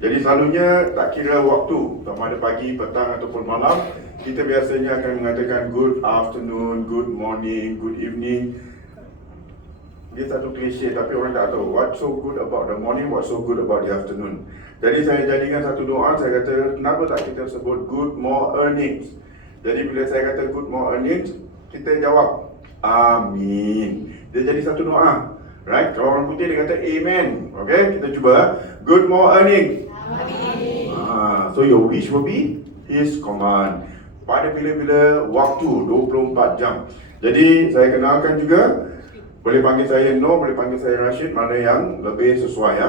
Jadi selalunya tak kira waktu, sama ada pagi, petang ataupun malam, kita biasanya akan mengatakan good afternoon, good morning, good evening. Dia satu klise tapi orang tak tahu what so good about the morning, what so good about the afternoon. Jadi saya jadikan satu doa, saya kata kenapa tak kita sebut good more earnings. Jadi bila saya kata good more earnings, kita jawab amin. Dia jadi satu doa. Right? Kalau orang putih dia kata amen. Okay? Kita cuba. Good more earnings. Amin. So your wish will be His command. Pada bila-bila waktu 24 jam. Jadi saya kenalkan juga, boleh panggil saya Noh, boleh panggil saya Rashid, mana yang lebih sesuai ya.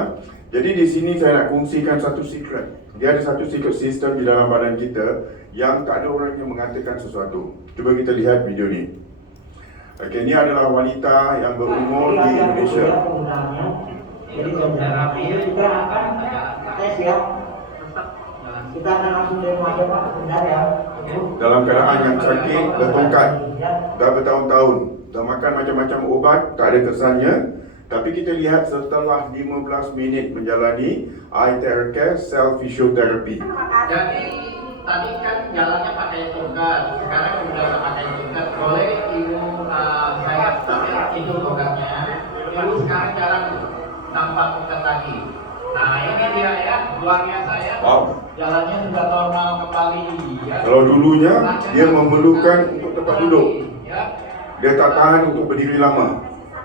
Jadi di sini saya nak kongsikan satu secret. Dia ada satu secret system di dalam badan kita yang tak ada orang yang mengatakan sesuatu. Cuba kita lihat video ni. Okey, ini adalah wanita yang berumur di Indonesia. Jadi terapi kita akan tes ya. Kita akan langsung demo aja Pak, sebentar ya. Dalam keadaan yang sakit, bertongkat, dah bertahun-tahun, dah makan macam-macam ubat, tak ada kesannya. Tapi kita lihat setelah 15 minit menjalani iTeracare Self Physiotherapy. Jadi tadi kan jalannya pakai tongkat, sekarang sudah pakai tongkat. Boleh ibu saya pakai itu tongkatnya. Ibu sekarang jalan tanpa tongkat lagi. Nah ini dia ya, luar biasa ya. Wow. Jalannya sudah normal kembali. Ya. Kalau dulunya dia memerlukan untuk tempat duduk, Ya. dia tak tahan untuk berdiri lama,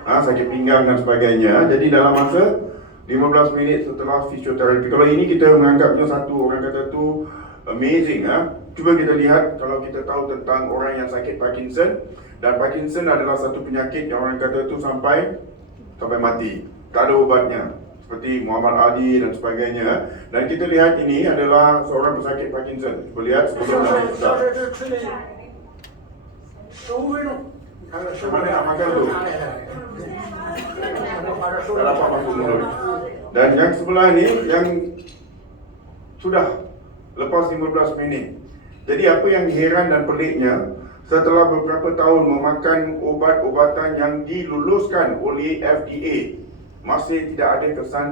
sakit pinggang dan sebagainya. Jadi dalam masa 15 minit setelah fisioterapi, kalau ini kita menganggapnya satu, orang kata tu amazing. Cuba kita lihat, kalau kita tahu tentang orang yang sakit Parkinson, dan Parkinson adalah satu penyakit yang orang kata tu sampai mati, tak ada ubatnya, seperti Muhammad Ali dan sebagainya. Dan kita lihat ini adalah seorang pesakit Parkinson. Cuba lihat sebelum dan sesudah. Mana nak makan tu? Tak dapat masuk mulut. Dan yang sebelah ni yang sudah lepas 15 minit. Jadi apa yang heran dan peliknya, setelah beberapa tahun memakan ubat-ubatan yang diluluskan oleh FDA, masih tidak ada kesan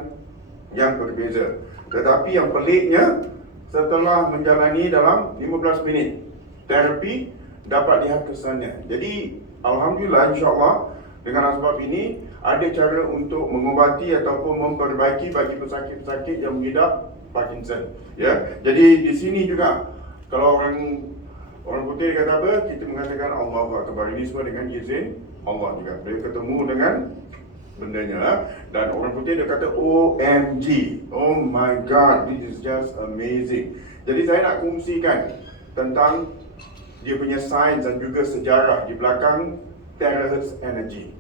yang berbeza. Tetapi yang peliknya, setelah menjalani dalam 15 minit terapi, dapat lihat kesannya. Jadi alhamdulillah, insyaAllah dengan sebab ini ada cara untuk mengubati ataupun memperbaiki bagi pesakit-pesakit yang mengidap Parkinson. Ya, jadi di sini juga kalau orang putih kata apa, kita mengatakan Allahu Akbar. Ini semua dengan izin Allah juga. Dia ketemu dengan bendanya, dan orang putih dia kata OMG, oh my God, this is just amazing. Jadi saya nak kongsikan tentang dia punya sains dan juga sejarah di belakang terahertz energy.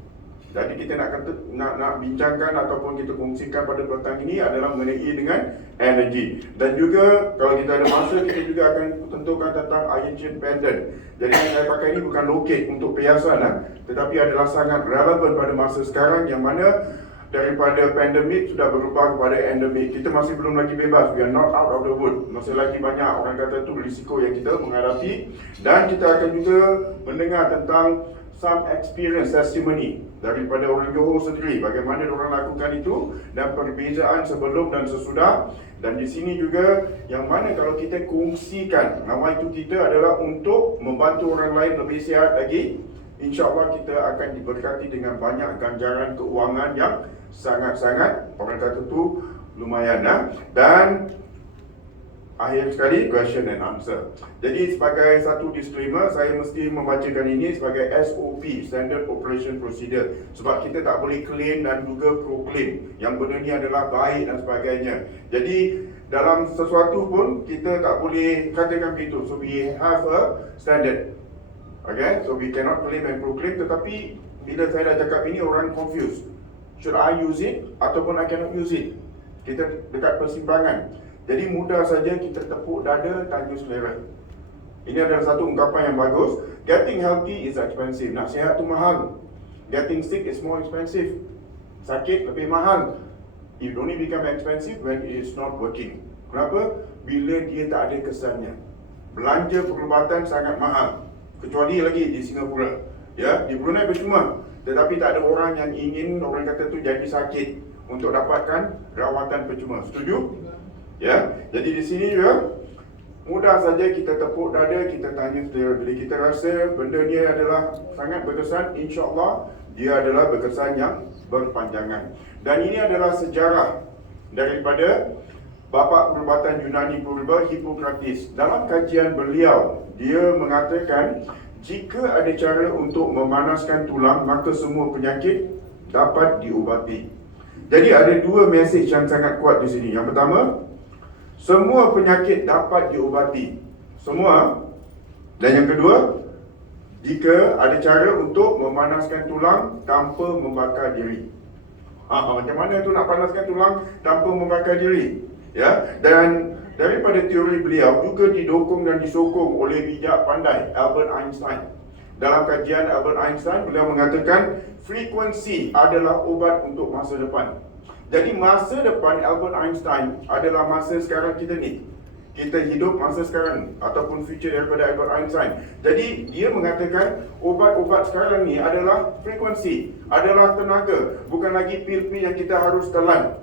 Jadi kita nak bincangkan ataupun kita kongsikan pada petang ini adalah mengenai dengan energy. Dan juga kalau kita ada masa, kita juga akan tentukan tentang ion chain pendant. Jadi yang saya pakai ini bukan loket untuk perhiasan, tetapi adalah sangat relevan pada masa sekarang, yang mana daripada pandemik sudah berubah kepada endemik. Kita masih belum lagi bebas, we are not out of the wood. Masih lagi banyak orang kata itu risiko yang kita menghadapi. Dan kita akan juga mendengar tentang some experience testimony daripada orang Johor sendiri, bagaimana orang lakukan itu dan perbezaan sebelum dan sesudah. Dan di sini juga yang mana kalau kita kongsikan, nama itu kita adalah untuk membantu orang lain lebih sihat lagi. InsyaAllah kita akan diberkati dengan banyak ganjaran keuangan yang sangat-sangat, orang kata tu lumayan. Dan akhir sekali, question and answer. Jadi sebagai satu disclaimer, saya mesti membacakan ini sebagai SOP, Standard Operation Procedure. Sebab kita tak boleh claim dan juga proclaim yang benda ni adalah baik dan sebagainya. Jadi dalam sesuatu pun kita tak boleh katakan begitu. So we have a standard. Okay, so we cannot claim and proclaim. Tetapi bila saya dah cakap ini, orang confused. Should I use it ataupun I cannot use it? Kita dekat persimpangan. Jadi mudah saja kita tepuk dada, tanya selera. Ini adalah satu ungkapan yang bagus. Getting healthy is expensive. Nak sihat tu mahal. Getting sick is more expensive. Sakit lebih mahal. It only become expensive when it is not working. Kenapa? Bila dia tak ada kesannya. Belanja perubatan sangat mahal. Kecuali lagi di Singapura. Ya, di Brunei percuma. Tetapi tak ada orang yang ingin, orang kata tu, jadi sakit untuk dapatkan rawatan percuma. Setuju? Ya, jadi di sini juga mudah saja kita tepuk dada, kita tanya saudara. Bila kita rasa benda ni adalah sangat berkesan, insya-Allah dia adalah berkesan yang berpanjangan. Dan ini adalah sejarah daripada bapa perubatan Yunani purba Hippocrates. Dalam kajian beliau, dia mengatakan jika ada cara untuk memanaskan tulang, maka semua penyakit dapat diubati. Jadi ada dua mesej yang sangat kuat di sini. Yang pertama, semua penyakit dapat diubati. Semua. Dan yang kedua, jika ada cara untuk memanaskan tulang tanpa membakar diri. Macam mana tu nak panaskan tulang tanpa membakar diri? Ya, dan daripada teori beliau juga didukung dan disokong oleh bijak pandai Albert Einstein. Dalam kajian Albert Einstein, beliau mengatakan frekuensi adalah ubat untuk masa depan. Jadi masa depan Albert Einstein adalah masa sekarang kita ni. Kita hidup masa sekarang ataupun future daripada Albert Einstein. Jadi dia mengatakan ubat-ubat sekarang ni adalah frekuensi, adalah tenaga, bukan lagi pil-pil yang kita harus telan.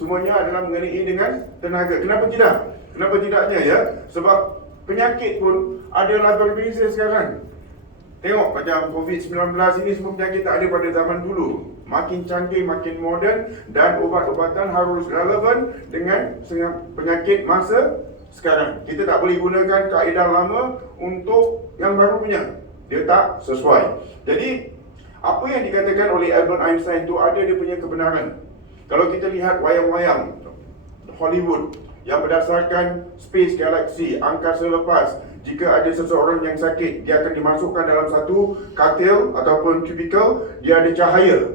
Semuanya adalah mengenai dengan tenaga. Kenapa tidak? Kenapa tidaknya ya? Sebab penyakit pun adalah berbeza sekarang. Tengok macam COVID-19 ini, semua penyakit tak ada pada zaman dulu. Makin canggih, makin moden, dan ubat-ubatan harus relevan dengan penyakit masa sekarang. Kita tak boleh gunakan kaedah lama untuk yang baru punya. Dia tak sesuai. Jadi, apa yang dikatakan oleh Albert Einstein itu ada dia punya kebenaran. Kalau kita lihat wayang-wayang Hollywood yang berdasarkan space galaxy, angkasa lepas, jika ada seseorang yang sakit, dia akan dimasukkan dalam satu katil ataupun cubicle, dia ada cahaya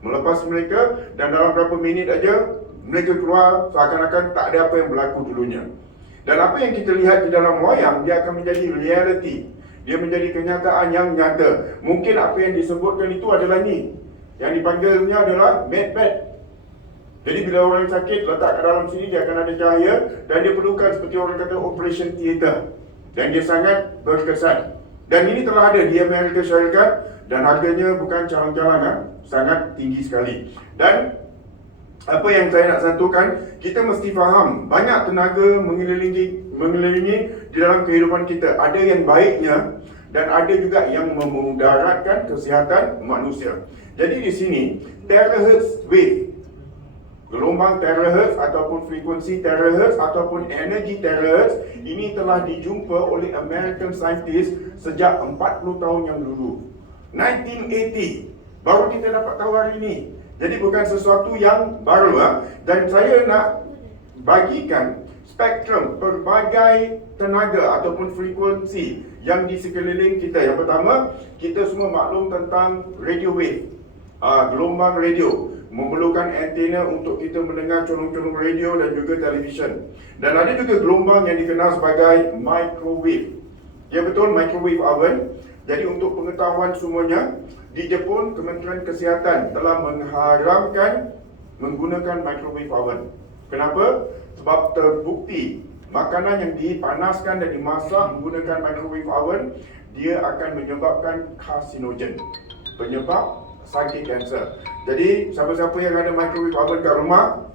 melepas mereka, dan dalam berapa minit aja mereka keluar seakan-akan tak ada apa yang berlaku dulunya. Dan apa yang kita lihat di dalam wayang, dia akan menjadi reality. Dia menjadi kenyataan yang nyata. Mungkin apa yang disebutkan itu adalah ni, yang dipanggilnya adalah medbed. Jadi bila orang sakit letak ke dalam sini, dia akan ada cahaya, dan dia perlukan seperti orang kata operation theatre. Dan dia sangat berkesan. Dan ini telah ada di Amerika Syarikat, dan harganya bukan calang-calangan, sangat tinggi sekali. Dan apa yang saya nak sentuhkan, kita mesti faham banyak tenaga mengelilingi di dalam kehidupan kita. Ada yang baiknya dan ada juga yang memudaratkan kesihatan manusia. Jadi di sini terahertz wave, gelombang terahertz ataupun frekuensi terahertz ataupun energi terahertz ini telah dijumpa oleh American scientist sejak 40 tahun yang dulu. 1980 baru kita dapat tahu hari ini. Jadi bukan sesuatu yang baru. Dan saya nak bagikan spektrum pelbagai tenaga ataupun frekuensi yang di sekeliling kita. Yang pertama, kita semua maklum tentang radio wave, gelombang radio, memerlukan antena untuk kita mendengar colong-colong radio dan juga televisyen. Dan ada juga gelombang yang dikenal sebagai microwave. Ya betul, microwave oven. Jadi untuk pengetahuan semuanya, di Jepun Kementerian Kesihatan telah mengharamkan menggunakan microwave oven. Kenapa? Sebab terbukti makanan yang dipanaskan dan dimasak menggunakan microwave oven, dia akan menyebabkan karsinogen, penyebab sakit kanser. Jadi siapa-siapa yang ada microwave oven kat rumah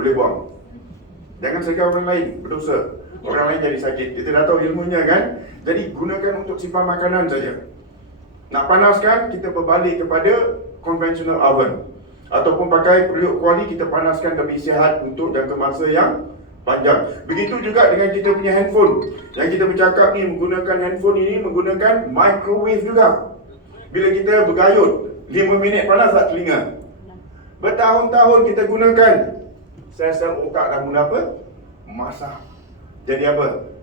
boleh buang. Jangan segar orang lain, berdosa. Orang lain jadi sakit. Kita dah tahu ilmunya kan. Jadi gunakan untuk simpan makanan saja. Nak panaskan, kita berbalik kepada conventional oven. Ataupun pakai periuk kuali, kita panaskan lebih sihat untuk jangka masa yang panjang. Begitu juga dengan kita punya handphone. Yang kita bercakap ni, menggunakan handphone ini menggunakan microwave juga. Bila kita bergayut, 5 minit panas tak telinga. Bertahun-tahun kita gunakan, sel-sel otak dah mula apa? Masak. Jadi apa?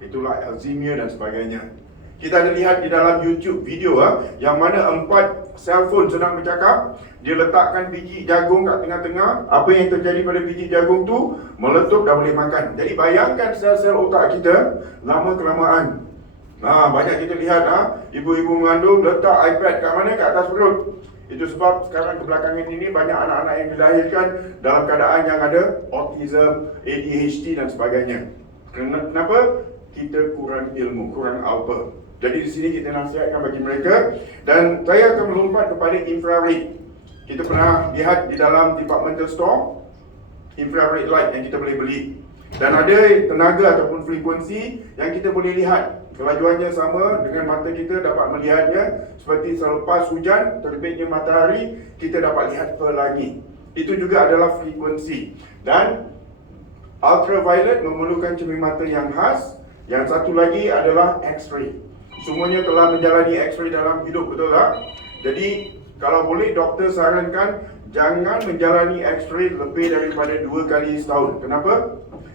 Itulah Alzheimer dan sebagainya. Kita ada lihat di dalam YouTube video yang mana 4 cellphone sedang bercakap. Dia letakkan biji jagung kat tengah-tengah. Apa yang terjadi pada biji jagung tu meletup, dah boleh makan. Jadi bayangkan sel-sel otak kita lama-kelamaan. Banyak kita lihat ibu-ibu mengandung letak iPad kat mana? Kat atas perut. Itu sebab sekarang kebelakangan ini banyak anak-anak yang dilahirkan dalam keadaan yang ada autism, ADHD dan sebagainya. Kenapa? Kita kurang ilmu, kurang apa. Jadi di sini kita nasihatkan bagi mereka. Dan saya akan melompat kepada infrared. Kita pernah lihat di dalam departmental store, infrared light yang kita boleh beli. Dan ada tenaga ataupun frekuensi yang kita boleh lihat. Kelajuannya sama dengan mata kita dapat melihatnya, seperti selepas hujan, terbitnya matahari, kita dapat lihat pelangi. Itu juga adalah frekuensi. Dan ultraviolet memerlukan cermin mata yang khas. Yang satu lagi adalah X-ray. Semuanya telah menjalani X-ray dalam hidup, betul tak? Jadi kalau boleh doktor sarankan jangan menjalani X-ray lebih daripada 2 kali setahun. Kenapa?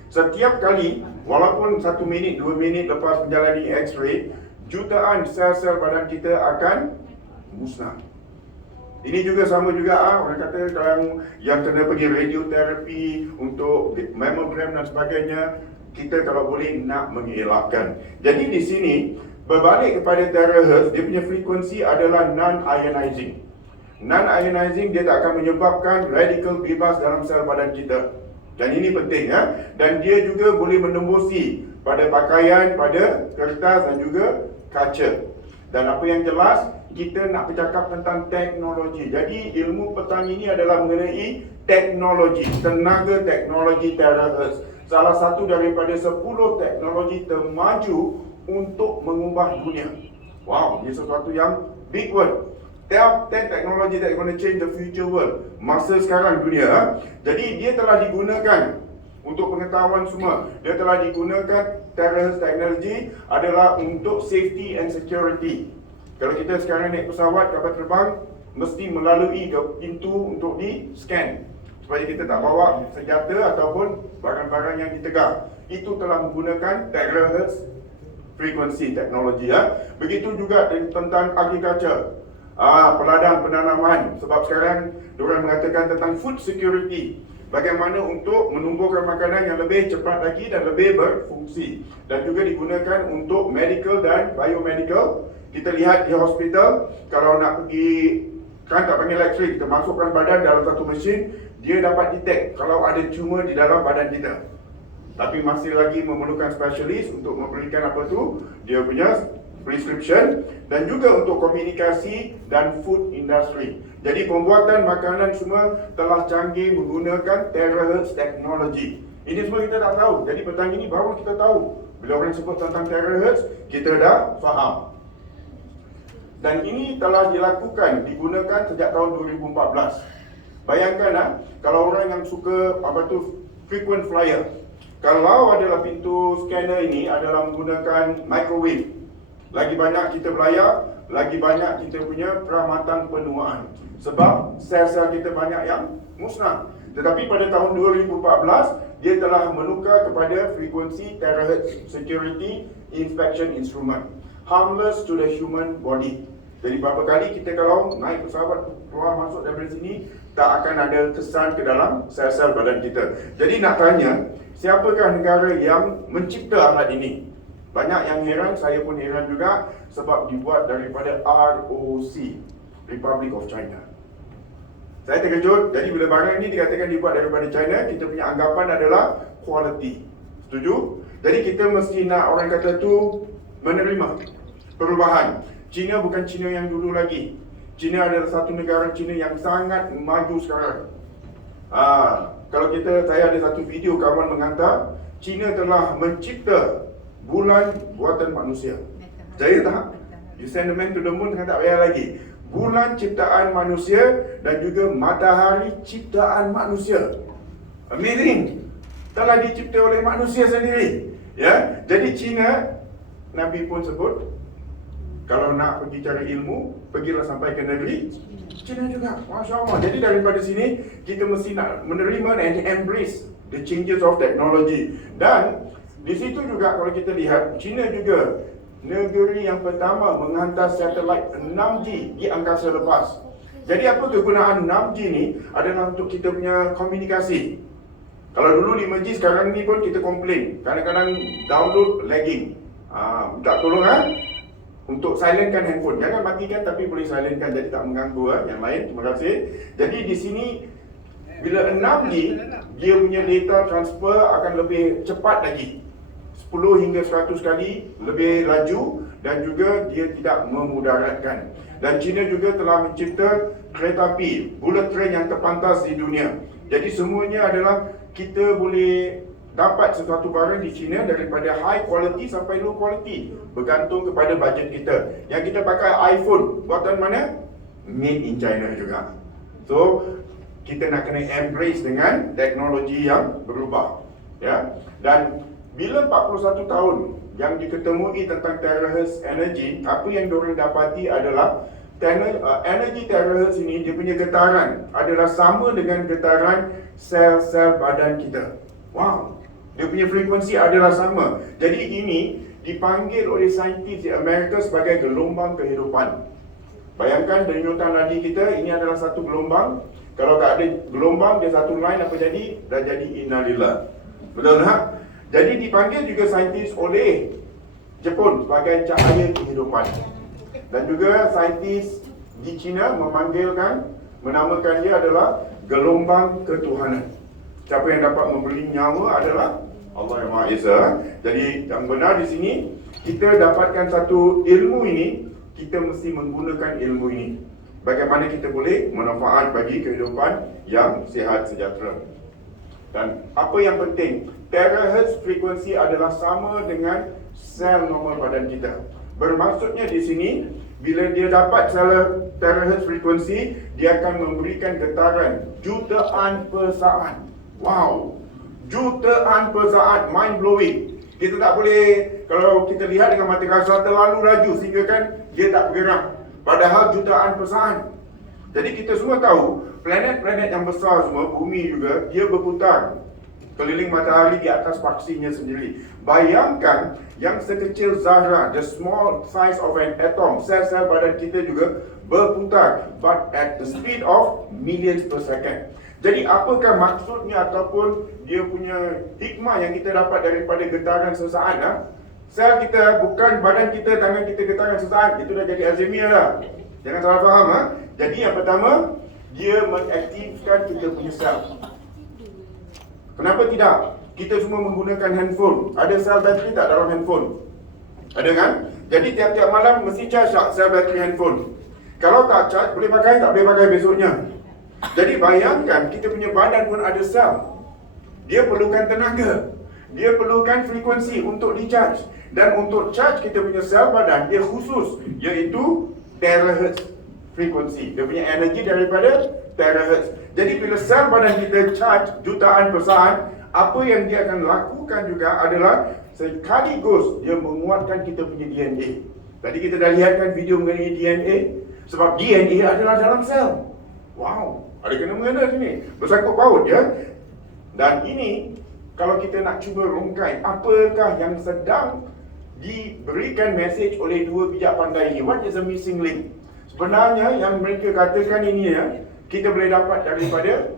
Setiap kali, walaupun 1 minit, 2 minit lepas menjalani X-ray, jutaan sel-sel badan kita akan musnah. Ini juga sama juga orang kata yang kena pergi radioterapi untuk mammogram dan sebagainya, kita kalau boleh nak mengelakkan. Jadi di sini berbalik kepada terahertz, dia punya frekuensi adalah non-ionizing. Non-ionizing dia tak akan menyebabkan radikal bebas dalam sel badan kita. Dan ini penting dan dia juga boleh menembusi pada pakaian, pada kertas dan juga kaca. Dan apa yang jelas, kita nak bercakap tentang teknologi. Jadi ilmu petang ini adalah mengenai teknologi, tenaga teknologi terahertz. Salah satu daripada 10 teknologi termaju untuk mengubah dunia. Wow, ini sesuatu yang big word. 10 technology that going to change the future world. Masa sekarang dunia. Jadi dia telah digunakan untuk pengetahuan semua. Dia telah digunakan terahertz technology adalah untuk safety and security. Kalau kita sekarang naik pesawat kapal terbang, mesti melalui ke pintu untuk di-scan supaya kita tak bawa senjata ataupun barang-barang yang ditegar. Itu telah menggunakan terahertz frekuensi teknologi. Begitu juga tentang agriculture. Peladang penanaman, sebab sekarang diorang mengatakan tentang food security, bagaimana untuk menumbuhkan makanan yang lebih cepat lagi dan lebih berfungsi, dan juga digunakan untuk medical dan biomedical. Kita lihat di hospital, kalau nak pergi, kan tak panggil X-ray, kita masukkan badan dalam satu mesin, dia dapat detect kalau ada tumor di dalam badan kita. Tapi masih lagi memerlukan spesialis untuk memberikan apa tu, dia punya prescription, dan juga untuk komunikasi dan food industry. Jadi pembuatan makanan semua telah canggih menggunakan terahertz technology. Ini semua kita tak tahu. Jadi petang ini baru kita tahu. Bila orang sebut tentang terahertz, kita dah faham. Dan ini telah dilakukan, digunakan sejak tahun 2014. Bayangkan kalau orang yang suka frequent flyer, kalau adalah pintu scanner ini adalah menggunakan microwave, lagi banyak kita belayar, lagi banyak kita punya peramatan penuaan. Sebab sel-sel kita banyak yang musnah. Tetapi pada tahun 2014, dia telah menukar kepada frekuensi terahertz security inspection instrument. Harmless to the human body. Jadi berapa kali kita kalau naik pesawat keluar masuk dari sini, tak akan ada kesan ke dalam sel-sel badan kita. Jadi nak tanya, siapakah negara yang mencipta alat ini? Banyak yang heran, saya pun heran juga, sebab dibuat daripada ROC, Republic of China. Saya terkejut, jadi bila barang ini dikatakan dibuat daripada China, kita punya anggapan adalah quality. Setuju? Jadi kita mesti nak orang kata tu menerima perubahan. China bukan China yang dulu lagi. China adalah satu negara China yang sangat maju sekarang. Kalau saya ada satu video kawan menghantar, China telah mencipta bulan buatan manusia. Saya tak? You send the man to the moon, tak payah lagi. Bulan ciptaan manusia dan juga matahari ciptaan manusia. Amazing. Telah dicipta oleh manusia sendiri. Ya, jadi China, Nabi pun sebut, kalau nak pergi cari ilmu, pergilah sampai ke negeri China juga. Masya Allah. Jadi daripada sini, kita mesti nak menerima and embrace the changes of technology. Dan di situ juga kalau kita lihat, China juga negeri yang pertama menghantar satelit 6G di angkasa lepas. Jadi apa kegunaan 6G ni adalah untuk kita punya komunikasi. Kalau dulu 5G, sekarang ni pun kita komplain. Kadang-kadang download lagging. Minta tolong untuk silentkan handphone. Jangan matikan tapi boleh silentkan, jadi tak mengganggu yang lain. Terima kasih. Jadi di sini bila 6G, dia punya data transfer akan lebih cepat lagi. 10 hingga 100 kali lebih laju dan juga dia tidak memudaratkan. Dan China juga telah mencipta kereta api, bullet train yang terpantas di dunia. Jadi semuanya adalah kita boleh dapat sesuatu barang di China daripada high quality sampai low quality, bergantung kepada bajet kita. Yang kita pakai iPhone, buatan mana? Made in China juga. So, kita nak kena embrace dengan teknologi yang berubah. Ya. Dan bila 41 tahun yang diketemui tentang terahertz energy, apa yang diorang dapati adalah energi terahertz ini, dia punya getaran adalah sama dengan getaran sel-sel badan kita. Wow, dia punya frekuensi adalah sama. Jadi ini dipanggil oleh saintis di Amerika sebagai gelombang kehidupan. Bayangkan denyutan nadi kita, ini adalah satu gelombang. Kalau tak ada gelombang, dia satu line, apa jadi? Dah jadi innalillah. Betul tak? Jadi dipanggil juga saintis oleh Jepun sebagai cahaya kehidupan. Dan juga saintis di China menamakan dia adalah gelombang ketuhanan. Siapa yang dapat memberi nyawa adalah Allah yang Maha Esa. Jadi yang benar di sini, kita dapatkan satu ilmu ini, kita mesti menggunakan ilmu ini. Bagaimana kita boleh manfaat bagi kehidupan yang sihat sejahtera. Dan apa yang penting, terahertz frekuensi adalah sama dengan sel normal badan kita. Bermaksudnya di sini, bila dia dapat terahertz frekuensi, dia akan memberikan getaran jutaan per saat. Wow, jutaan per saat, mind blowing. Kita tak boleh, kalau kita lihat dengan mata kasar, terlalu laju sehingga kan dia tak bergerak. Padahal jutaan per saat. Jadi kita semua tahu, planet-planet yang besar semua, bumi juga, dia berputar keliling matahari di atas paksinya sendiri. Bayangkan yang sekecil zarah, the small size of an atom, sel-sel badan kita juga berputar, but at the speed of millions per second. Jadi apakah maksudnya ataupun dia punya hikmah yang kita dapat daripada getaran sesaat? Sel kita, bukan badan kita, tangan kita getaran sesaat, itu dah jadi Alzheimer lah. Jangan salah faham. Jadi yang pertama, dia mengaktifkan kita punya sel. Kenapa tidak? Kita semua menggunakan handphone. Ada sel bateri tak dalam handphone? Ada kan? Jadi tiap-tiap malam mesti charge tak sel bateri handphone? Kalau tak charge, boleh pakai tak boleh pakai besoknya? Jadi bayangkan, kita punya badan pun ada sel. Dia perlukan tenaga. Dia perlukan frekuensi untuk di-charge. Dan untuk charge kita punya sel badan, dia khusus, iaitu terahertz frekuensi. Dia punya energi daripada terahertz. Jadi bila sel badan kita charge jutaan per saat, apa yang dia akan lakukan juga adalah sekaligus dia menguatkan kita punya DNA. Tadi kita dah lihatkan video mengenai DNA. Sebab DNA adalah dalam sel. Wow, ada kena-mengena sini. Bersangkut paut ya. Dan ini, kalau kita nak cuba rungkai, apakah yang sedang diberikan mesej oleh dua bijak pandai ini? What is the missing link? Sebenarnya yang mereka katakan ini kita boleh dapat daripada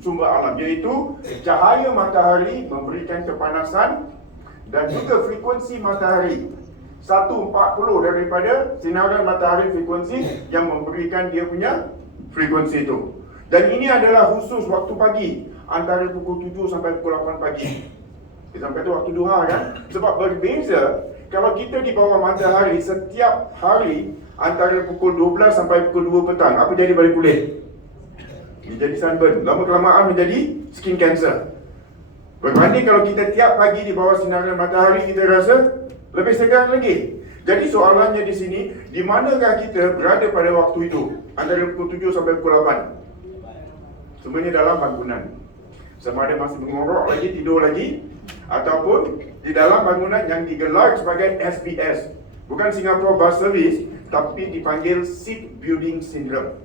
sumber alam, iaitu cahaya matahari memberikan kepanasan dan juga frekuensi matahari 1/40 daripada sinaran matahari frekuensi yang memberikan dia punya frekuensi itu. Dan ini adalah khusus waktu pagi, antara pukul 7 sampai pukul 8 pagi. Sampai tu waktu duha kan? Sebab berbeza kalau kita di bawah matahari setiap hari antara pukul 12 sampai pukul 2 petang, apa jadi pada kulit? Dia jadi sunburn, lama-kelamaan menjadi skin cancer. Berbanding kalau kita tiap pagi di bawah sinaran matahari, kita rasa lebih segar lagi. Jadi soalannya di sini, di manakah kita berada pada waktu itu? Antara pukul 7 sampai pukul 8. Semuanya dalam bangunan. Sama ada masih mengorok lagi, tidur lagi, ataupun di dalam bangunan yang digelar sebagai SBS. Bukan Singapore Bus Service, tapi dipanggil Seat Building Syndrome.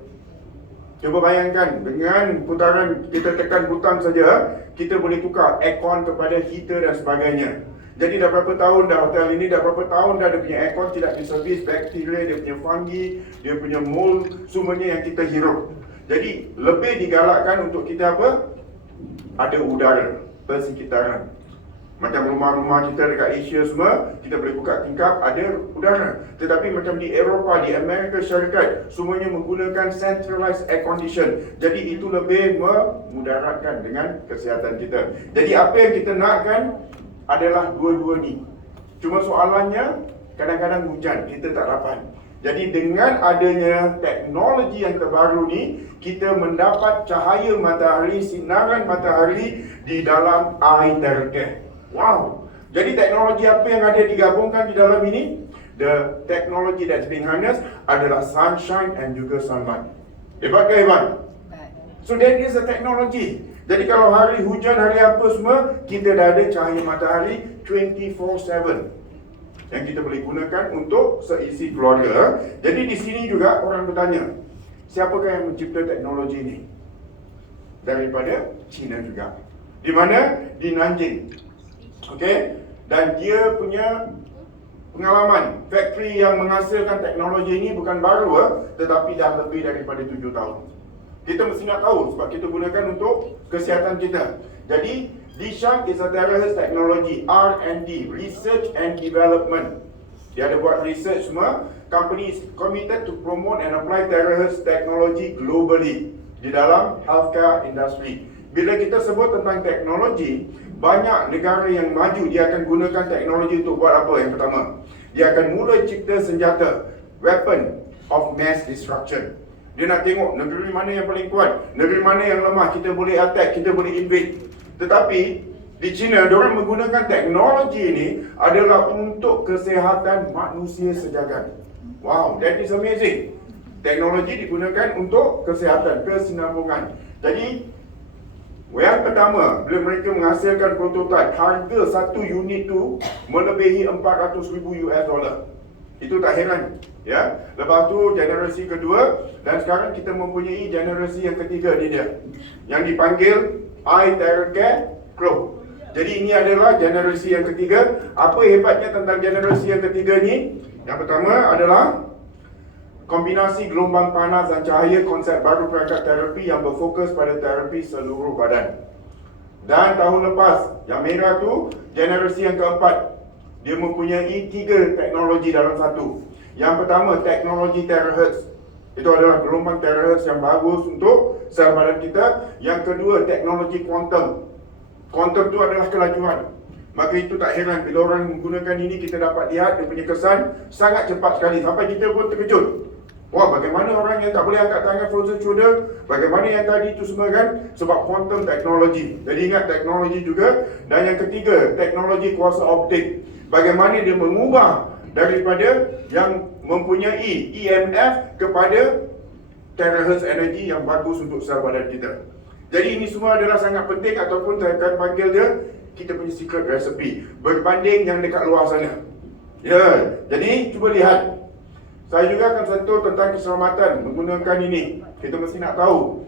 Cuba bayangkan, dengan putaran kita tekan butang saja, kita boleh tukar aircon kepada heater dan sebagainya. Jadi dah berapa tahun dah hotel ini, dah berapa tahun dah dia punya aircon tidak diservis, bakteria, dia punya fungi, dia punya mold, semuanya yang kita hirup. Jadi lebih digalakkan untuk kita apa? Ada udara persekitaran. Macam rumah-rumah kita dekat Asia semua, kita boleh buka tingkap, ada udara. Tetapi macam di Eropah, di Amerika Syarikat, semuanya menggunakan centralized air condition. Jadi itu lebih memudaratkan dengan kesihatan kita. Jadi apa yang kita nakkan adalah dua-dua ni. Cuma soalannya, kadang-kadang hujan, kita tak dapat. Jadi dengan adanya teknologi yang terbaru ni, kita mendapat cahaya matahari, sinaran matahari di dalam air terke. Wow! Jadi teknologi apa yang ada digabungkan di dalam ini? The technology that's being harnessed adalah sunshine and juga sunlight. Hebat ke hebat? So that is a technology. Jadi kalau hari hujan, hari apa semua, kita dah ada cahaya matahari 24/7 yang kita boleh gunakan untuk seisi keluarga. Jadi di sini juga orang bertanya, siapakah yang mencipta teknologi ini? Daripada China juga. Di mana? Di Nanjing. Okey? Dan dia punya pengalaman, factory yang menghasilkan teknologi ini bukan baru, tetapi dah lebih daripada 7 tahun. Kita mesti nak tahu sebab kita gunakan untuk kesihatan kita. Jadi, Dishang is a terahertz technology, R&D, Research and Development. Dia ada buat research semua. Company is committed to promote and apply terahertz technology globally di dalam healthcare industry. Bila kita sebut tentang teknologi, banyak negara yang maju dia akan gunakan teknologi untuk buat apa? Yang pertama, dia akan mula cipta senjata, weapon of mass destruction. Dia nak tengok negeri mana yang paling kuat, negeri mana yang lemah, kita boleh attack, kita boleh invade. Tetapi di China, diorang menggunakan teknologi ini adalah untuk kesihatan manusia sejagat. Wow, that is amazing. Teknologi digunakan untuk kesihatan, kesinambungan. Jadi, yang pertama, bila mereka menghasilkan prototipe, harga satu unit tu melebihi 400,000 US dollar. Itu tak heran, ya. Lepas tu generasi kedua, dan sekarang kita mempunyai generasi yang ketiga ni dia, yang dipanggil iTeracare Pro. Jadi ini adalah generasi yang ketiga. Apa hebatnya tentang generasi yang ketiga ni? Yang pertama adalah kombinasi gelombang panas dan cahaya, konsep baru perangkat terapi yang berfokus pada terapi seluruh badan. Dan tahun lepas, yang merah tu, generasi yang keempat, dia mempunyai 3 teknologi dalam satu. Yang pertama, teknologi terahertz. Itu adalah gelombang terahertz yang bagus untuk sel badan kita. Yang kedua, teknologi kuantum. Kuantum itu adalah kelajuan. Maka itu tak heran bila orang menggunakan ini, kita dapat lihat dia punya kesan sangat cepat sekali sampai kita pun terkejut. Wah, bagaimana orang yang tak boleh angkat tangan frozen shoulder, bagaimana yang tadi itu semua kan? Sebab quantum teknologi. Jadi ingat teknologi juga. Dan yang ketiga, teknologi kuasa optik. Bagaimana dia mengubah daripada yang mempunyai EMF kepada terahertz energy yang bagus untuk sel badan kita. Jadi ini semua adalah sangat penting, ataupun saya akan panggil dia kita punya secret recipe berbanding yang dekat luar sana. Ya, jadi cuba lihat. Saya juga akan sentuh tentang keselamatan menggunakan ini. Kita mesti nak tahu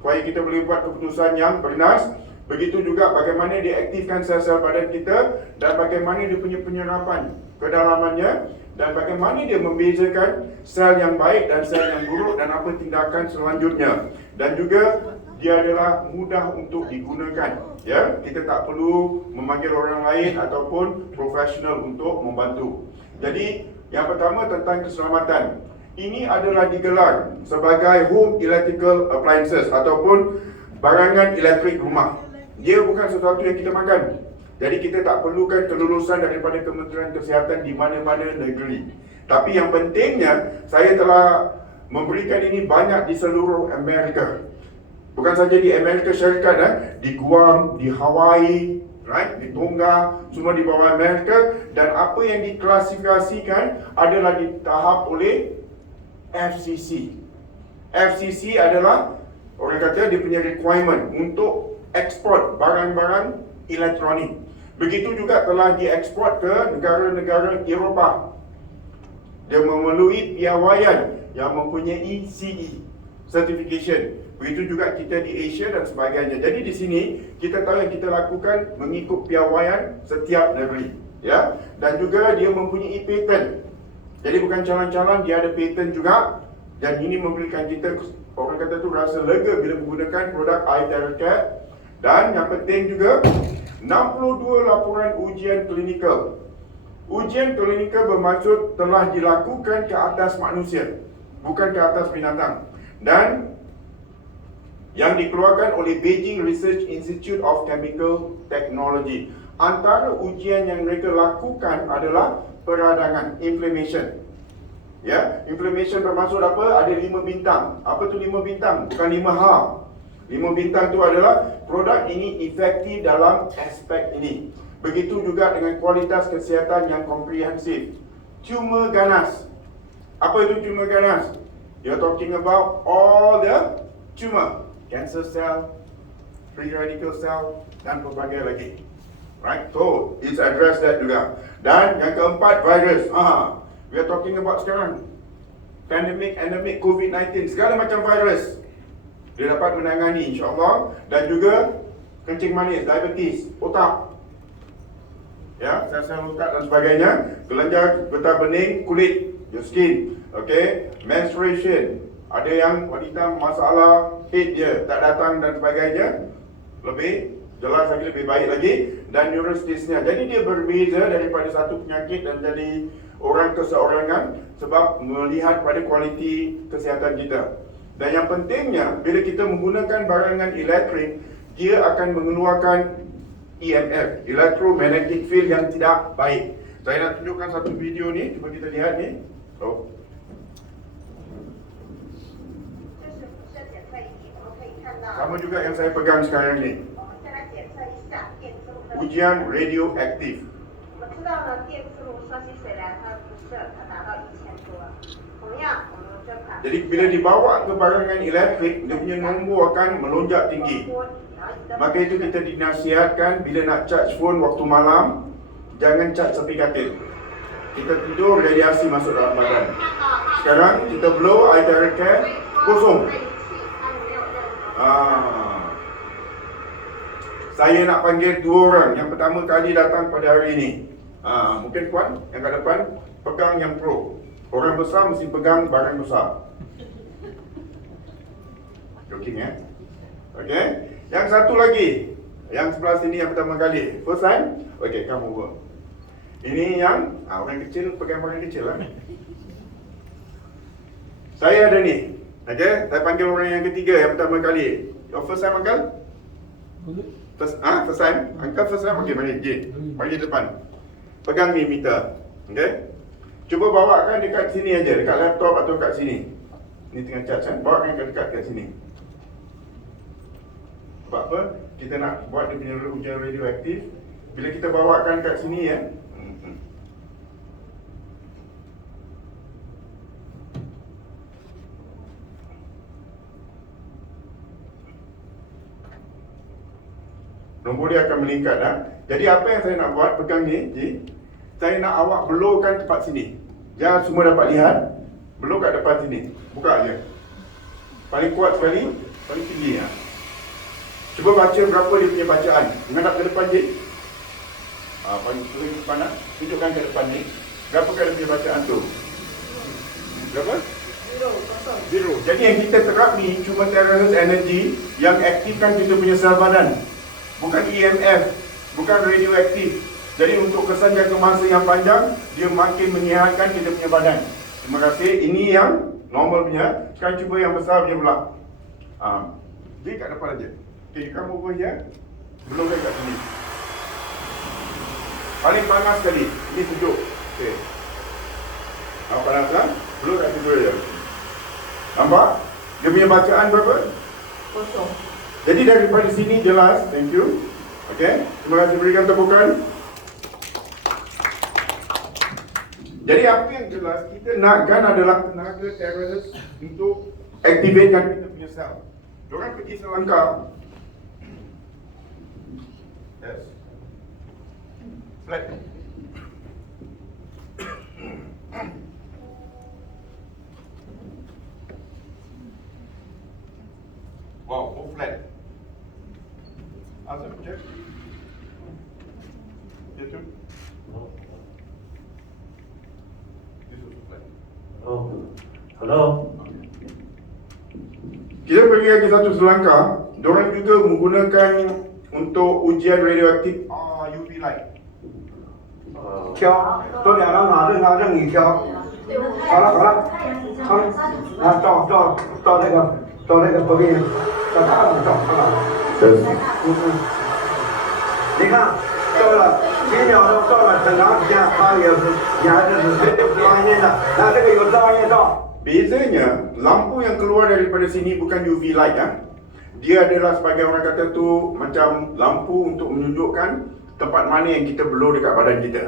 supaya kita boleh buat keputusan yang bernas. Begitu juga bagaimana dia aktifkan sel-sel badan kita, dan bagaimana dia punya penyerapan kedalamannya, dan bagaimana dia membezakan sel yang baik dan sel yang buruk, dan apa tindakan selanjutnya. Dan juga dia adalah mudah untuk digunakan. Ya, kita tak perlu memanggil orang lain ataupun profesional untuk membantu. Jadi yang pertama tentang keselamatan. Ini adalah digelar sebagai home electrical appliances ataupun barangan elektrik rumah. Dia bukan sesuatu yang kita makan. Jadi kita tak perlukan kelulusan daripada Kementerian Kesihatan di mana-mana negeri. Tapi yang pentingnya, saya telah memberikan ini banyak di seluruh Amerika. Bukan saja di Amerika Syarikat, di Guam, di Hawaii, right, di Tonga, semua di bawah Amerika. Dan apa yang diklasifikasikan adalah ditahap oleh FCC. FCC adalah, orang kata dia punya requirement untuk ekspor barang-barang elektronik. Begitu juga telah diekspor ke negara-negara Eropah. Dia melalui piawaian yang mempunyai CE, certification. Begitu juga kita di Asia dan sebagainya. Jadi di sini kita tahu yang kita lakukan mengikut piawaian setiap negeri, ya. Dan juga dia mempunyai patent. Jadi bukan calon-calon, dia ada patent juga. Dan ini memberikan kita, orang kata tu, rasa lega bila menggunakan produk iTeracare. Dan yang penting juga 62 laporan ujian klinikal. Ujian klinikal bermaksud telah dilakukan ke atas manusia, bukan ke atas binatang. Dan yang dikeluarkan oleh Beijing Research Institute of Chemical Technology. Antara ujian yang mereka lakukan adalah peradangan, inflammation. Ya, inflammation bermaksud apa? Ada 5 bintang. Apa tu 5 bintang? Bukan 5 H. 5 bintang tu adalah produk ini efektif dalam aspek ini. Begitu juga dengan kualitas kesihatan yang komprehensif. Tumor ganas. Apa itu tumor ganas? You're talking about all the tumor, cancer cell, free radical cell, dan berbagai lagi. Right? So, it's address that juga. Dan yang keempat, virus. We are talking about sekarang pandemic, endemic, COVID-19, segala macam virus dia dapat menangani insyaAllah. Dan juga kencing manis, diabetes, otak, ya, sel-sel otak dan sebagainya, kelenjar getah bening, kulit, your skin, okay, menstruation, ada yang wanita masalah head dia tak datang dan sebagainya, lebih jelas lagi, lebih baik lagi. Dan neurostisnya, jadi dia berbeza daripada satu penyakit dan jadi orang keseorangan sebab melihat pada kualiti kesihatan kita. Dan yang pentingnya, bila kita menggunakan barangan elektrik, dia akan mengeluarkan EMF, electromagnetic field, yang tidak baik. Saya nak tunjukkan satu video ni, cuba kita lihat ni. So, sama juga yang saya pegang sekarang ni, ujian radioaktif. 我们知道呢，电磁炉烧起水来，它的辐射它达到1000多。同样，我们这款 Jadi bila dibawa ke barangan elektrik, dia punya nombor akan melonjak tinggi. Maka itu kita dinasihatkan bila nak charge phone waktu malam, jangan charge tepi katil. Kita tidur, radiasi masuk dalam badan. Sekarang kita blow air direct care, kosong. Saya nak panggil 2 orang yang pertama kali datang pada hari ini. Mungkin Puan yang kat depan pegang yang pro. Orang besar mesti pegang barang besar. Joking ya. Okay. Yang satu lagi, yang sebelah sini yang pertama kali. First time? Okay, come over. Ini yang orang kecil pegang barang kecil lah. Saya ada ni. Okay, saya panggil orang yang ketiga yang pertama kali. Your first time, Uncle? First time? Uncle first time? Okay, mari. Mari depan. Pegang ni meter. Okay? Cuba bawakan dekat sini aja, dekat laptop atau dekat sini. Ni tengah charge kan? Bawakan dekat sini. Sebab apa? Kita nak buat dia punya ujian radioaktif. Bila kita bawakan kat sini ya. Nombor dia akan meningkat dah. Jadi apa yang saya nak buat, pegang ni, saya nak awak blowkan tempat sini. Jangan semua dapat lihat. Blow kat depan sini. Buka je. Paling kuat sekali, paling tinggi ya. Cuba baca berapa dia punya bacaan. Menghadap ke depan je. Paling turun ke depan lah. Tunjukkan ke depan ni. Berapa kali dia punya bacaan tu? Berapa? 0. Jadi yang kita terap ni cuma terahertz energy yang aktifkan kita punya sel badan. Bukan EMF, bukan radioaktif. Jadi untuk kesan jangka masa yang panjang, dia makin menyihatkan kita punya badan. Terima kasih. Ini yang normal punya. Sekarang cuba yang besar punya pula. Dia kat depan aja. Okay, kamu over here. Belum kat sini. Paling panas sekali. Ini sejuk. Okay. Panas kan? Belum kat situ aja. Nampak? Dia punya bacaan berapa? 0. Jadi daripada sini jelas. Thank you. Okay. Terima kasih, berikan tepukan. Jadi apa yang jelas kita nakkan adalah tenaga terahertz untuk aktifkan kita punya sel. Diorang pergi selangkah. Yes. Flat. Wow, more flat. Azam, check. Dia tu. This is flat. Hello. Kita pergi lagi satu selangkah. Diorang juga menggunakan untuk ujian radioaktif UV light. 挑，多两张拿着拿着你挑。好了好了，好了，照那个隔壁，照大的照看了。你看，照了，青鸟都到了，很长时间，它也是专业的，那这个有照夜照。 Bezanya, lampu yang keluar daripada sini bukan UV light ya. Dia adalah sebagai orang kata tu macam lampu untuk menunjukkan tempat mana yang kita blow dekat badan kita.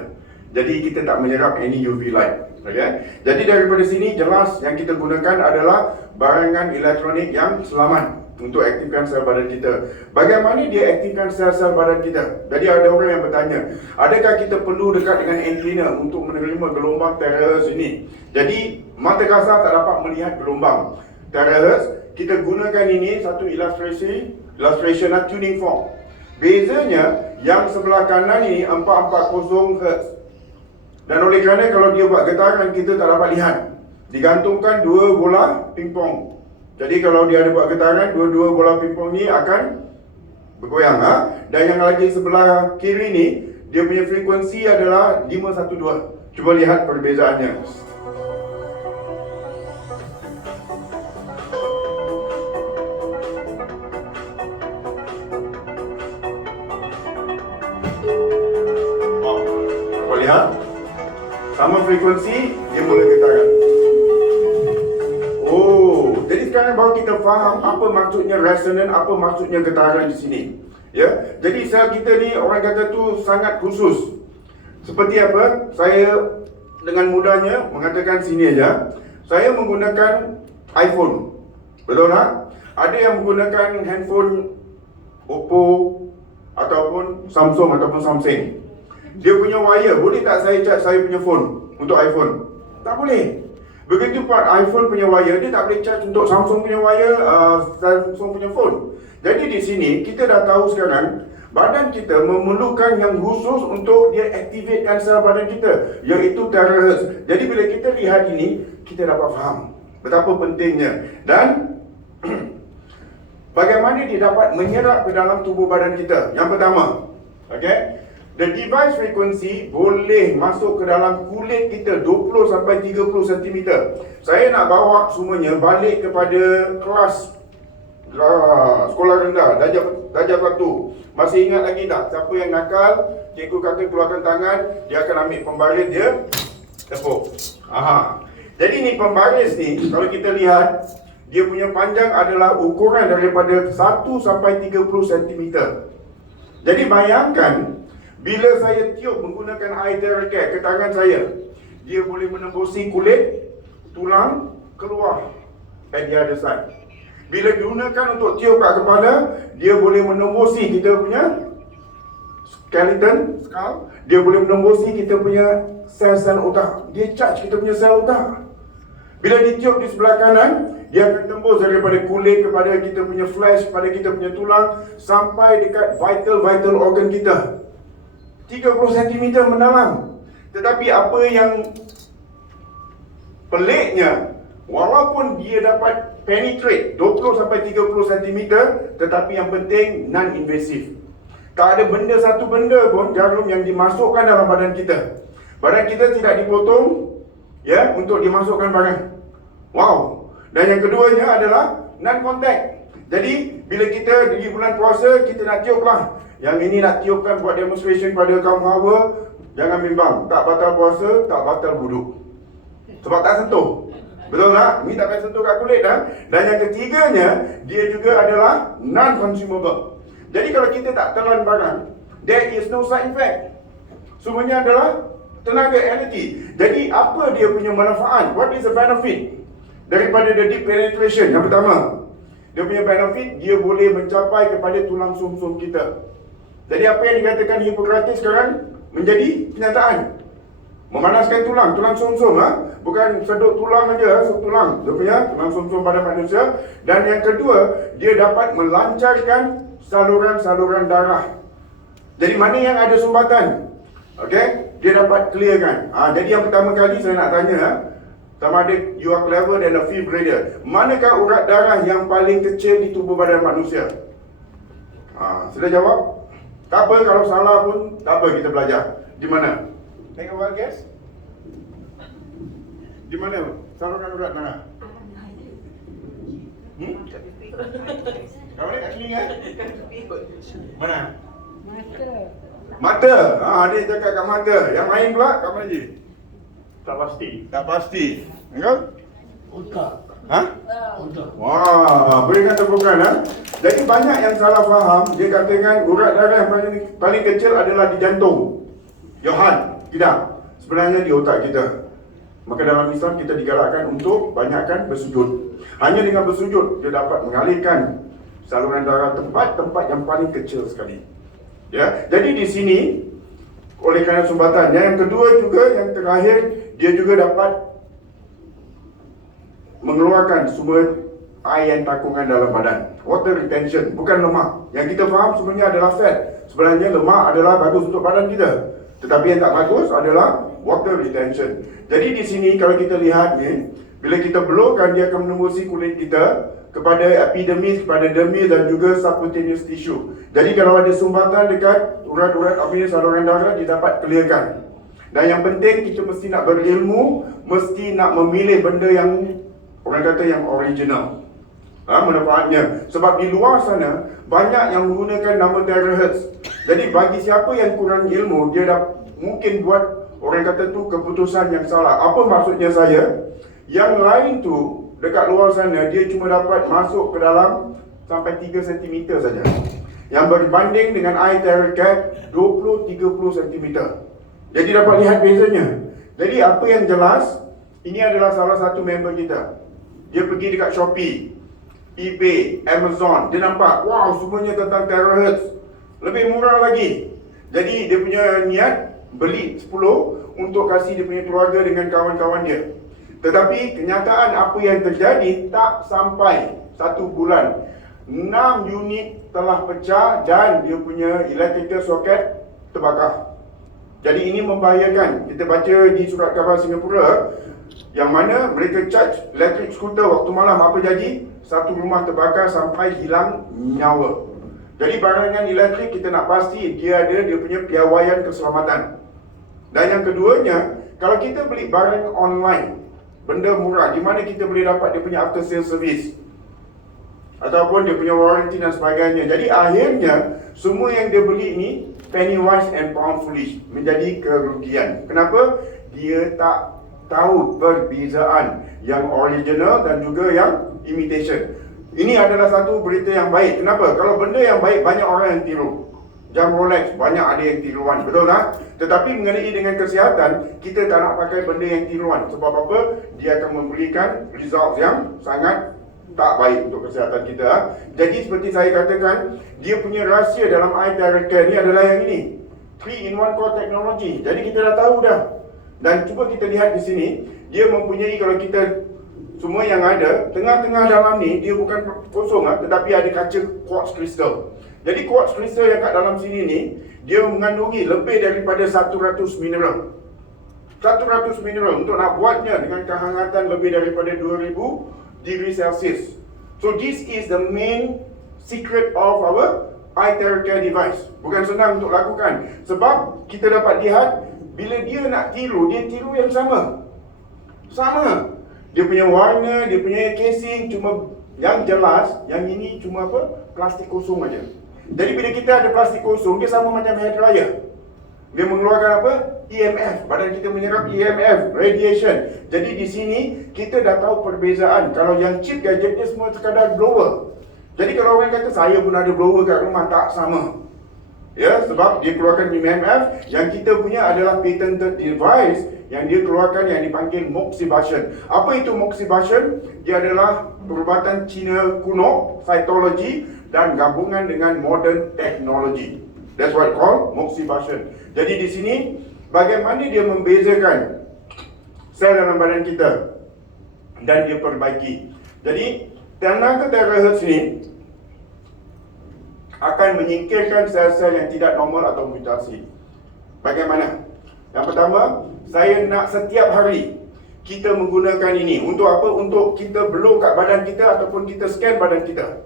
Jadi kita tak menyerap any UV light. Okay? Jadi daripada sini jelas yang kita gunakan adalah barangan elektronik yang selamat untuk aktifkan sel badan kita. Bagaimana dia aktifkan sel-sel badan kita? Jadi ada orang yang bertanya, adakah kita perlu dekat dengan antena untuk menerima gelombang terahertz ini? Jadi mata kasar tak dapat melihat gelombang terahertz. Kita gunakan ini satu illustration tuning fork. Bezanya yang sebelah kanan ini 440 Hz. Dan oleh kerana kalau dia buat getaran kita tak dapat lihat. Digantungkan dua bola pingpong. Jadi kalau dia ada buat getaran, dua-dua bola pingpong ni akan bergoyang. Dan yang lagi sebelah kiri ni, dia punya frekuensi adalah 512. Cuba lihat perbezaannya. Kau lihat? Sama frekuensi, dia mula getaran. Oh, jadi sekarang baru kita faham apa maksudnya resonan, apa maksudnya getaran di sini. Ya, jadi sel kita ni orang kata tu sangat khusus. Seperti apa? Saya dengan mudahnya mengatakan sini aja. Saya menggunakan iPhone. Betul tak? Ada yang menggunakan handphone Oppo ataupun Samsung ataupun Samsung. Dia punya wire, boleh tak saya charge saya punya phone untuk iPhone? Tak boleh. Begitu pun iPhone punya wire, dia tak boleh charge untuk Samsung punya wire, Samsung punya phone. Jadi di sini kita dah tahu sekarang badan kita memerlukan yang khusus untuk dia aktifkan sel badan kita, iaitu terahertz. Jadi bila kita lihat ini, kita dapat faham betapa pentingnya dan bagaimana dia dapat menyerap ke dalam tubuh badan kita. Yang pertama, okay, the device frequency boleh masuk ke dalam kulit kita 20 sampai 30 cm. Saya nak bawa semuanya balik kepada kelas sekolah rendah, darjah 1. Masih ingat lagi tak? Siapa yang nakal, cikgu kata keluarkan tangan, dia akan ambil pembaris dia tepuk. Jadi ni pembaris ni, kalau kita lihat, dia punya panjang adalah ukuran daripada 1 sampai 30 cm. Jadi bayangkan, bila saya tiup menggunakan air terangkat ke tangan saya, dia boleh menembusi kulit, tulang, keluar at the other side. Bila digunakan untuk tiup kat kepala, dia boleh menembusi kita punya skeleton, skull. Dia boleh menembusi kita punya sel-sel otak. Dia charge kita punya sel otak. Bila ditiup di sebelah kanan, dia akan tembus daripada kulit kepada kita punya flesh, pada kita punya tulang, sampai dekat vital organ kita. 30 cm mendalam. Tetapi apa yang peliknya, walaupun dia dapat penetrate 20 sampai 30 cm, tetapi yang penting non-invasive. Tak ada satu benda pun jarum yang dimasukkan dalam badan kita. Badan kita tidak dipotong ya untuk dimasukkan barang. Wow. Dan yang keduanya adalah non-contact. Jadi bila kita di bulan puasa, kita nak tiup lah. Yang ini nak tiupkan buat demonstration pada kaum hawa, jangan bimbang. Tak batal puasa, tak batal wuduk. Sebab tak sentuh. Betul tak? Ini tak payah sentuh kat kulit dah. Dan yang ketiganya, dia juga adalah non-consumable. Jadi kalau kita tak telan barang, there is no side effect. Semuanya adalah tenaga energy. Jadi apa dia punya manfaat? What is the benefit daripada the deep penetration? Yang pertama, dia punya benefit, dia boleh mencapai kepada tulang sumsum kita. Jadi apa yang dikatakan Hippocrates sekarang menjadi kenyataan. Memanaskan tulang sumsum, bukan sedut tulang aja, tulang. Dia punya tulang sumsum pada manusia. Dan yang kedua, dia dapat melancarkan saluran-saluran darah. Jadi mana yang ada sumbatan, okay, dia dapat clearkan. Jadi yang pertama kali saya nak tanya, sama ada you are clever than a fifth grader. Manakah urat darah yang paling kecil di tubuh badan manusia? Sudah jawab? Tak apa, kalau salah pun tak apa, kita belajar. Di mana? Take a wild guess. Di mana saluran urat darah? Kau boleh kat sini ya? Mana? Mata. Dia cakap kat mata. Yang lain pula kat mana je? Tak pasti. Tak pasti. Engkau? Otak. Ha? Otak. Wah, boleh kata bukan Jadi banyak yang salah faham. Dia katakan urat darah yang paling kecil adalah di jantung. Yohan, tidak. Sebenarnya di otak kita. Maka dalam Islam kita digalakkan untuk banyakkan bersujud. Hanya dengan bersujud dia dapat mengalihkan saluran darah tempat-tempat yang paling kecil sekali. Ya, jadi di sini oleh kerana sumbatannya, yang kedua juga, yang terakhir, dia juga dapat mengeluarkan sumber air yang takungan dalam badan. Water retention, bukan lemak. Yang kita faham sebenarnya adalah fat. Sebenarnya lemak adalah bagus untuk badan kita. Tetapi yang tak bagus adalah water retention. Jadi di sini kalau kita lihat ni, bila kita blowkan, dia akan menembusi kulit kita kepada epidermis, kepada dermis dan juga subcutaneous tissue. Jadi kalau ada sumbatan dekat urat-urat saluran darah, dia dapat clearkan. Dan yang penting, kita mesti nak berilmu, mesti nak memilih benda yang orang kata yang original. Manfaatnya. Sebab di luar sana banyak yang menggunakan nama terahertz. Jadi bagi siapa yang kurang ilmu, dia dah mungkin buat orang kata tu keputusan yang salah. Apa maksudnya saya? Yang lain tu dekat luar sana dia cuma dapat masuk ke dalam sampai 3 cm saja. Yang berbanding dengan air terahertz 20-30 cm. Jadi dapat lihat bezanya. Jadi apa yang jelas, ini adalah salah satu member kita. Dia pergi dekat Shopee, eBay, Amazon. Dia nampak, wow, semuanya tentang terahertz. Lebih murah lagi. Jadi dia punya niat beli 10 untuk kasih dia punya keluarga dengan kawan-kawan dia. Tetapi kenyataan apa yang terjadi, tak sampai 1 bulan 6 unit telah pecah dan dia punya electrical socket terbakar. Jadi ini membahayakan. Kita baca di surat khabar Singapura, yang mana mereka charge electric scooter waktu malam, apa jadi? Satu rumah terbakar sampai hilang nyawa. Jadi barangan elektrik kita nak pasti dia ada dia punya piawaian keselamatan. Dan yang keduanya, kalau kita beli barang online, benda murah, di mana kita boleh dapat dia punya after sales service ataupun dia punya warranty dan sebagainya. Jadi akhirnya semua yang dia beli ini penny wise and pound foolish, menjadi kerugian. Kenapa? Dia tak tahu perbezaan yang original dan juga yang imitation. Ini adalah satu berita yang baik. Kenapa? Kalau benda yang baik, banyak orang yang tiru. Jam Rolex, banyak ada yang tiruan, betul tak? Tetapi mengenai dengan kesihatan, kita tak nak pakai benda yang tiruan. Sebab apa? Dia akan memberikan result yang sangat tak baik untuk kesihatan kita. Jadi seperti saya katakan, dia punya rahsia dalam air terahertz ni adalah yang ini, 3-in-1 core technology. Jadi kita dah tahu dah. Dan cuba kita lihat di sini, dia mempunyai, kalau kita semua yang ada, tengah-tengah dalam ni, dia bukan kosong tetapi ada kaca quartz crystal. Jadi quartz crystal yang kat dalam sini ni, dia mengandungi lebih daripada 100 mineral. 100 mineral untuk nak buatnya dengan kehangatan lebih daripada 2000 degree Celsius. So this is the main secret of our eye theracare device. Bukan senang untuk lakukan. Sebab kita dapat lihat, bila dia nak tiru, dia tiru yang sama. Sama. Dia punya warna, dia punya casing, cuma yang jelas, yang ini cuma apa? Plastik kosong aja. Jadi bila kita ada plastik kosong, dia sama macam hair dryer. Dia mengeluarkan apa? EMF. Badan kita menyerap EMF, radiation. Jadi di sini kita dah tahu perbezaan. Kalau yang cheap gadget dia semua sekadar blower. Jadi kalau orang kata saya pun ada blower kat rumah, tak sama. Ya, sebab dia keluarkan EMF. Yang kita punya adalah patented device yang dia keluarkan yang dipanggil moxibustion. Apa itu moxibustion? Dia adalah perubatan Cina kuno, cytology dan gabungan dengan modern technology. That's what called moxibustion. Jadi di sini bagaimana dia membezakan sel dalam badan kita dan dia perbaiki. Jadi tenaga terahertz ni akan menyingkirkan sel-sel yang tidak normal atau mutasi. Bagaimana? Yang pertama, saya nak setiap hari kita menggunakan ini. Untuk apa? Untuk kita blow kat badan kita ataupun kita scan badan kita.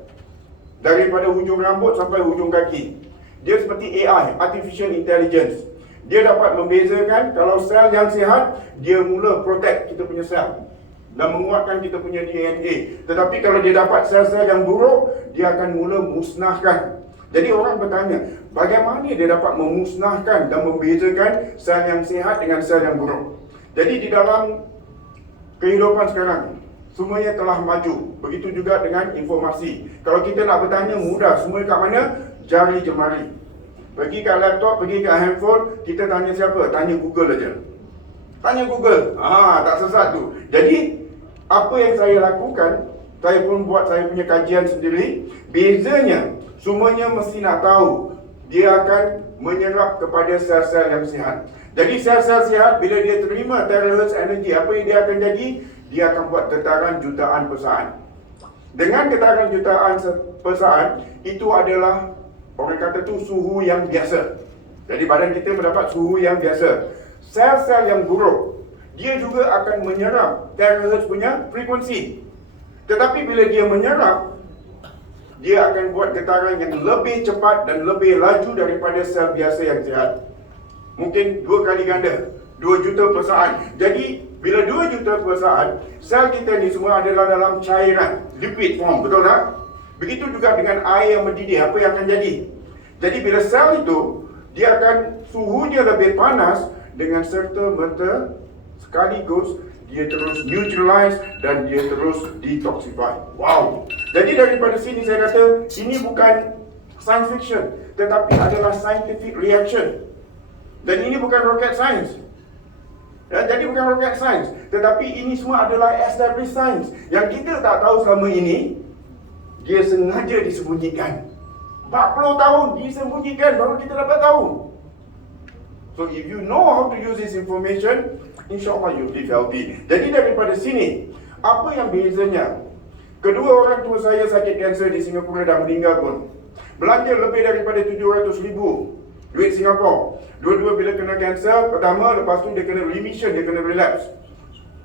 Daripada hujung rambut sampai hujung kaki. Dia seperti AI, Artificial Intelligence. Dia dapat membezakan kalau sel yang sihat, dia mula protect kita punya sel dan menguatkan kita punya DNA. Tetapi kalau dia dapat sel-sel yang buruk, dia akan mula musnahkan. Jadi orang bertanya, bagaimana dia dapat memusnahkan dan membezakan sel yang sihat dengan sel yang buruk? Jadi di dalam kehidupan sekarang, semuanya telah maju. Begitu juga dengan informasi. Kalau kita nak bertanya, mudah. Semua kat mana? Jari jemari. Pergi kat laptop, pergi kat handphone, kita tanya siapa? Tanya Google aja. Tanya Google. Tak sesat tu. Jadi, apa yang saya lakukan, saya pun buat saya punya kajian sendiri. Bezanya, semuanya mesti nak tahu, dia akan menyerap kepada sel-sel yang sihat. Jadi sel-sel sihat, bila dia terima terahertz energy, apa yang dia akan jadi? Dia akan buat getaran jutaan pesaan. Dengan getaran jutaan pesaan, itu adalah, orang kata tu suhu yang biasa. Jadi badan kita mendapat suhu yang biasa. Sel-sel yang buruk, dia juga akan menyerap terahertz punya frekuensi. Tetapi bila dia menyerap, dia akan buat getaran yang lebih cepat dan lebih laju daripada sel biasa yang sihat. Mungkin 2 kali ganda, 2 juta pesaan. Jadi bila 2 juta pesaan, sel kita ni semua adalah dalam cairan, liquid form, betul tak? Begitu juga dengan air yang mendidih, apa yang akan jadi? Jadi bila sel itu, dia akan suhunya lebih panas, dengan serta-merta sekaligus dia terus neutralize dan dia terus detoxify. Wow. Jadi daripada sini saya kata, ini bukan science fiction, tetapi adalah scientific reaction. Dan ini bukan rocket science. Ya, jadi bukan rocket science, tetapi ini semua adalah established science. Yang kita tak tahu selama ini, dia sengaja disembunyikan. 40 tahun disembunyikan, baru kita dapat tahu. So if you know how to use this information, insyaAllah you'll live healthy. Jadi daripada sini, apa yang bezanya? Kedua orang tua saya sakit kanser di Singapura dan meninggal pun. Belanja lebih daripada 700,000 duit Singapura. Dua-dua bila kena kanser, pertama, lepas tu dia kena remission, dia kena relapse.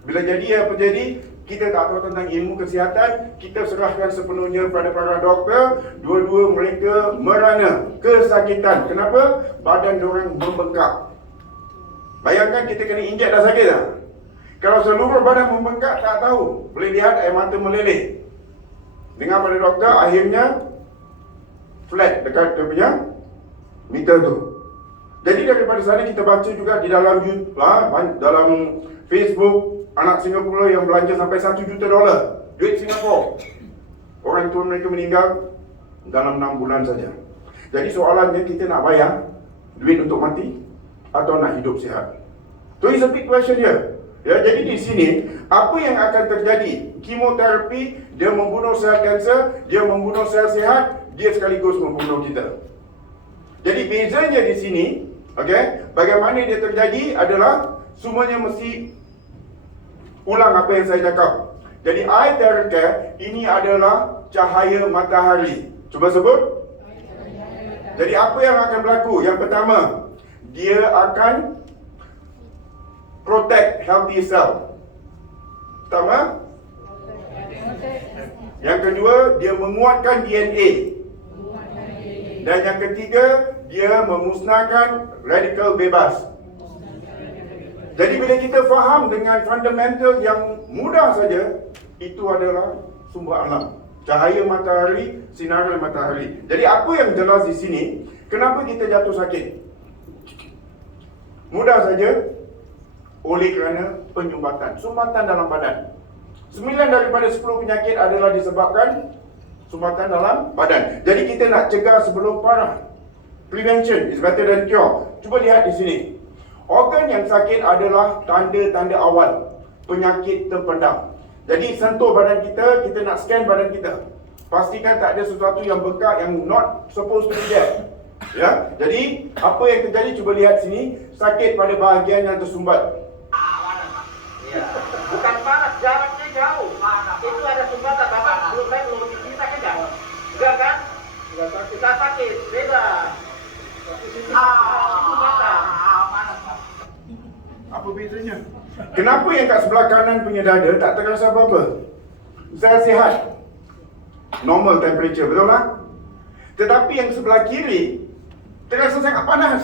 Bila jadi apa jadi, kita tak tahu tentang ilmu kesihatan, kita serahkan sepenuhnya pada para doktor. Dua-dua mereka merana kesakitan. Kenapa? Badan diorang membengkak. Bayangkan kita kena injek dah sakit tak? Kalau seluruh badan membengkak, tak tahu. Boleh lihat air mata meleleh. Dengar pada doktor, akhirnya flat dekat dia punya meter tu. Jadi daripada sana kita baca juga di dalam dalam Facebook, anak Singapura yang belanja sampai $1 juta duit Singapura. Orang tua mereka meninggal dalam 6 bulan saja. Jadi soalannya, kita nak bayar duit untuk mati atau nak hidup sihat? So it's a big question here. Ya, jadi di sini apa yang akan terjadi? Kemoterapi dia membunuh sel kanser, dia membunuh sel sihat, dia sekaligus membunuh kita. Jadi bezanya di sini, okey, bagaimana dia terjadi adalah semuanya mesti ulang apa yang saya cakap. Jadi eye therapy ini adalah cahaya matahari. Cuba sebut. Jadi apa yang akan berlaku? Yang pertama, dia akan protect healthy cell. Pertama. Yang kedua, dia menguatkan DNA. Dan yang ketiga, dia memusnahkan radikal bebas. Jadi bila kita faham dengan fundamental yang mudah saja, itu adalah sumber alam. Cahaya matahari, sinaran matahari. Jadi apa yang jelas di sini, kenapa kita jatuh sakit? Mudah saja, oleh kerana penyumbatan. Sumbatan dalam badan. 9 daripada 10 penyakit adalah disebabkan sumbatan dalam badan. Jadi kita nak cegah sebelum parah. Prevention is better than cure. Cuba lihat di sini. Organ yang sakit adalah tanda-tanda awal penyakit terpendam. Jadi sentuh badan kita, kita nak scan badan kita. Pastikan tak ada sesuatu yang bengkak yang not supposed to be there. Ya, jadi apa yang terjadi, cuba lihat sini, sakit pada bahagian yang tersumbat. Bukan panas, jaraknya jauh. Itu ada sumbatan, Bapak belum kita kan jauh. Enggak kan? Enggak sakit, beda. Sumbatan. Apa bezanya? Kenapa yang kat sebelah kanan punya dada tak terasa apa-apa? Sel sihat, normal temperature, betul tak? Tetapi yang sebelah kiri terasa sangat panas.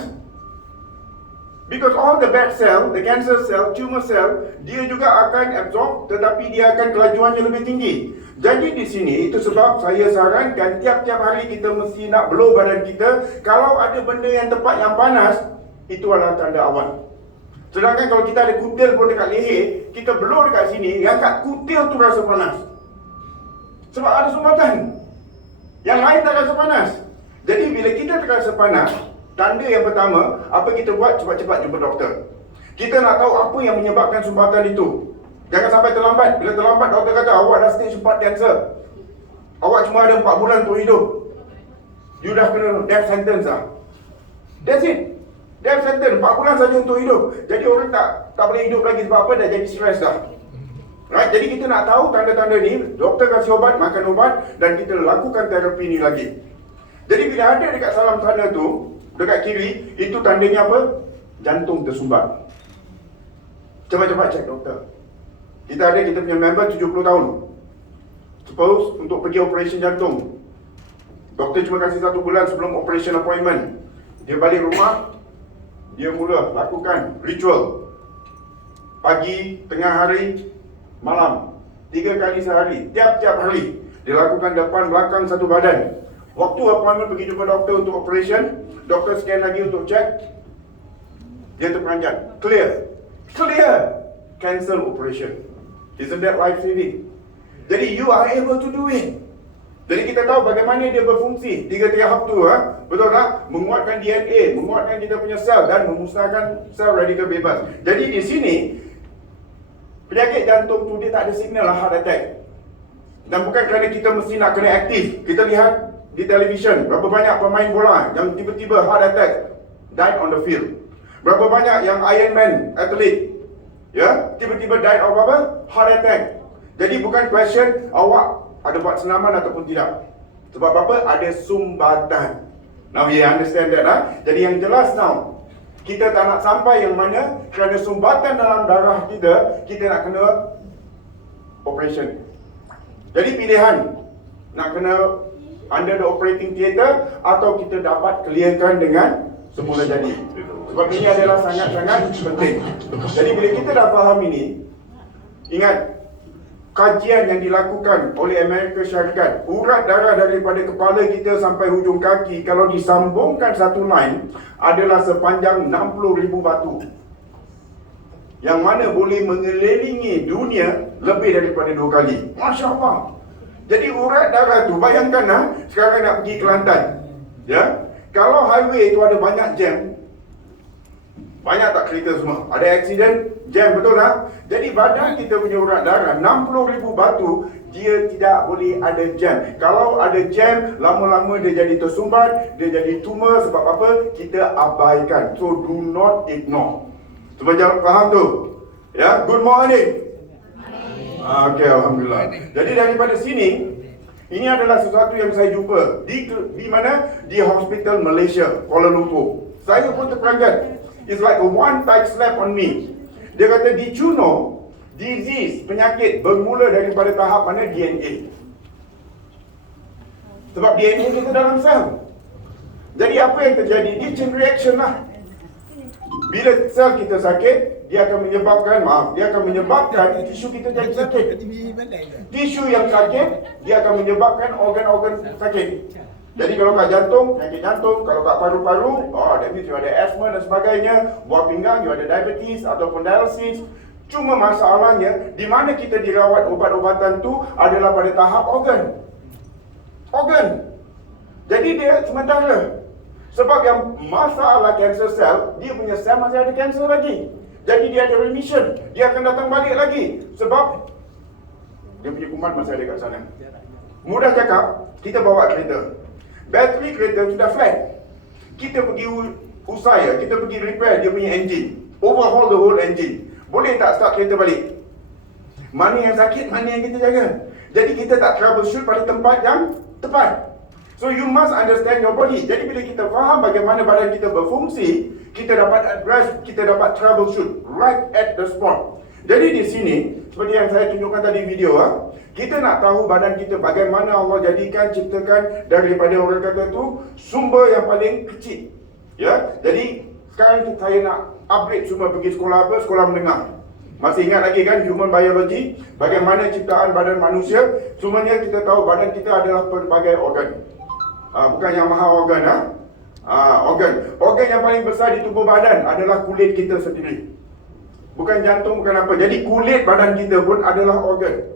Because all the bad cell, the cancer cell, tumor cell, dia juga akan absorb, tetapi dia akan kelajuannya lebih tinggi. Jadi di sini itu sebab saya sarankan tiap-tiap hari kita mesti nak blow badan kita. Kalau ada benda yang tempat yang panas, itu adalah tanda awal. Sedangkan kalau kita ada kutil pun dekat leher, kita blow dekat sini, yang kat kutil tu rasa panas. Sebab ada sumbatan. Yang lain tak rasa panas. Jadi bila kita terasa panas, tanda yang pertama, apa kita buat? Cepat-cepat jumpa doktor. Kita nak tahu apa yang menyebabkan sumbatan itu. Jangan sampai terlambat. Bila terlambat, doktor kata awak dah stage 4 cancer. Awak cuma ada 4 bulan untuk hidup. You dah kena death sentence lah. That's it. Death sentence, 4 bulan saja untuk hidup. Jadi orang tak boleh hidup lagi sebab apa? Dah jadi stres dah. Right? Jadi kita nak tahu tanda-tanda ni, doktor kasih obat, makan obat dan kita lakukan terapi ni lagi. Jadi bila ada dekat salam sana tu, dekat kiri, itu tandanya apa? Jantung tersumbat. Cepat-cepat cek doktor. Kita punya member 70 tahun. Suppose untuk pergi operation jantung. Doktor cuma kasih 1 bulan sebelum operation appointment. Dia balik rumah, dia mula lakukan ritual. Pagi, tengah hari, malam. 3 kali sehari, tiap-tiap hari. Dia lakukan depan belakang satu badan. Waktu appointment pergi jumpa doktor untuk operation, doktor scan lagi untuk cek. Dia terperanjat. Clear. Cancel operation. Isn't that life saving? Jadi you are able to do it. Jadi kita tahu bagaimana dia berfungsi. 3 tahap tu, betul tak? Menguatkan DNA, menguatkan kita punya sel dan memusnahkan sel radikal bebas. Jadi di sini penyakit jantung tu dia tak ada signal heart attack. Dan bukan kerana kita mesti nak kena aktif. Kita lihat di televisyen berapa banyak pemain bola yang tiba-tiba heart attack, died on the field. Berapa banyak yang Ironman atlet, tiba-tiba died of apa? Heart attack. Jadi bukan question awak ada buat senaman ataupun tidak. Sebab apa? Ada sumbatan. Now you understand that, Jadi yang jelas now, kita tak nak sampai yang mana kerana sumbatan dalam darah kita nak kena operation. Jadi pilihan, nak kena under the operating theatre atau kita dapat clearkan dengan semula jadi. Sebab ini adalah sangat-sangat penting. Jadi bila kita dah faham ini, ingat, kajian yang dilakukan oleh Amerika Syarikat, urat darah daripada kepala kita sampai hujung kaki, kalau disambungkan satu line, adalah sepanjang 60,000 batu. Yang mana boleh mengelilingi dunia lebih daripada 2 kali. Masya Allah. Jadi urat darah tu, bayangkan sekarang nak pergi Kelantan. Kalau highway tu ada banyak jam, banyak tak kereta semua? Ada accident, jam, betul tak? Jadi badan kita punya urat darah 60,000 batu, dia tidak boleh ada jam. Kalau ada jam, lama-lama dia jadi tersumbat, dia jadi tumor. Sebab apa? Kita abaikan. So do not ignore. Cuba jangan faham tu. Good morning. Okay, Alhamdulillah. Jadi daripada sini, ini adalah sesuatu yang saya jumpa di mana? Di hospital Malaysia, Kuala Lumpur. Saya pun terperanjat. It's like a one tight slap on me. Dia kata, did you know disease, penyakit bermula daripada tahap mana? DNA. Sebab DNA kita dalam sel. Jadi apa yang terjadi? Dia chain reaction lah. Bila sel kita sakit, dia akan menyebabkan tisu kita jadi sakit. Tisu yang sakit, dia akan menyebabkan organ-organ sakit. Jadi kalau kat jantung, penyakit jantung. Kalau kat paru-paru, that means you ada asma dan sebagainya. Buah pinggang, you ada diabetes ataupun dialysis. Cuma masalahnya, di mana kita dirawat obat-obatan tu adalah pada tahap organ. Jadi dia sementara. Sebab yang masalah cancer cell, dia punya sel masih ada cancer lagi. Jadi dia ada remission. Dia akan datang balik lagi. Sebab dia punya kuman masih ada kat sana. Mudah cakap, kita bawa kereta. Bateri kereta sudah flat. Kita pergi usai, kita pergi repair dia punya engine. Overhaul the whole engine. Boleh tak start kereta balik? Mana yang sakit, mana yang kita jaga. Jadi kita tak troubleshoot pada tempat yang tepat. So you must understand your body. Jadi bila kita faham bagaimana badan kita berfungsi, kita dapat address, kita dapat troubleshoot right at the spot. Jadi di sini, seperti yang saya tunjukkan tadi video, kita nak tahu badan kita bagaimana Allah jadikan, ciptakan daripada orang kata tu sumber yang paling kecil. Jadi sekarang saya nak upgrade semua pergi sekolah apa? Sekolah menengah. Masih ingat lagi kan human biology? Bagaimana ciptaan badan manusia? Semuanya kita tahu badan kita adalah pelbagai organ. Bukan yang maha organ, organ yang paling besar di tubuh badan adalah kulit kita sendiri. Bukan jantung, bukan apa. Jadi kulit badan kita pun adalah organ.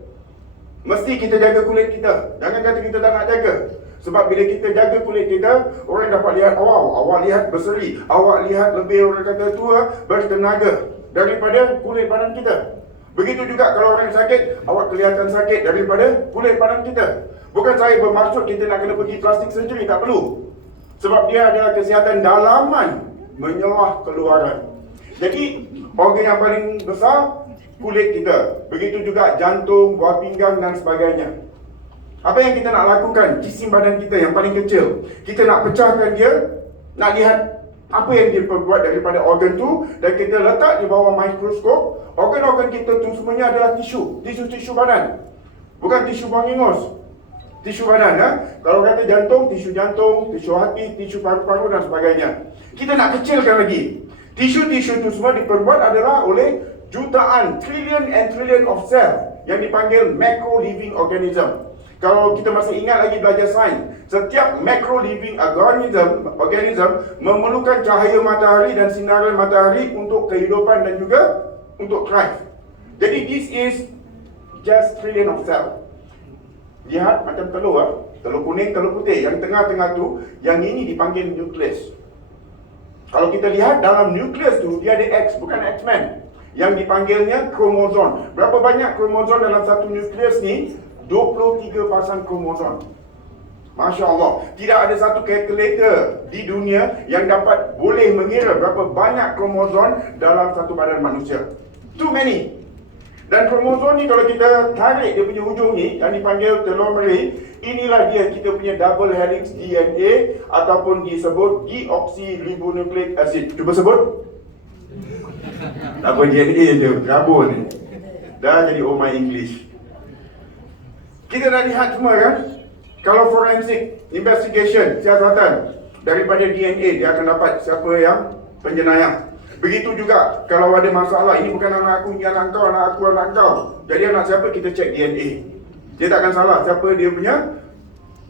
Mesti kita jaga kulit kita. Jangan kata kita tak nak jaga. Sebab bila kita jaga kulit kita, orang dapat lihat, wow, awak lihat berseri, awak lihat lebih, orang kata tua, bertenaga daripada kulit badan kita. Begitu juga kalau orang sakit, awak kelihatan sakit daripada kulit badan kita. Bukan saya bermaksud kita nak kena pergi plastik surgery, tak perlu. Sebab dia adalah kesihatan dalaman menyelah keluaran. Jadi organ yang paling besar kulit kita. Begitu juga jantung, buah pinggang dan sebagainya. Apa yang kita nak lakukan? Jisim badan kita yang paling kecil, kita nak pecahkan dia, nak lihat apa yang dia perbuat daripada organ tu, dan kita letak di bawah mikroskop. Organ-organ kita tu semuanya adalah tisu badan. Bukan tisu buang ingus. Tisu badan, Kalau kata jantung, tisu hati, tisu paru-paru dan sebagainya. Kita nak kecilkan lagi. Tisu-tisu itu semua diperbuat adalah oleh jutaan, trillion of cell yang dipanggil macro living organism. Kalau kita masih ingat lagi belajar sains, setiap macro living organism memerlukan cahaya matahari dan sinaran matahari untuk kehidupan dan juga untuk thrive. Jadi this is just trillion of cell. Lihat macam telur, telur kuning, telur putih. Yang tengah-tengah tu, yang ini dipanggil nukleus. Kalau kita lihat dalam nukleus tu, dia ada X, bukan X-Men. Yang dipanggilnya kromosom. Berapa banyak kromosom dalam satu nukleus ni? 23 pasang kromosom. Masya Allah. Tidak ada satu kalkulator di dunia yang boleh mengira berapa banyak kromosom dalam satu badan manusia. Too many. Dan kromosom ni kalau kita tarik dia punya hujung ni, yang dipanggil telomere, inilah dia kita punya double helix DNA ataupun disebut deoxyribonucleic acid. Cuba sebut. Apa DNA je, rabun ni. Dah jadi oh my English. Kita dah lihat semua kan? Kalau forensic investigation, siasatan daripada DNA, dia akan dapat siapa yang penjenayah. Begitu juga kalau ada masalah, ini bukan anak aku, ini anak kau, anak aku, anak kau. Jadi anak siapa, kita cek DNA. Dia takkan salah siapa dia punya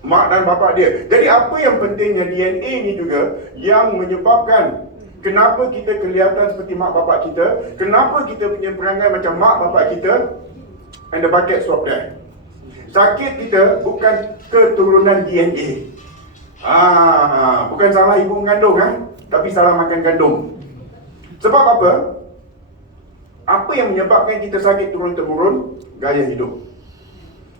mak dan bapa dia. Jadi apa yang pentingnya DNA ni juga yang menyebabkan kenapa kita kelihatan seperti mak bapak kita, kenapa kita punya perangai macam mak bapak kita, and the bucket stop there. Sakit kita bukan keturunan DNA. Bukan salah ibu mengandung, tapi salah makan gandum. Sebab apa? Apa yang menyebabkan kita sakit turun-temurun? Gaya hidup.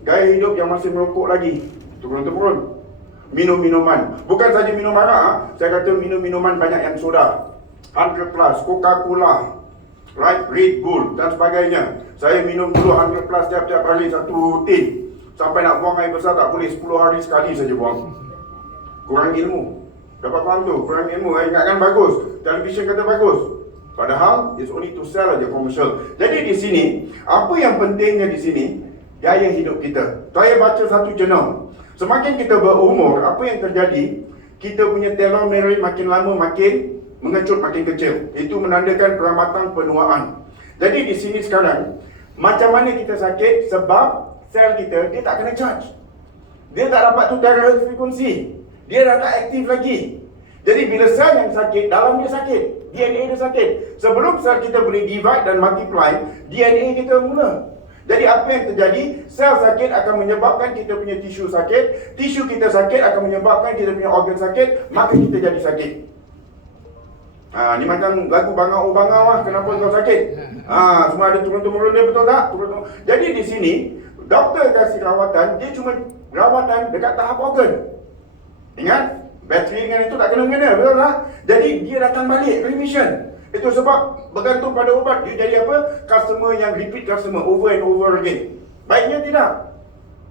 Gaya hidup yang masih merokok lagi, turun-temurun. Minum-minuman. Bukan saja minum arak, saya kata minum-minuman banyak yang soda. 100 plus, Coca-Cola, right, Red Bull dan sebagainya. Saya minum dulu 100 plus tiap-tiap hari satu tin. Sampai nak buang air besar tak boleh, 10 hari sekali saja buang. Kurang ilmu. Dapat faham tu? Kurang ilmu. Ingatkan bagus. Television kata bagus. Padahal it's only to sell aja commercial. Jadi di sini, apa yang pentingnya di sini? Gaya hidup kita. Saya baca satu jurnal. Semakin kita berumur, apa yang terjadi? Kita punya telomere makin lama makin mengecut, makin kecil. Itu menandakan peramatan penuaan. Jadi di sini sekarang, macam mana kita sakit? Sebab sel kita, dia tak kena charge. Dia tak dapat tukar frekuensi. Dia dah tak aktif lagi. Jadi bila sel yang sakit, dalam dia sakit, DNA dia sakit. Sebelum sel kita boleh divide dan multiply, DNA kita mula. Jadi apa yang terjadi? Sel sakit akan menyebabkan kita punya tisu sakit. Tisu kita sakit akan menyebabkan kita punya organ sakit. Maka kita jadi sakit. Ni macam lagu bangau-bangau lah. Kenapa kau sakit? Semua ada turun-temurun dia, betul tak? Turun-temurun. Jadi di sini, doktor kasih rawatan, dia cuma rawatan dekat tahap organ. Ingat, bateri dengan itu tak kena-mengena, betul tak? Jadi dia datang balik, remission. Itu sebab bergantung pada ubat, dia jadi apa? Customer yang repeat customer, over and over again. Baiknya tidak.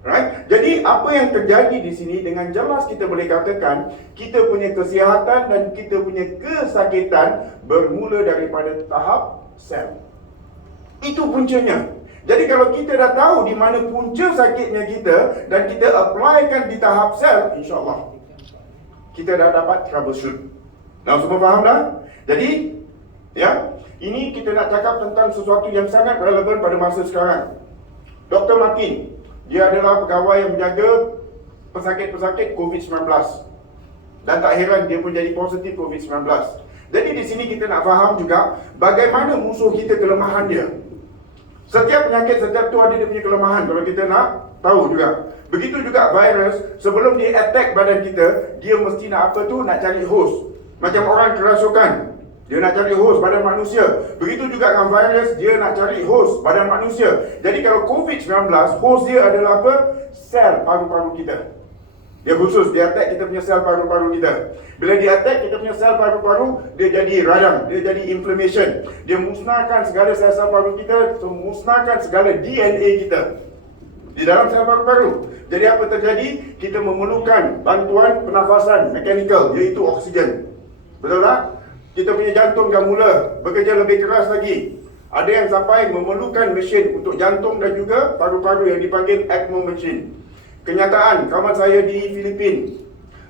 Right? Jadi apa yang terjadi di sini, dengan jelas kita boleh katakan, kita punya kesihatan dan kita punya kesakitan bermula daripada tahap sel. Itu puncanya. Jadi kalau kita dah tahu di mana punca sakitnya kita dan kita applykan di tahap sel, insyaAllah kita dah dapat troubleshoot. Nah, semua faham dah? Jadi, ya, Ini kita nak cakap tentang sesuatu yang sangat relevan pada masa sekarang. Dr. Martin, dia adalah pegawai yang menjaga pesakit-pesakit COVID-19. Dan tak heran dia pun jadi positif COVID-19. Jadi di sini kita nak faham juga bagaimana musuh kita kelemahan dia. Setiap penyakit, setiap tu ada dia punya kelemahan kalau kita nak tahu juga. Begitu juga virus, sebelum dia attack badan kita, dia mesti nak apa tu? Nak cari host. Macam orang kerasukan, dia nak cari host badan manusia. Begitu juga dengan virus, dia nak cari host badan manusia. Jadi kalau COVID-19, host dia adalah apa? Sel paru-paru kita. Dia khusus, dia attack kita punya sel paru-paru kita. Bila dia attack kita punya sel paru-paru, dia jadi radang, dia jadi inflammation. Dia musnahkan segala sel-sel paru kita, musnahkan segala DNA kita di dalam sel paru-paru. Jadi apa terjadi? Kita memerlukan bantuan pernafasan mekanikal, iaitu oksigen. Betul tak? Kita punya jantung dah mula bekerja lebih keras lagi. Ada yang sampai memerlukan mesin untuk jantung dan juga paru-paru yang dipanggil ECMO machine. Kenyataan, kawan saya di Filipina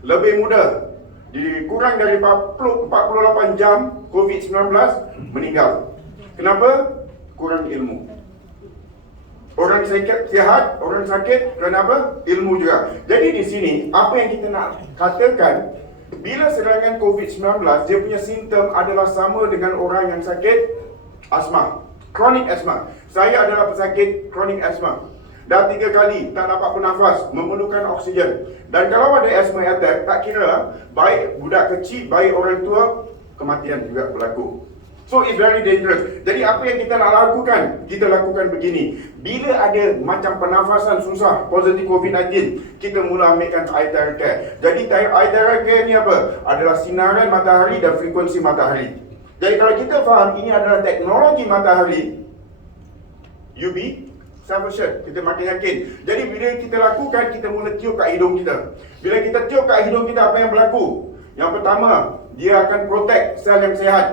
lebih muda, kurang dari 48 jam COVID-19 meninggal. Kenapa? Kurang ilmu. Orang sihat, orang sakit kerana apa? Ilmu juga. Jadi di sini, apa yang kita nak katakan, bila serangan COVID-19, dia punya simptom adalah sama dengan orang yang sakit asma, chronic asma. Saya adalah pesakit chronic asma. Dah 3 kali tak dapat bernafas, memerlukan oksigen. Dan kalau ada asthma attack, tak kira baik budak kecil, baik orang tua, kematian juga berlaku. So it's very dangerous. Jadi apa yang kita nak lakukan? Kita lakukan begini. Bila ada macam pernafasan susah, positif COVID-19, kita mula ambilkan air direct care. Jadi air direct care ni apa? Adalah sinaran matahari dan frekuensi matahari. Jadi kalau kita faham ini adalah teknologi matahari, UV, sufficient, kita makin yakin. Jadi bila kita lakukan, kita mula tiup kat hidung kita. Bila kita tiup kat hidung kita, apa yang berlaku? Yang pertama, dia akan protect sel yang sihat.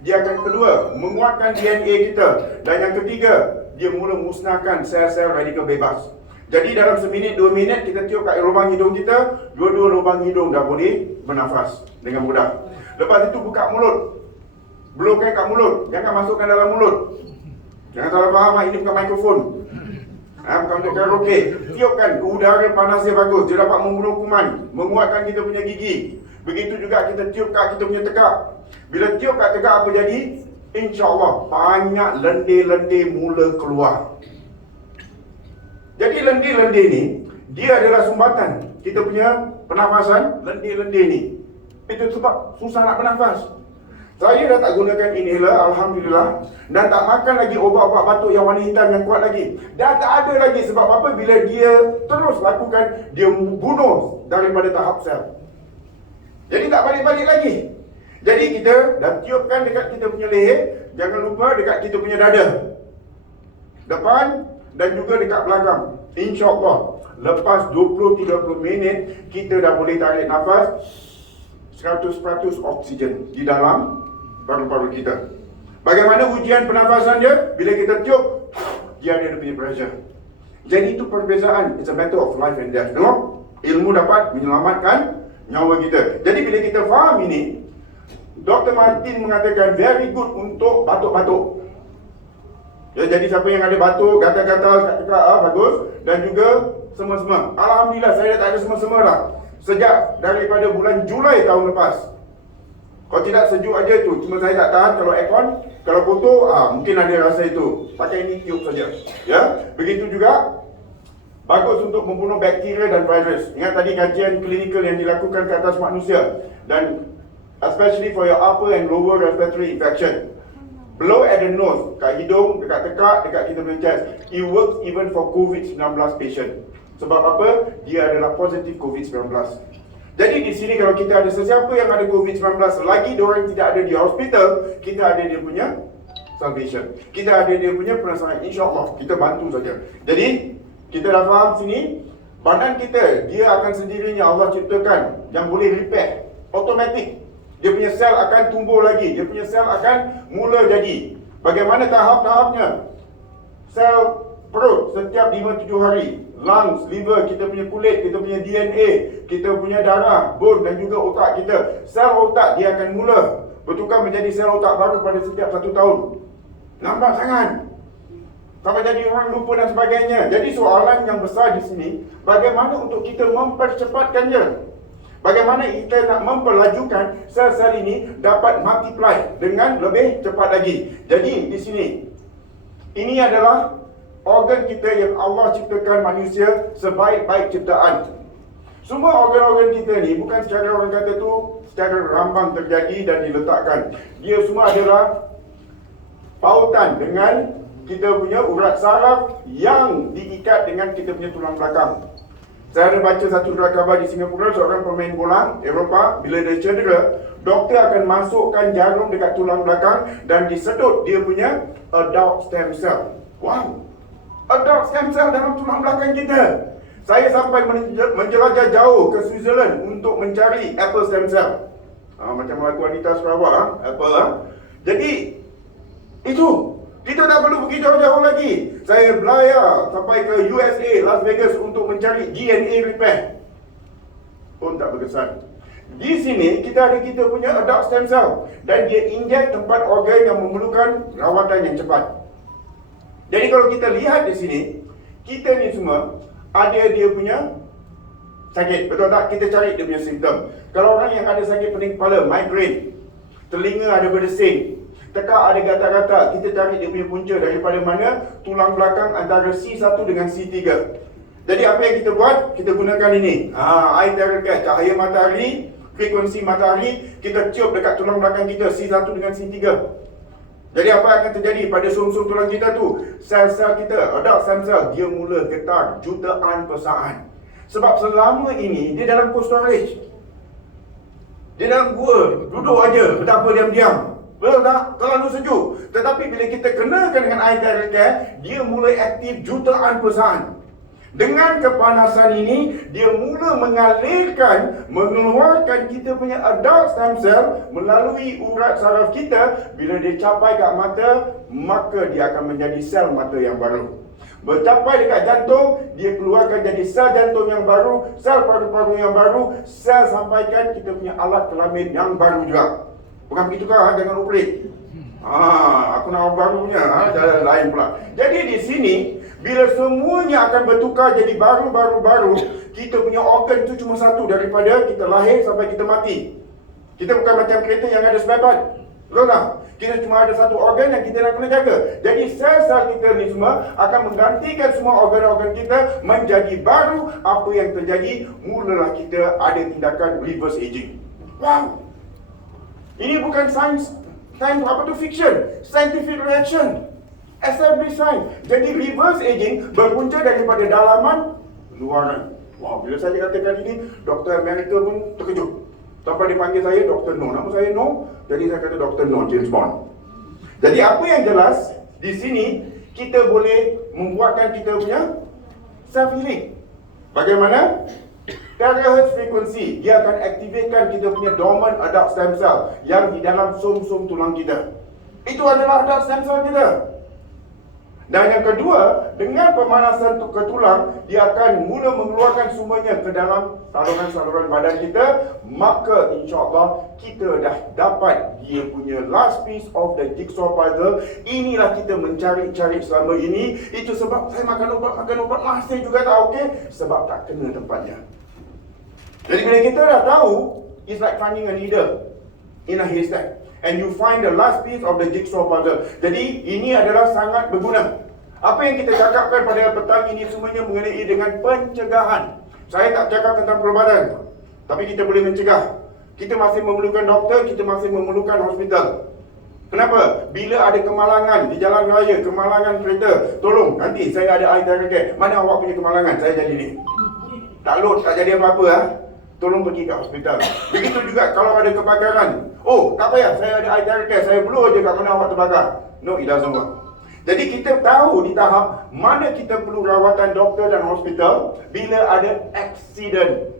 Dia akan kedua, menguatkan DNA kita. Dan yang ketiga, dia mula musnahkan sel-sel radikal bebas. Jadi dalam seminit, 2 minit, kita tiup kat lubang hidung kita, dua-dua lubang hidung dah boleh bernafas dengan mudah. Lepas itu buka mulut. Blowkan kat mulut, jangan masukkan dalam mulut. Jangan salah faham, ini bukan mikrofon. Bukan untuk karaoke. Tiupkan udara panas dia bagus. Dia dapat membunuh kuman, menguatkan kita punya gigi. Begitu juga kita tiup kat kita punya tekak. Bila tiup kat tekak apa jadi? InsyaAllah banyak lendir-lendir mula keluar. Jadi lendir-lendir ni, dia adalah sumbatan kita punya pernafasan. Lendir-lendir ni, itu sebab susah nak bernafas. Saya dah tak gunakan inhaler, Alhamdulillah. Dan tak makan lagi obat-obat batuk yang warna hitam yang kuat lagi. Dah tak ada lagi. Sebab apa? Bila dia terus lakukan, dia bunuh daripada tahap sel. Jadi tak balik-balik lagi. Jadi kita dah tiupkan dekat kita punya leher. Jangan lupa dekat kita punya dada, depan dan juga dekat belakang. InsyaAllah lepas 20-30 minit, kita dah boleh tarik nafas 100% oksigen di dalam paru-paru kita. Bagaimana ujian pernafasan dia? Bila kita tiup, dia ada punya pressure. Jadi itu perbezaan. It's a matter of life and death. Tengok, ilmu dapat menyelamatkan nyawa kita. Jadi bila kita faham ini, Dr. Martin mengatakan very good untuk batuk-batuk. Ya, jadi siapa yang ada batuk, gatal-gatal kat tekak, bagus. Dan juga semua-semua. Alhamdulillah saya dah tak ada semua-semua dah. Sejak daripada bulan Julai tahun lepas. Kalau tidak sejuk aja tu, cuma saya tak tahan kalau aircon, kalau kotor, mungkin ada rasa itu. Pakai ini tiup saja. Ya, begitu juga bagus untuk membunuh bakteria dan virus. Ingat tadi kajian klinikal yang dilakukan ke atas manusia. Dan especially for your upper and lower respiratory infection. Blow at the nose, kat hidung, dekat tekak, dekat kita punya chest. It works even for COVID-19 patient. Sebab apa? Dia adalah positif COVID-19. Jadi di sini kalau kita ada sesiapa yang ada COVID-19, selagi diorang tidak ada di hospital, kita ada dia punya salvation. Kita ada dia punya penasaran. InsyaAllah kita bantu saja. Jadi kita dah faham sini, badan kita, dia akan sendirinya Allah ciptakan yang boleh repair, automatic. Dia punya sel akan tumbuh lagi, dia punya sel akan mula jadi. Bagaimana tahap-tahapnya? Sel perut setiap 5-7 hari, lungs, liver, kita punya kulit, kita punya DNA, kita punya darah, bone dan juga otak kita. Sel otak dia akan mula bertukar menjadi sel otak baru pada setiap 1 tahun. Lambat sangat. Sampai jadi orang lupa dan sebagainya. Jadi soalan yang besar di sini, bagaimana untuk kita mempercepatkannya? Bagaimana kita nak memperlajukan sel-sel ini dapat multiply dengan lebih cepat lagi. Jadi di sini, ini adalah organ kita yang Allah ciptakan manusia sebaik-baik ciptaan. Semua organ-organ kita ni bukan secara orang kata tu secara rambang terjadi dan diletakkan. Dia semua adalah pautan dengan kita punya urat saraf yang diikat dengan kita punya tulang belakang. Saya ada baca satu surat khabar di Singapura, seorang pemain bola Eropah, bila dia cedera, doktor akan masukkan jarum dekat tulang belakang dan disedut dia punya adult stem cell. Wow! Adult stem cell dalam tulang belakang kita. Saya sampai menjelajah jauh ke Switzerland untuk mencari apple stem cell. Macam lagu Anita Sarawak, apple. Jadi, itu. Kita tak perlu pergi jauh-jauh lagi. Saya belayar sampai ke USA, Las Vegas untuk mencari DNA repair. Pun tak berkesan. Di sini, kita ada kita punya adult stem cell. Dan dia injek tempat organ yang memerlukan rawatan yang cepat. Jadi kalau kita lihat di sini, kita ni semua ada dia punya sakit. Betul tak? Kita cari dia punya simptom. Kalau orang yang ada sakit pening kepala, migraine, telinga ada berdesing, tekak ada gatal-gatal, kita cari dia punya punca daripada mana? Tulang belakang antara C1 dengan C3. Jadi apa yang kita buat? Kita gunakan ini. Eye therapy, cahaya matahari, frekuensi matahari, kita cium dekat tulang belakang kita C1 dengan C3. Jadi apa akan terjadi pada sum-sum tulang kita tu? Sel-sel kita, adult stem cell, dia mula getar jutaan persaan. Sebab selama ini dia dalam cold storage. Dia dalam gua, duduk aja, betapa diam-diam. Betul tak? Terlalu sejuk. Tetapi bila kita kenakan dengan air therapy, dia mulai aktif jutaan persaan. Dengan kepanasan ini, dia mula mengalirkan, mengeluarkan kita punya adult stem cell melalui urat saraf kita. Bila dia capai kat mata, maka dia akan menjadi sel mata yang baru. Bercapai dekat jantung, dia keluarkan jadi sel jantung yang baru, sel paru-paru yang baru, sel sampaikan kita punya alat kelamin yang baru juga. Bukan begitu kah? Jangan operate. Aku nak baru punya, jalan lain pula. Jadi di sini, bila semuanya akan bertukar jadi baru, kita punya organ tu cuma satu daripada kita lahir sampai kita mati. Kita bukan macam kereta yang ada spare part. Betul tak? Kita cuma ada satu organ yang kita nak kena jaga. Jadi sel-sel kita ni semua akan menggantikan semua organ-organ kita menjadi baru. Apa yang terjadi, mulalah kita ada tindakan reverse aging. Wow! Ini bukan science fiction, scientific reaction, established science. Jadi reverse aging berpunca daripada dalaman luaran. Wow, bila saya katakan ini, Doktor Amerika pun terkejut. Sampai dipanggil saya Dr. No. Nama saya No, jadi saya kata Dr. No, James Bond. Jadi apa yang jelas, di sini kita boleh membuatkan kita punya self healing. Bagaimana? Terahertz frekuensi, dia akan aktifkan kita punya dormant adult stem cell yang di dalam sum-sum tulang kita. Itu adalah adult stem cell kita. Dan yang kedua, dengan pemanasan ke tulang, dia akan mula mengeluarkan semuanya ke dalam saluran-saluran badan kita. Maka insyaAllah kita dah dapat dia punya last piece of the jigsaw puzzle. Inilah kita mencari-cari selama ini. Itu sebab saya makan ubat masih juga tak okey. Sebab tak kena tempatnya. Jadi bila kita dah tahu, it's like finding a needle in a haystack. And you find the last piece of the jigsaw puzzle. Jadi ini adalah sangat berguna. Apa yang kita cakapkan pada petang ini semuanya mengenai dengan pencegahan. Saya tak cakap tentang perubatan, tapi kita boleh mencegah. Kita masih memerlukan doktor, kita masih memerlukan hospital. Kenapa? Bila ada kemalangan di jalan raya, kemalangan kereta, tolong nanti saya ada air therapy. Mana awak punya kemalangan? Saya jadi ni. Tak load, tak jadi apa-apa tolong pergi ke hospital. Begitu juga kalau ada kebakaran. Oh, tak payah, saya ada air therapy, saya blow je kat mana awak terbakar. No, it doesn't work. Jadi kita tahu di tahap mana kita perlu rawatan doktor dan hospital bila ada accident.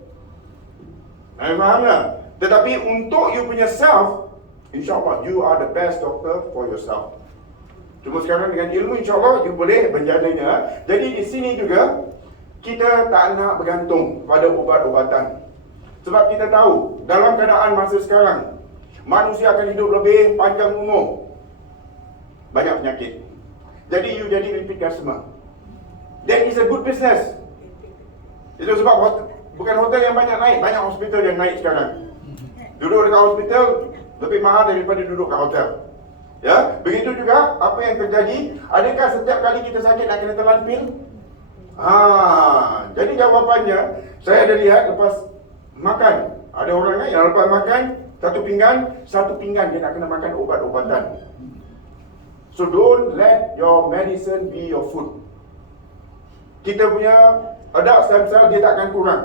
Faham tak? Tetapi untuk you punya self, insyaAllah you are the best doctor for yourself. Cuma sekarang dengan ilmu insyaAllah you boleh menjaganya. Jadi di sini juga kita tak nak bergantung pada ubat-ubatan. Sebab kita tahu dalam keadaan masa sekarang, manusia akan hidup lebih panjang umur. Banyak penyakit. Jadi you jadi repeat customer. That is a good business. Itu sebab bukan hotel yang banyak naik, banyak hospital yang naik sekarang. Duduk dekat hospital lebih mahal daripada duduk kat hotel. Ya, begitu juga apa yang terjadi. Adakah setiap kali kita sakit nak kena telan pil? Jadi jawapannya, saya ada lihat lepas makan, ada orang yang lepas makan satu pinggan dia nak kena makan ubat-ubatan. So don't let your medicine be your food. Kita punya adult stem cell dia tak akan kurang.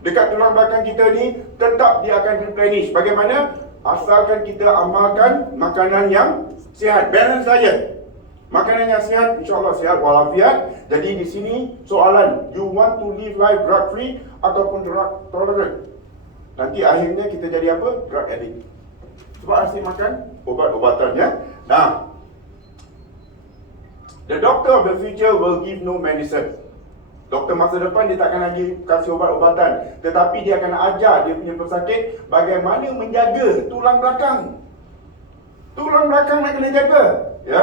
Dekat tulang belakang kita ni tetap dia akan replenish. Bagaimana? Asalkan kita amalkan makanan yang sihat, balance diet. Makanan yang sihat, insya-Allah sihat walafiat. Jadi di sini soalan, you want to live life drug free ataupun drug tolerant? Nanti akhirnya kita jadi apa? Drug addict. Sebab asyik makan obat-obatan ya. Nah, the doctor of the future will give no medicine. Doktor masa depan dia takkan lagi kasih obat-obatan, tetapi dia akan ajar dia punya pesakit bagaimana menjaga tulang belakang. Tulang belakang nak kena jaga, ya.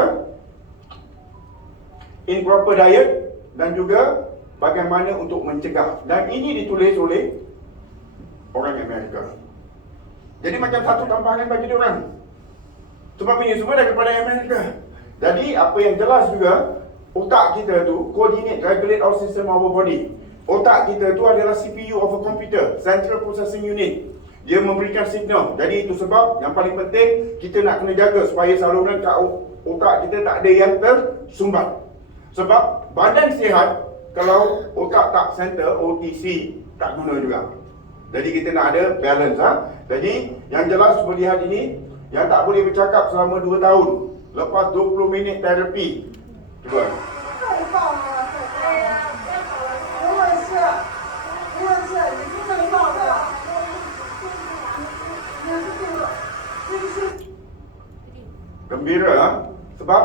Improper diet dan juga bagaimana untuk mencegah. Dan ini ditulis oleh orang Amerika. Jadi macam satu tamparan bagi dia orang. Sebab ini semua daripada Amerika. Jadi apa yang jelas juga, otak kita tu coordinate, regulate our system of our body. Otak kita tu adalah CPU of a computer, Central Processing Unit. Dia memberikan signal. Jadi itu sebab yang paling penting kita nak kena jaga supaya saluran kat otak kita tak ada yang tersumbat. Sebab badan sihat kalau otak tak center, OTC tak guna juga. Jadi kita nak ada balance. Jadi yang jelas melihat ini, yang tak boleh bercakap selama 2 tahun. Lepas 20 minit terapi. Cuba. 太棒了！哎呀，太好了！我也是，你是最棒的。你是这个，这个是。 Gembira sebab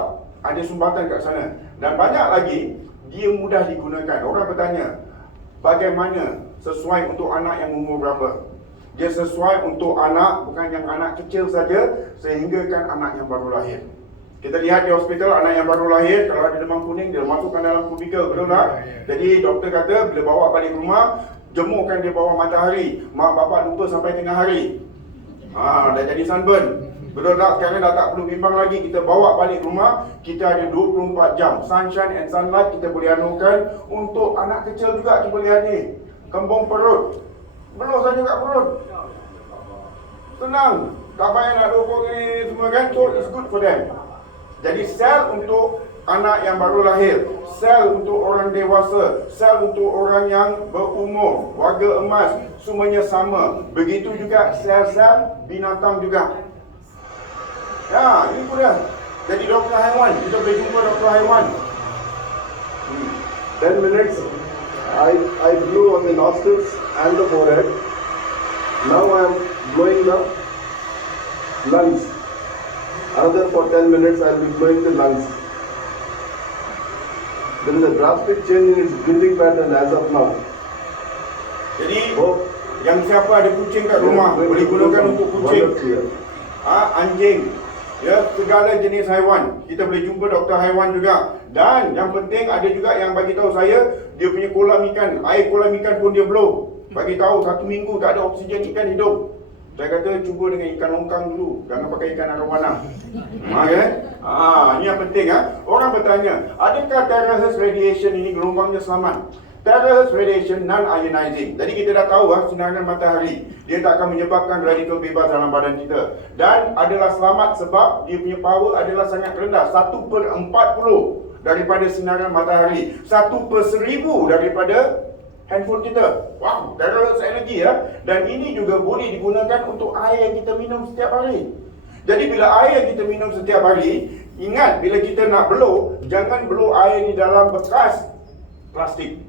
ada sumbatan kat sana. Dan banyak lagi dia mudah digunakan. Orang bertanya, bagaimana sesuai untuk anak yang umur berapa? Dia sesuai untuk anak, bukan yang anak kecil saja, sehingga kan anak yang baru lahir. Kita lihat di hospital, anak yang baru lahir, kalau ada demam kuning, dia masukkan dalam kubikel, betul tak? Jadi doktor kata, bila bawa balik rumah, jemurkan dia bawah matahari. Mak bapak lupa sampai tengah hari. Dah jadi sunburn. Betul tak? Sekarang dah tak perlu bimbang lagi. Kita bawa balik rumah, kita ada 24 jam. Sunshine and sunlight kita boleh anukan. Untuk anak kecil juga, cuba lihat ni. Kembung perut. Belum saja kat perut. Senang. Tak payah nak dukung ni semua kan. So it's good for them. Jadi sel untuk anak yang baru lahir, sel untuk orang dewasa, sel untuk orang yang berumur, warga emas, semuanya sama. Begitu juga sel-sel binatang juga. Ya, ini pun dah. Jadi doktor haiwan, kita boleh jumpa doktor haiwan. 10 minutes, I blew on the nostrils and the forehead. Now I am blowing the lungs. Another for 10 minutes I will be blowing the lungs. There is a drastic change in its breathing pattern as of now. Jadi, yang siapa ada kucing kat rumah, boleh gunakan untuk kucing. Anjing. Ya, segala jenis haiwan. Kita boleh jumpa doktor haiwan juga. Dan yang penting ada juga yang bagi tahu saya, dia punya kolam ikan, air kolam ikan pun dia blow. Bagi tahu 1 minggu tak ada oksigen, ikan hidup. Saya kata cuba dengan ikan longkang dulu, jangan pakai ikan arowana. Ini yang penting Orang bertanya, adakah terahertz radiation ini gelombangnya selamat? Terahertz radiation non-ionizing. Jadi kita dah tahu sinaran matahari dia tak akan menyebabkan radikal bebas dalam badan kita. Dan adalah selamat sebab dia punya power adalah sangat rendah. 1/40 daripada sinaran matahari, 1/1000 daripada handphone kita. Wow, terahertz energi Dan ini juga boleh digunakan untuk air yang kita minum setiap hari. Jadi bila air yang kita minum setiap hari, ingat bila kita nak blow, jangan blow air di dalam bekas plastik.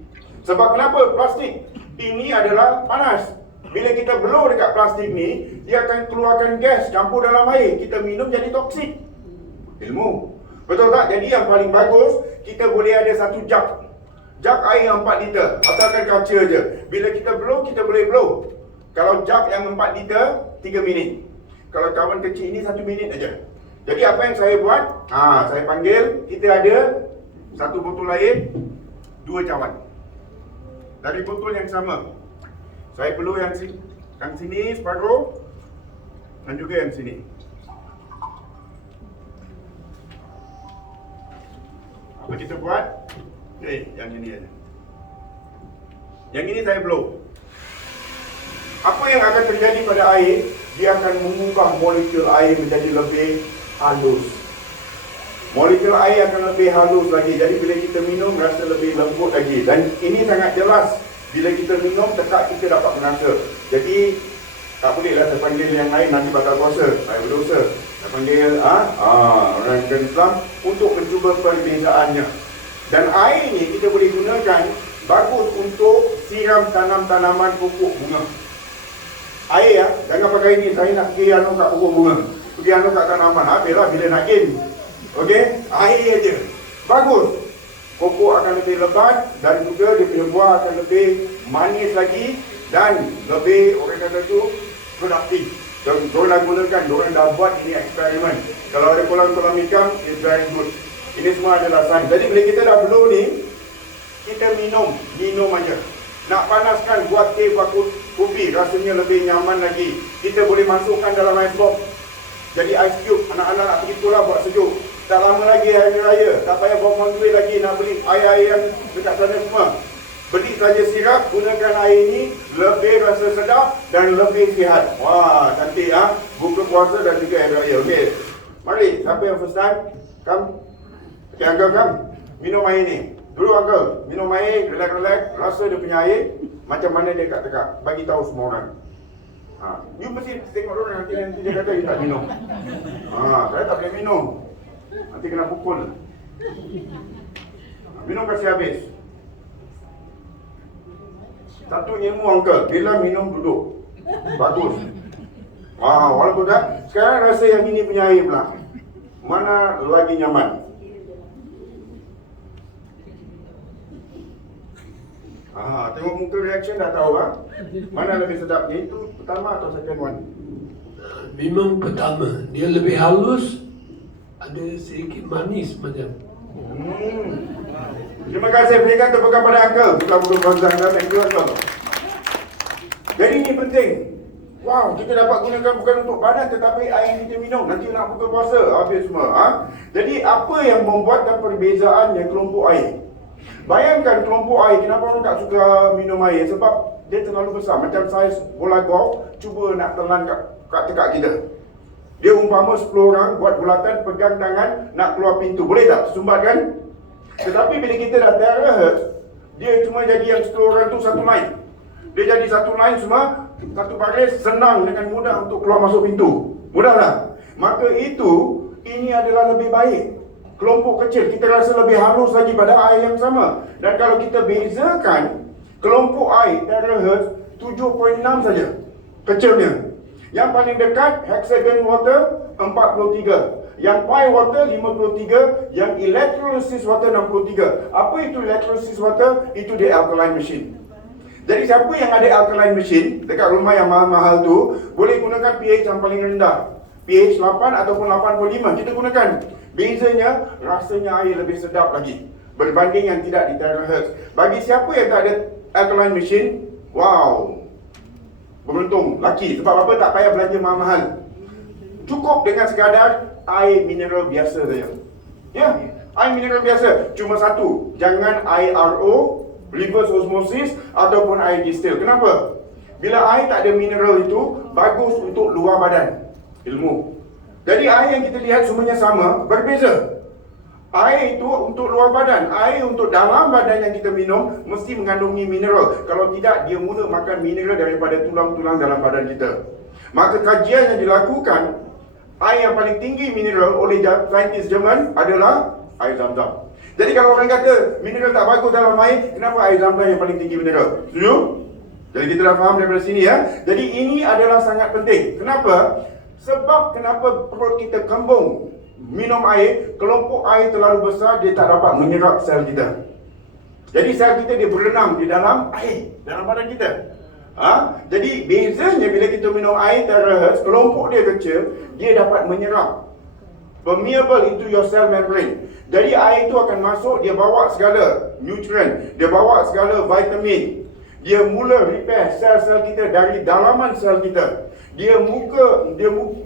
Sebab kenapa plastik? Ini adalah panas. Bila kita blow dekat plastik ni, dia akan keluarkan gas campur dalam air. Kita minum jadi toksik. Ilmu. Betul tak? Jadi yang paling bagus, kita boleh ada satu jug. Jug air yang 4 liter. Asalkan kaca je. Bila kita blow, kita boleh blow. Kalau jug yang 4 liter, 3 minit. Kalau kawan kecil ini 1 minit aja. Jadi apa yang saya buat? Saya panggil, kita ada 1 botol air, 2 cawan. Dari botol yang sama. Saya perlu yang sini separuh dan juga yang sini. Apa kita buat? Yang ini aja. Yang ini saya blow. Apa yang akan terjadi pada air? Dia akan mengubah molekul air menjadi lebih halus. Molekul air akan lebih halus lagi. Jadi bila kita minum rasa lebih lembut lagi. Dan ini sangat jelas. Bila kita minum tekak kita dapat merasa. Jadi tak bolehlah saya panggil yang lain nanti batal puasa. Saya berdosa. Saya panggil orang Islam untuk mencuba perbezaannya. Dan air ni kita boleh gunakan bagus untuk siram tanaman pokok bunga. Air jangan pakai ini, saya nak pergi kat pokok bunga. Pergi kat tanaman, habislah bila nak in. Okey, air aja. Bagus. Pokok akan lebih lebat dan juga dia punya buah akan lebih manis lagi dan lebih orang kata tu produktif. Dan diorang dah gunakan, diorang dah buat ini eksperimen. Kalau ada kolam-kolam ikan, it's very good. Ini semua adalah sains. Jadi bila kita dah blow ni, kita minum aja. Nak panaskan, buat teh, buat kopi, rasanya lebih nyaman lagi. Kita boleh masukkan dalam ice box. Jadi ice cube, anak-anak nak pergi sekolah buat sejuk. Tak lama lagi hari raya, tak payah buang duit lagi nak beli air yang dekat sana semua. Beli saja sirap, gunakan air ini, lebih rasa sedap dan lebih sihat. Wah, cantik buka puasa dan juga hari raya. Okey. Mari, siapa yang first time? Come. Okay, Uncle, come. Minum air ni. Dulu Uncle, minum air, relax, rasa dia punya air, macam mana dia kat tekak. Bagi tahu semua orang. You mesti tengok orang nanti dia kata you tak minum. Saya tak boleh minum. Nanti kena pukul. Minum kasih habis. Satu ilmu Uncle, bila minum duduk. Bagus. Walaupun dah. Sekarang rasa yang ini punya air pula. Mana lagi nyaman? Tengok muka reaction dah tahu mana lebih sedapnya, itu pertama atau second one? Memang pertama, dia lebih halus, ada sedikit manis macam. Terima kasih, berikan tepukan pada Uncle. Bukan bangsa thank you Uncle. Jadi ini penting. Wow, kita dapat gunakan bukan untuk badan tetapi air yang kita minum. Nanti nak buka puasa, habis semua. Jadi apa yang membuatkan perbezaannya kelompok air? Bayangkan kelompok air, kenapa orang tak suka minum air? Sebab dia terlalu besar. Macam saiz bola golf, cuba nak telan kat tekak kita. Dia umpama 10 orang buat bulatan, pegang tangan, nak keluar pintu. Boleh tak? Tersumbat kan? Tetapi bila kita dah terahertz, dia cuma jadi yang 10 orang tu satu line. Dia jadi satu line semua, satu baris, senang dengan mudah untuk keluar masuk pintu. Mudah tak? Maka ini adalah lebih baik. Kelompok kecil, kita rasa lebih halus lagi pada air yang sama. Dan kalau kita bezakan, kelompok air terahertz 7.6 saja kecilnya. Yang paling dekat, hexagon water 43. Yang pi water 53. Yang electrolysis water 63. Apa itu electrolysis water? Itu dia alkaline machine. Jadi siapa yang ada alkaline machine dekat rumah yang mahal-mahal tu, boleh gunakan pH yang paling rendah. pH 8 ataupun 8.5 kita gunakan. Bezanya, rasanya air lebih sedap lagi berbanding yang tidak di terahertz. Bagi siapa yang tak ada alkaline machine, wow, beruntung, laki. Sebab apa? Tak payah belanja mahal-mahal. Cukup dengan sekadar air mineral biasa saja. Ya, air mineral biasa. Cuma satu, jangan air RO, reverse osmosis ataupun air distill. Kenapa? Bila air tak ada mineral itu, bagus untuk luar badan. Ilmu. Jadi air yang kita lihat semuanya sama, berbeza. Air itu untuk luar badan, air untuk dalam badan yang kita minum mesti mengandungi mineral. Kalau tidak, dia mula makan mineral daripada tulang-tulang dalam badan kita. Maka kajian yang dilakukan, air yang paling tinggi mineral oleh saintis Jerman adalah air Zam-Zam. Jadi kalau orang kata mineral tak bagus dalam air, kenapa air Zam-Zam yang paling tinggi mineral? Setuju? Jadi kita dah faham daripada sini ya. Jadi ini adalah sangat penting. Kenapa? Sebab kenapa perut kita kembung minum air, kelompok air terlalu besar, dia tak dapat menyerap sel kita. Jadi sel kita dia berenang di dalam air, dalam badan kita. Jadi bezanya bila kita minum air terakhir, kelompok dia kecil, dia dapat menyerap, permeable into your cell membrane. Jadi air itu akan masuk, dia bawa segala nutrient, dia bawa segala vitamin. Dia mula repair sel-sel kita dari dalaman sel kita. Dia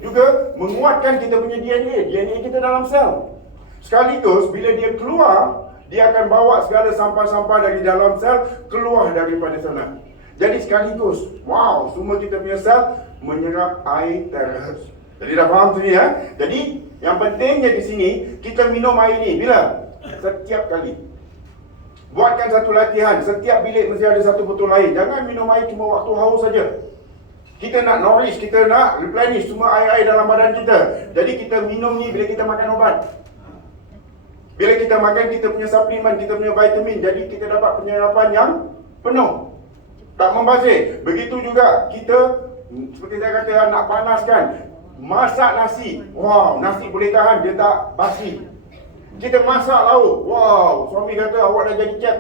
juga menguatkan kita punya DNA kita dalam sel. Sekaligus bila dia keluar, dia akan bawa segala sampah-sampah dari dalam sel keluar daripada sana. Jadi sekaligus, wow, semua kita punya sel menyerap air terakhir. Jadi dah faham sini ya? Jadi yang pentingnya di sini, kita minum air ni bila? Setiap kali. Buatkan satu latihan, setiap bilik mesti ada satu botol air. Jangan minum air cuma waktu haus saja. Kita nak nourish, kita nak replenish semua air-air dalam badan kita. Jadi kita minum ni bila kita makan ubat. Bila kita makan kita punya suplemen, kita punya vitamin. Jadi kita dapat penyerapan yang penuh, tak membazir. Begitu juga kita, seperti saya kata, nak panaskan, masak nasi. Wow, nasi boleh tahan, dia tak basi. Kita masak lauk. Wow, suami kata awak dah jadi chef.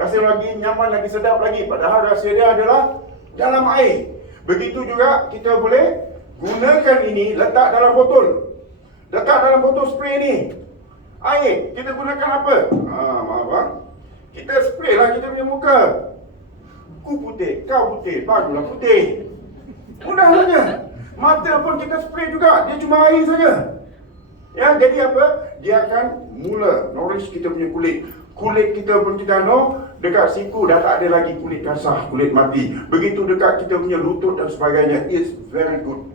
Rasa lagi nyaman, lagi sedap lagi. Padahal rasa dia adalah dalam air. Begitu juga kita boleh gunakan ini, letak dalam botol. Letak dalam botol spray ni. Air, kita gunakan apa? Maaf bang. Kita spray lah kita punya muka. Ku putih, kau putih, barulah putih. Mudah saja. Mata pun kita spray juga, dia cuma air saja. Ya, jadi apa? Dia akan mula nourish kita punya kulit. Kulit kita pun kita dekat siku dah tak ada lagi kulit kasar, kulit mati. Begitu dekat kita punya lutut dan sebagainya, it's very good.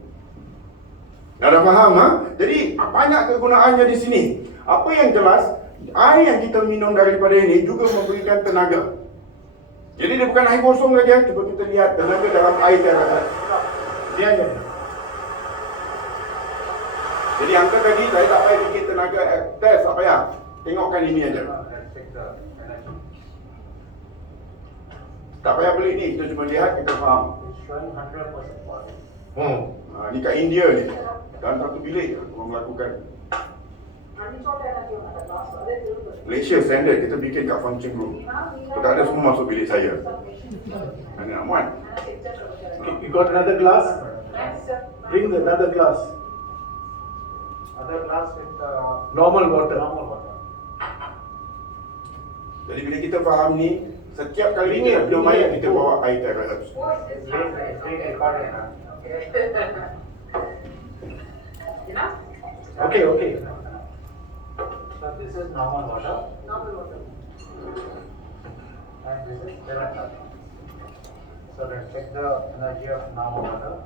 Dah faham Jadi banyak kegunaannya di sini. Apa yang jelas, air yang kita minum daripada ini juga memberikan tenaga. Jadi dia bukan air kosong saja. Cuba kita lihat tenaga dalam air terakhir. Dia aja. Jadi angka tadi saya tak payah bikin tenaga test, tak payah. Tengokkan ini aja. Tak payah beli ni, kita cuma lihat, kita faham. Ni kat India ni. Dalam satu bilik orang melakukan. Malaysia standard kita bikin kat function room. Kalau tak ada semua masuk bilik saya. Mana nak muat? You got another glass? Bring another glass. Other glass with Normal water. Jadi bila kita faham ni, setiap kali kita minum air, kita bawa air terakhir. Okay. So this is normal water. And this is lemon. So let's check the energy of normal water.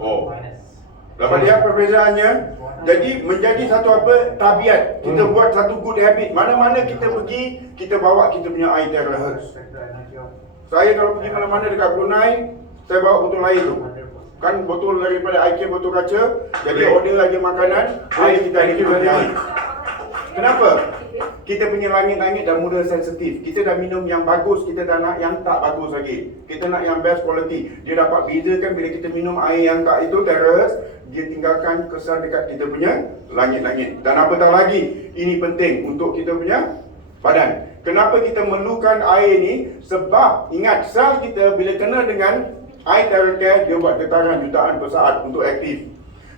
Oh. Minus. Dapat lihat perbezaannya. Jadi menjadi satu apa? Tabiat. Kita buat satu good habit. Mana-mana kita pergi, kita bawa kita punya air terakhir. Check the energy of Saya kalau pergi mana-mana dekat Brunei, saya bawa botol air tu. 100%. Kan botol daripada IKEA, botol kaca. Jadi order aja makanan, air kita ada punya air. Kenapa? Kita punya langit-langit dah mula sensitif. Kita dah minum yang bagus, kita dah nak yang tak bagus lagi. Kita nak yang best quality. Dia dapat bezakan bila kita minum air yang tak itu terus, dia tinggalkan kesan dekat kita punya langit-langit. Dan apatah lagi, ini penting untuk kita punya badan. Kenapa kita memerlukan air ni? Sebab ingat, sel kita bila kena dengan air terakhir, dia buat getaran jutaan per saat untuk aktif.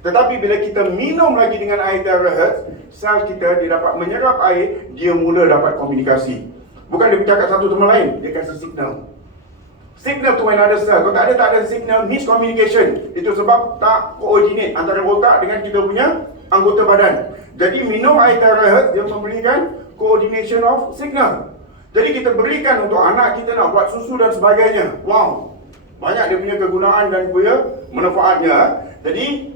Tetapi bila kita minum lagi dengan air terakhir, sel kita dia dapat menyerap air, dia mula dapat komunikasi. Bukan dia bercakap satu sama lain, dia kasih signal. Signal to another cell. Kalau tak ada signal, miscommunication. Itu sebab tak coordinate antara otak dengan kita punya anggota badan. Jadi minum air terakhir, dia memberikan coordination of signal. Jadi kita berikan untuk anak kita nak buat susu dan sebagainya. Wow, banyak dia punya kegunaan dan punya manfaatnya. Jadi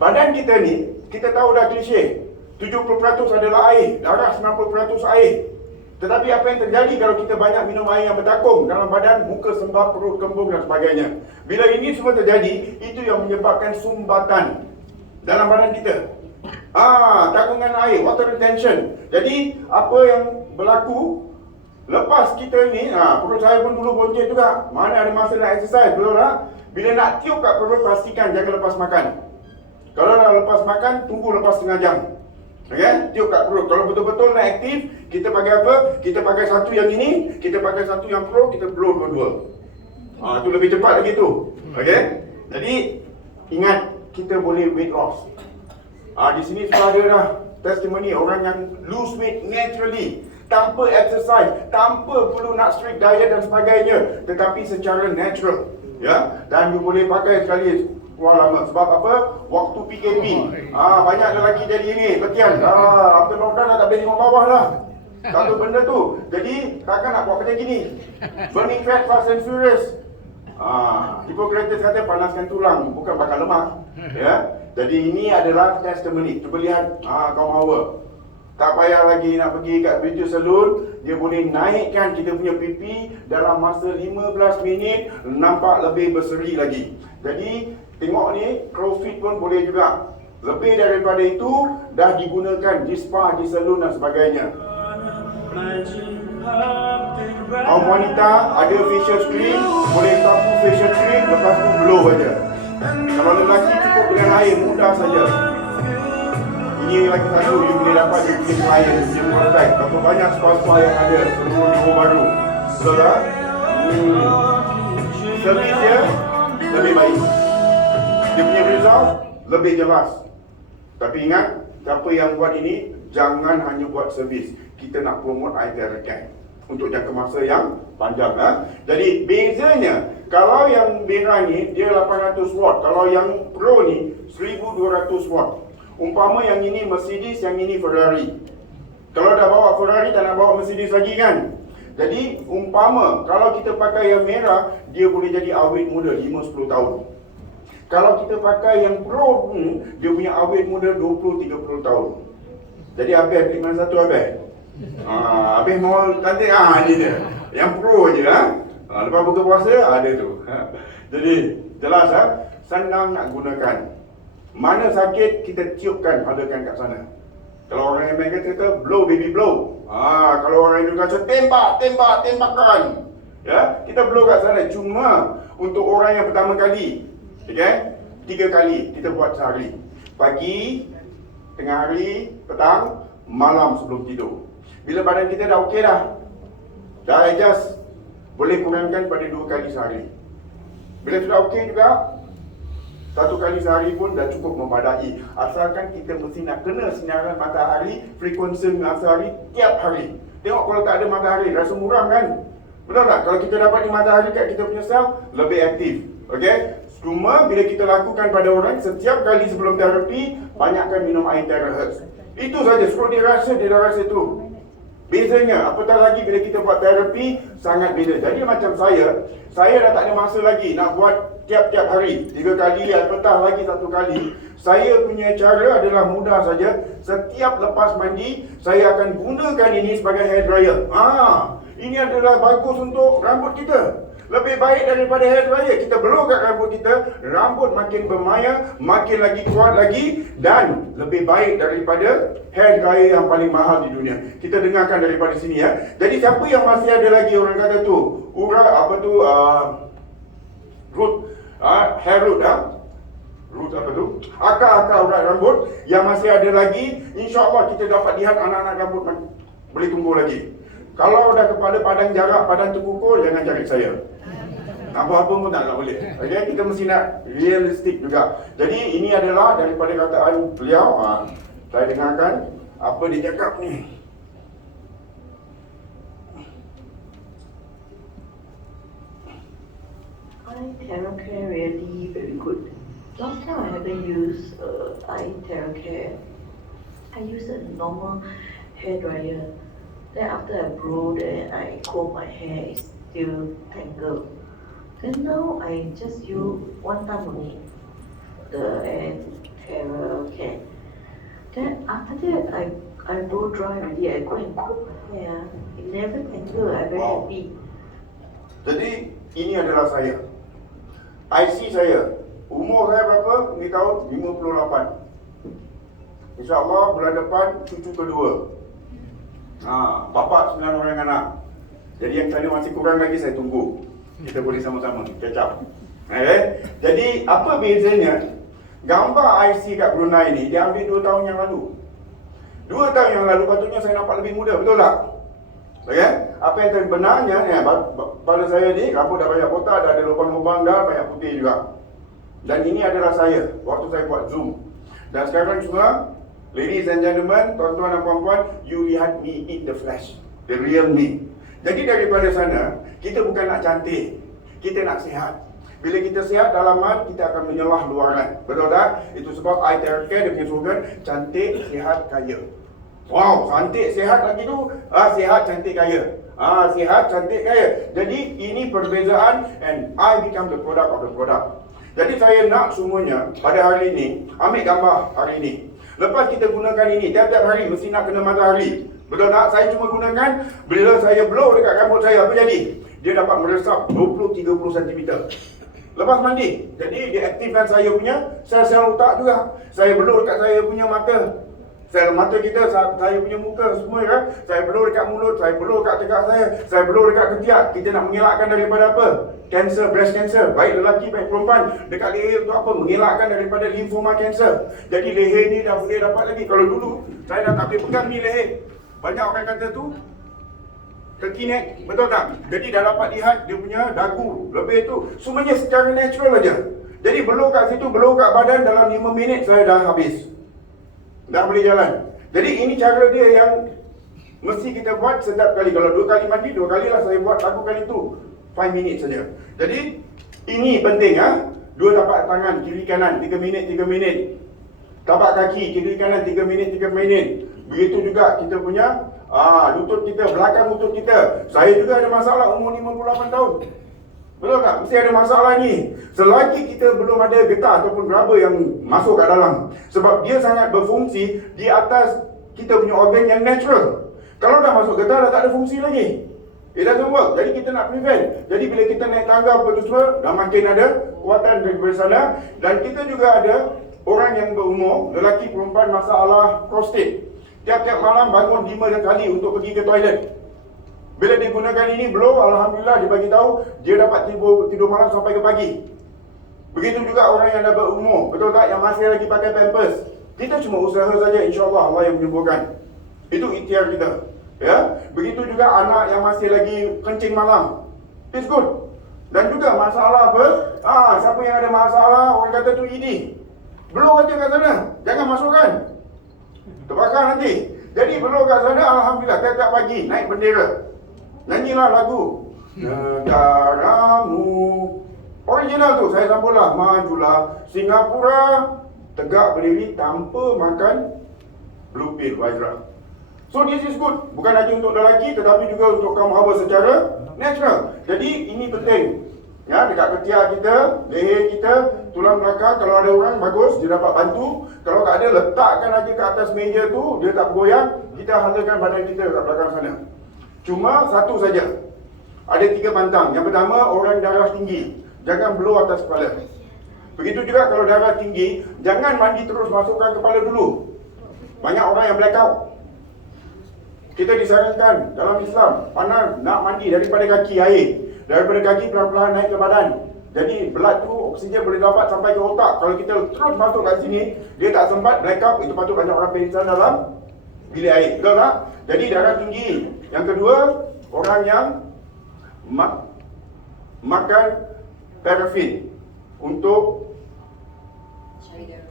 badan kita ni, kita tahu dah klise, 70% adalah air, darah 90% air. Tetapi apa yang terjadi kalau kita banyak minum air yang bertakung dalam badan, muka sembab, perut kembung dan sebagainya. Bila ini semua terjadi, itu yang menyebabkan sumbatan dalam badan kita. Takungan air, water retention. Jadi apa yang berlaku lepas kita ni, perut saya pun dulu boncet juga. Mana ada masa nak exercise, betul tak? Bila nak tiup kat perut, pastikan jangan lepas makan. Kalau dah lepas makan, tunggu lepas setengah jam. Okay? Tiup kat perut. Kalau betul-betul nak aktif, kita pakai apa? Kita pakai satu yang ini, kita pakai satu yang pro, kita blow dua-dua. Itu lebih cepat lagi tu. Okay? Jadi, ingat, kita boleh weight loss. Di sini sudah ada dah testimoni orang yang lose weight naturally, tanpa exercise, tanpa perlu nak strict diet dan sebagainya, tetapi secara natural. Ya, dan you boleh pakai sekali keluar lama. Sebab apa? Waktu PKP, banyak lelaki jadi ini, letihan. After lockdown dah tak boleh tengok bawah lah. Satu benda tu. Jadi, takkan nak buat kerja gini. Burning fat, fast and furious. Hippocrates kata panaskan tulang, bukan bakar lemak. Ya. Jadi ini adalah testimoni. Cuba lihat, kaum hawa. Tak payah lagi nak pergi kat beauty salon, dia boleh naikkan kita punya pipi dalam masa 15 minit, nampak lebih berseri lagi. Jadi, tengok ni, CrossFit pun boleh juga. Lebih daripada itu, dah digunakan di spa, di salon dan sebagainya. Kaum wanita ada facial cream, boleh tapu facial cream, lepas tu blow aja. Kalau lelaki cukup dengan air, mudah saja. Ini lagi satu you boleh dapat di klien, di prototype. Berapa banyak spa-spa yang ada seluruh Johor Bahru. Betul tak? Servis dia lebih baik. Dia punya result lebih jelas. Tapi ingat, siapa yang buat ini, jangan hanya buat servis. Kita nak promote eye care care untuk jangka masa yang panjang. Jadi bezanya, kalau yang merah ni dia 800 watt, kalau yang pro ni 1200 watt. Umpama yang ini Mercedes, yang ini Ferrari. Kalau dah bawa Ferrari, tak nak bawa Mercedes lagi kan? Jadi umpama kalau kita pakai yang merah, dia boleh jadi awet muda 5-10 tahun. Kalau kita pakai yang pro, dia punya awet muda 20-30 tahun. Jadi Abel pilih mana satu Abel? Abel mau cantik, ni dia. Yang pro je lepas buka puasa, ada tu. Jadi jelas senang nak gunakan. Mana sakit, kita tiupkan, adakan kat sana. Kalau orang yang kata blow baby blow. Kalau orang Indonesia kata tembakan. Ya, kita blow kat sana. Cuma untuk orang yang pertama kali, okay? 3 kali kita buat sehari. Pagi, tengah hari, petang, malam sebelum tidur. Bila badan kita dah okey dah adjust, boleh kurangkan pada 2 kali sehari. Bila sudah okey juga, 1 kali sehari pun dah cukup memadai. Asalkan kita mesti nak kena sinaran matahari, frekuensi matahari tiap hari. Tengok kalau tak ada matahari, rasa muram kan? Betul tak? Kalau kita dapat di matahari kat kita punya sel, lebih aktif. Okey? Cuma bila kita lakukan pada orang, setiap kali sebelum terapi, banyakkan minum air terahertz. Itu saja, suruh dia dah rasa tu. Bezanya, apatah lagi bila kita buat terapi, sangat beza. Jadi macam saya dah tak ada masa lagi nak buat tiap-tiap hari 3 kali, apatah lagi 1 kali. Saya punya cara adalah mudah saja. Setiap lepas mandi, saya akan gunakan ini sebagai hair dryer. Ini adalah bagus untuk rambut kita. Lebih baik daripada hair dryer. Kita blow kat rambut kita, rambut makin bermaya, makin lagi kuat lagi, dan lebih baik daripada hair dryer yang paling mahal di dunia. Kita dengarkan daripada sini ya. Jadi siapa yang masih ada lagi orang kata tu, root, hair root root apa tu? Akar-akar urat rambut yang masih ada lagi, insya-Allah kita dapat lihat anak-anak rambut boleh tumbuh lagi. Kalau dah kepada padang jarak, padang terkukur, jangan cari saya. Apa-apa pun tak boleh. Okay? Kita mesti nak realistik juga. Jadi ini adalah daripada kataan beliau. Saya dengarkan apa dia cakap ni. Eye Theracare really very good. Last time I haven't used Eye Theracare. I use a normal hair dryer. Then after I blow, then I comb my hair, it's still tangled. Then now I just use 1 time only, the Eye Theracare. Then after that I blow dry already, I go and comb my hair. It never tangled, I very happy. Jadi ini adalah saya. IC saya. Umur saya berapa? Ini tahun 58. InsyaAllah bulan depan cucu kedua. Bapa 9 orang anak. Jadi yang sana masih kurang lagi, saya tunggu. Kita boleh sama-sama catch up. Jadi apa bezanya? Gambar IC kat Brunei ni dia ambil 2 tahun yang lalu. 2 tahun yang lalu patutnya saya nampak lebih muda, betul tak? Okay? Apa yang terbenarnya, pada saya ni, rambut dah banyak botak, dah ada lubang-lubang, dah banyak putih juga. Dan ini adalah saya, waktu saya buat Zoom. Dan sekarang semua, ladies and gentlemen, tuan-tuan dan puan-puan, you lihat me in the flesh, the real me. Jadi daripada sana, kita bukan nak cantik, kita nak sihat. Bila kita sihat dalaman, kita akan menyelah luaran. Betul tak? Itu sebab I Care dia punya slogan, cantik, sihat, kaya. Wow, cantik, sihat lagi tu, sihat, cantik, kaya. Sihat, cantik, kaya. Jadi ini perbezaan, and I become the product of the product. Jadi saya nak semuanya pada hari ini, ambil gambar hari ini. Lepas kita gunakan ini, tiap-tiap hari mesti nak kena matahari. Betul tak? Saya cuma gunakan, bila saya blow dekat rambut saya, apa jadi? Dia dapat meresap 20-30 cm. Lepas mandi, jadi dia aktifkan saya punya sel-sel otak juga. Saya blow dekat saya punya mata. Sel mata kita, saya punya muka semua kan. Saya blow dekat mulut, saya blow dekat tegak saya blow dekat ketiak. Kita nak mengelakkan daripada apa? Cancer, breast cancer. Baik lelaki, baik perempuan. Dekat leher untuk apa? Mengelakkan daripada lymphoma cancer. Jadi leher ni dah boleh dapat lagi. Kalau dulu, saya dah tak boleh pegang ni leher. Banyak orang kata tu terkinek, betul tak? Jadi dah dapat lihat dia punya dagu, lebih tu. Semuanya secara natural aja. Jadi blow kat situ, blow kat badan, dalam 5 minit saya dah habis. Dah boleh jalan. Jadi ini cara dia yang mesti kita buat setiap kali. Kalau 2 kali mandi, 2 kali lah saya buat, lakukan itu 5 minit saja. Jadi ini penting 2 tapak tangan, kiri kanan 3 minit, 3 minit. Tapak kaki, kiri kanan 3 minit, 3 minit. Begitu juga kita punya lutut kita, belakang lutut kita. Saya juga ada masalah umur 58 tahun. Betul tak? Mesti ada masalah ni. Selagi kita belum ada getah ataupun raba yang masuk kat dalam. Sebab dia sangat berfungsi di atas kita punya organ yang natural. Kalau dah masuk getah, dah tak ada fungsi lagi. It doesn't work. Jadi kita nak prevent. Jadi bila kita naik tangga apa tu semua, dah makin ada kuatan daripada sana. Dan kita juga ada orang yang berumur, lelaki perempuan, masalah prostate. Tiap-tiap malam bangun 5 kali untuk pergi ke toilet. Bila dia gunakan ini blow, alhamdulillah dia bagi tahu dia dapat tidur malam sampai ke pagi. Begitu juga orang yang dah berumur, betul tak, yang masih lagi pakai pampers. Kita cuma usaha saja, insya-Allah Allah yang menyembuhkan. Itu ikhtiar kita. Ya, begitu juga anak yang masih lagi kencing malam. It's good. Dan juga masalah apa? Siapa yang ada masalah, orang kata tu ED. Blow aja kat sana, jangan masukkan. Terbakar nanti. Jadi blow kat sana, alhamdulillah tiap-tiap pagi naik bendera. Nyanyilah lagu negaramu. Original tu saya sambunglah. Majulah Singapura, tegak berdiri tanpa makan blue pill Vajra. So this is good. Bukan hanya untuk lelaki tetapi juga untuk kaum hawa secara natural. Jadi ini penting. Ya, dekat ketiak kita, leher kita, tulang belakang, kalau ada orang bagus, dia dapat bantu. Kalau tak ada, letakkan aja ke atas meja tu, dia tak bergoyang, kita halakan badan kita kat belakang sana. Cuma satu saja. Ada 3 pantang. Yang pertama, orang darah tinggi. Jangan blow atas kepala. Begitu juga kalau darah tinggi, jangan mandi terus, masukkan kepala dulu. Banyak orang yang blackout. Kita disarankan dalam Islam, mana nak mandi daripada kaki air. Daripada kaki perlahan-lahan naik ke badan. Jadi blood tu, oksigen boleh dapat sampai ke otak. Kalau kita terus masuk kat sini, dia tak sempat blackout, itu patut banyak orang pingsan dalam bilik air. Betul tak? Jadi darah tinggi. Yang kedua, orang yang makan paraffin untuk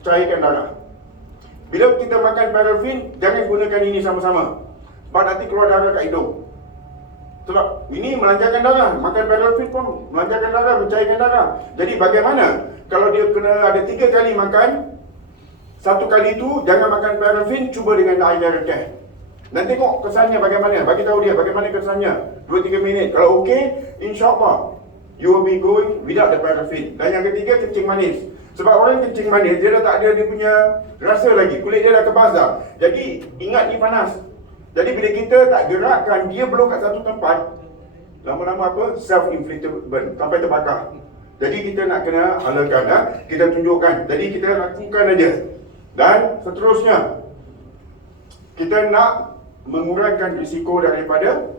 cairkan darah. Bila kita makan paraffin, jangan gunakan ini sama-sama. Sebab nanti keluar darah kat hidung. Sebab ini melancarkan darah. Makan paraffin pun melancarkan darah, mencairkan darah. Jadi bagaimana kalau dia kena ada 3 kali makan, 1 kali itu jangan makan paraffin, cuba dengan air care. Dan tengok kesannya bagaimana. Bagi tahu dia bagaimana kesannya. 2-3 minit. Kalau okey, insya-Allah you will be going without the paraffin. Dan yang ketiga, kencing manis. Sebab orang kencing manis, dia dah tak ada dia punya rasa lagi. Kulit dia dah kebas dah. Jadi ingat ni panas. Jadi bila kita tak gerakkan, dia belum kat satu tempat, lama-lama apa? Self-inflicted burn, sampai terbakar. Jadi kita nak kena halakan, kita tunjukkan. Jadi kita lakukan aja. Dan seterusnya, kita nak mengurangkan risiko daripada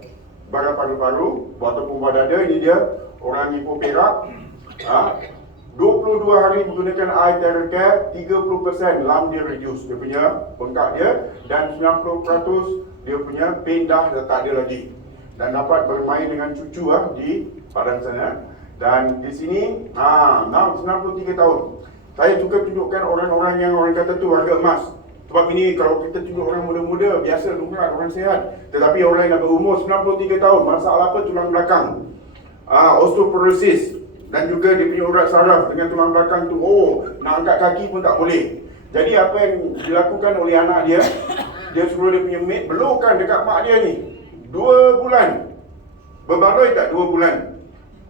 bara paru-paru ataupun buah dada. Ini dia orang hipoperak. 22 hari menggunakan eye theracare, 30% lam dia reduce dia punya bengkak dia, dan 90% dia punya pain dah tak ada lagi, dan dapat bermain dengan cucu di padang sana. Dan di sini 93 tahun. Saya suka tunjukkan orang-orang yang orang kata tu warga emas. Sebab ini kalau kita tunjuk orang muda-muda biasa lumrah, orang sihat. Tetapi orang yang berumur 93 tahun, masalah apa? Tulang belakang, osteoporosis, dan juga dia punya urat saraf dengan tulang belakang tu, nak angkat kaki pun tak boleh. Jadi apa yang dilakukan oleh anak dia, dia suruh dia punya mate belurkan dekat mak dia ni 2 bulan. Berbaloi tak 2 bulan?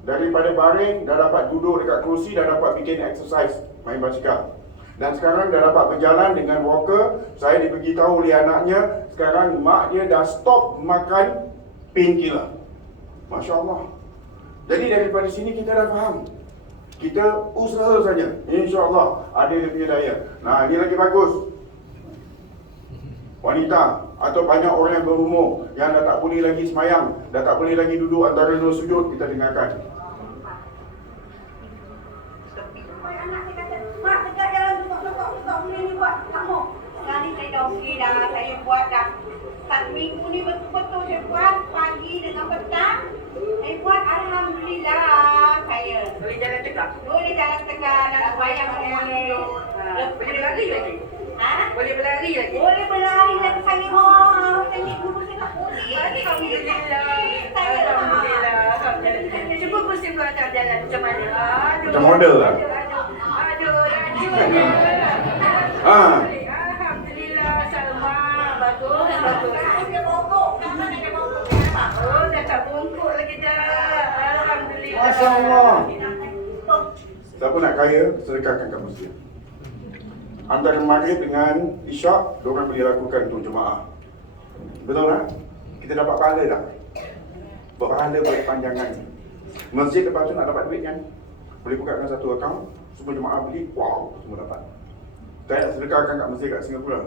Daripada baring, dah dapat duduk dekat kerusi, dah dapat bikin exercise, main basikal. Dan sekarang dah dapat berjalan dengan walker. Saya diberitahu oleh anaknya, sekarang mak dia dah stop makan painkiller. Masya Allah. Jadi daripada sini kita dah faham. Kita usaha saja, insya-Allah ada dia punya daya. Nah, ini lagi bagus. Wanita atau banyak orang yang berumur yang dah tak boleh lagi semayang, dah tak boleh lagi duduk antara 2 sujud, kita dengarkan. Anak saya kata, mak dekat jalan tukar-tukar, tak boleh ni buat, tak mau. Sekarang ni saya dah okey dah, saya buat dah. 1 minggu ni betul-betul saya buat, pagi dengan petang. Saya buat, Alhamdulillah saya. Boleh jalan tegak? Boleh jalan tegak, nak semayang boleh. Boleh berlari lagi? Ha? Boleh berlari lagi? Boleh berlari lagi saya. Saya dulu saya tak boleh. Alhamdulillah. Saya Alhamdulillah. Alhamdulillah. Cuba Gusti buatkan jalan macam mana? Aduh. Macam model lah. Aduh. Alhamdulillah. Salma. Bagus. Dia bongkok. Kenapa dia bongkok? Kenapa? Oh, dah tak bongkok lagi dah. Alhamdulillah. Masya Allah. Siapa nak kaya, sedekahkan kat masjid. Antara maghrib dengan isyak, diorang boleh lakukan tu jemaah. Betul tak? Kita dapat pahala tak? Berpahala berpanjangan. Masjid lepas tu nak dapat duit kan? Boleh bukakan satu akaun, semua jemaah beli, wow, semua dapat. Saya nak sedekahkan kat masjid kat Singapura.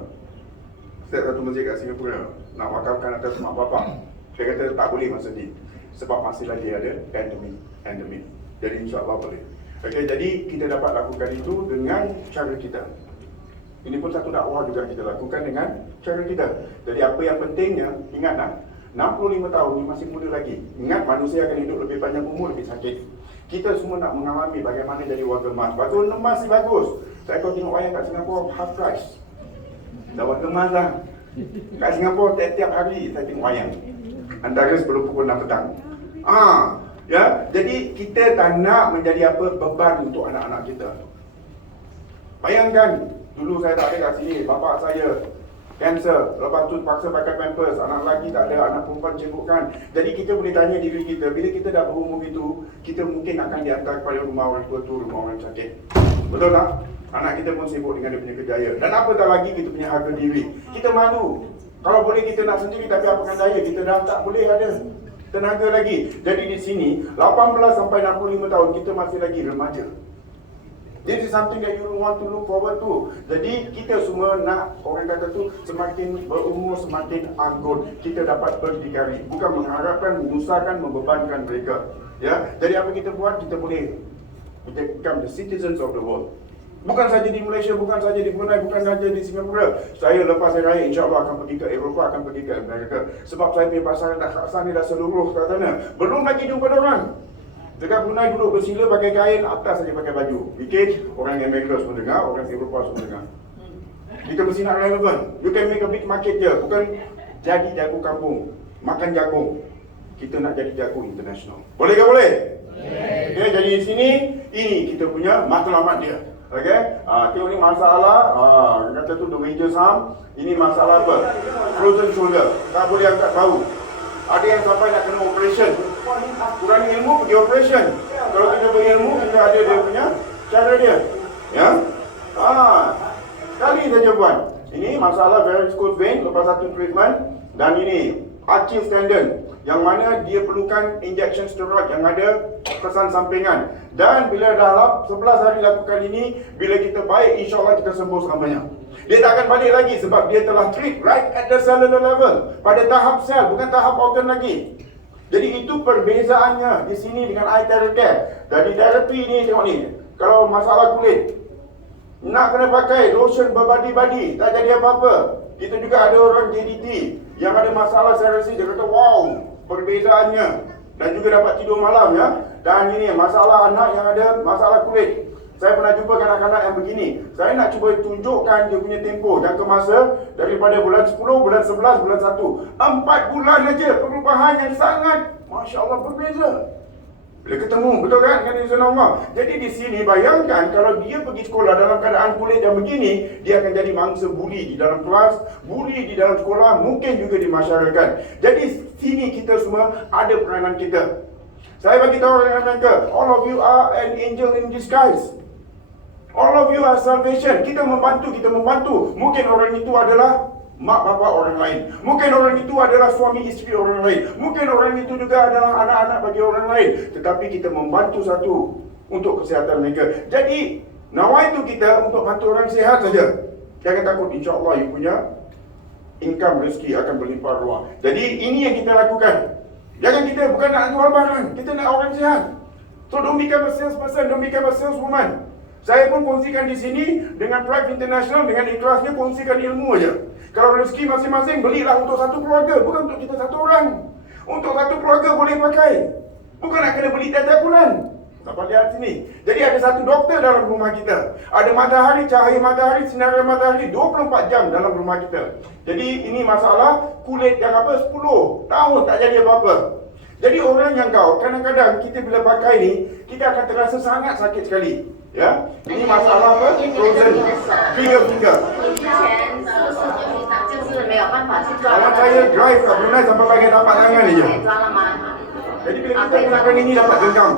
Setiap satu masjid kat Singapura nak wakalkan atas mak bapak. Saya kata tak boleh masa ni, sebab masih lagi ada pandemik. Jadi insya-Allah boleh. Okey, jadi kita dapat lakukan itu dengan cara kita. Ini pun satu dakwah juga kita lakukan dengan cara kita. Jadi apa yang pentingnya, ingatlah, 65 tahun ni masih muda lagi. Ingat, manusia akan hidup lebih panjang umur, lebih sakit. Kita semua nak mengalami bagaimana jadi warga emas. Warga emas ni bagus. Saya kalau tengok wayang kat Singapura, half price. Dah warga emas lah. Kat Singapura, tiap-tiap hari saya tengok wayang. Antara sebelum pukul 6 petang. Ya, jadi kita tak nak menjadi apa, beban untuk anak-anak kita. Bayangkan, dulu saya tak ada kat sini, bapak saya kanser, lepas tu paksa pakai pampers, anak lelaki tak ada, anak perempuan cebukkan. Jadi kita boleh tanya diri kita, bila kita dah berumur itu, kita mungkin akan dihantar kepada rumah orang tua tu, rumah orang sakit. Betul tak? Anak kita pun sibuk dengan dia punya kerjaya. Dan apatah lagi kita punya harga diri. Kita malu. Kalau boleh kita nak sendiri, tapi apakan daya, kita dah tak boleh ada tenaga lagi. Jadi di sini 18 sampai 65 tahun kita masih lagi remaja. This is something that you want to look forward to. Jadi kita semua nak, orang kata tu, semakin berumur semakin anggun. Kita dapat berdikari, bukan mengharapkan, menyusahkan, membebankan mereka. Ya, jadi apa kita buat? Kita boleh become the citizens of the world. Bukan saja di Malaysia, bukan saja di Brunei, bukan saja di Singapura. Saya lepas hari raya insya-Allah akan pergi ke Eropah, akan pergi ke Amerika. Sebab saya punya pasaran dah kat sana, dah seluruh kat sana. Belum lagi jumpa orang. Dekat Brunei duduk bersila pakai kain, atas saja pakai baju. Bikin orang Amerika semua dengar, orang Eropah semua dengar. Kita mesti nak relevan. You can make a big market je, bukan jadi jago kampung, makan jagung. Kita nak jadi jago international. Boleh ke boleh? Okay, jadi di sini, ini kita punya matlamat dia. Okey, tengok ni masalah, kata tu the wages harm. Ini masalah apa? Frozen shoulder, tak boleh angkat bahu. Ada yang sampai nak kena operation. Kurang ilmu pergi operation. Kalau kita berilmu, kita ada dia punya cara dia. Ya, sekali saja buat. Ini masalah varicose vein lepas satu treatment. Dan ini Achilles tendon, yang mana dia perlukan injection steroid yang ada kesan sampingan. Dan bila dah 11 hari lakukan ini, bila kita baik, insya-Allah kita sembuh selamanya. Dia tak akan balik lagi sebab dia telah treat right at the cellular level, pada tahap sel, bukan tahap organ lagi. Jadi itu perbezaannya di sini dengan eye therapy. Dari terapi ini, tengok ni, kalau masalah kulit, nak kena pakai lotion berbadi-badi, tak jadi apa-apa. Kita juga ada orang JDT yang ada masalah serasi, dia kata wow, perbezaannya, dan juga dapat tidur malam ya. Dan ini masalah anak yang ada masalah kulit. Saya pernah jumpa kanak-kanak yang begini. Saya nak cuba tunjukkan dia punya tempoh jangka masa daripada bulan 10, bulan 11, bulan 1. 4 bulan saja perubahan yang sangat, Masya Allah, berbeza. Bila ketemu, betul kan, dengan izin Allah. Jadi di sini bayangkan kalau dia pergi sekolah dalam keadaan kulit yang begini, dia akan jadi mangsa buli di dalam kelas, buli di dalam sekolah, mungkin juga di masyarakat. Jadi sini kita semua ada peranan kita. Saya bagi tahu orang mereka, all of you are an angel in disguise. All of you are salvation. Kita membantu. Mungkin orang itu adalah mak bapa orang lain. Mungkin orang itu adalah suami isteri orang lain. Mungkin orang itu juga adalah anak-anak bagi orang lain. Tetapi kita membantu satu untuk kesihatan mereka. Jadi, nawaitu kita untuk bantu orang sihat saja. Jangan takut, insya-Allah you punya income rezeki akan berlimpah ruah. Jadi, ini yang kita lakukan. Jangan kita bukan nak jual barang, kita nak orang sihat. So don't become a salesperson, don't become a saleswoman. Saya pun kongsikan di sini dengan Pride International, dengan ikhlasnya kongsikan ilmu aja. Kalau rezeki masing-masing, belilah untuk satu keluarga, bukan untuk kita satu orang. Untuk satu keluarga boleh pakai. Bukan nak kena beli tiap-tiap bulan. Dapat lihat sini. Jadi ada satu doktor dalam rumah kita. Ada matahari, cahaya matahari, sinaran matahari 24 jam dalam rumah kita. Jadi ini masalah kulit yang 10 tahun tak jadi apa-apa. Jadi orang yang kau, kadang-kadang kita bila pakai ni, kita akan terasa sangat sakit sekali. Ya, ini masalah apa? Frozen finger. 之前就是没有办法去抓 Kawan saya drive kat Brunei sampai bagian tapak tangan je. 可以抓了吗？ Jadi bila kita gunakan ini dapat genggam.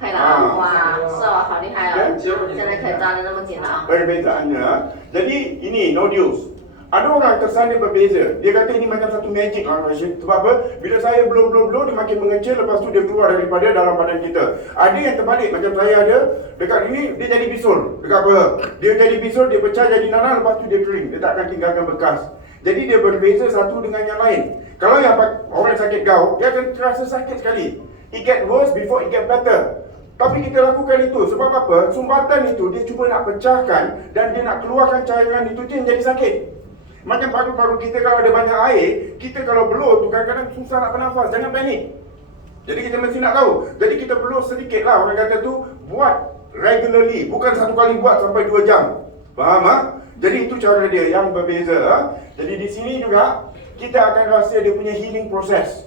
可以了啊！哇，是哦，好厉害哦！现在可以抓的那么紧了啊！ Perbezaannya. Jadi ini nodules. Ada orang kesan dia berbeza. Dia kata ini macam satu magic lah Rashid. Sebab apa? Bila saya blow, dia makin mengecil, lepas tu dia keluar daripada dalam badan kita. Ada yang terbalik, macam saya ada. Dekat ini, dia jadi bisul. Dekat apa? Dia jadi bisul, dia pecah jadi nanah, lepas tu dia kering. Dia tak akan tinggalkan bekas. Jadi dia berbeza satu dengan yang lain. Kalau yang orang sakit gout, dia akan terasa sakit sekali. It get worse before it get better. Tapi kita lakukan itu. Sebab apa? Sumbatan itu, dia cuba nak pecahkan dan dia nak keluarkan cairan itu, dia jadi sakit. Macam paru-paru kita kalau ada banyak air, kita kalau blow tu kadang-kadang susah nak bernafas. Jangan panik. Jadi kita mesti nak tahu. Jadi kita blow sedikit lah. Orang kata tu, buat regularly. Bukan satu kali buat sampai 2 jam. Faham tak? Jadi itu cara dia yang berbeza. Jadi di sini juga, kita akan rasa dia punya healing process.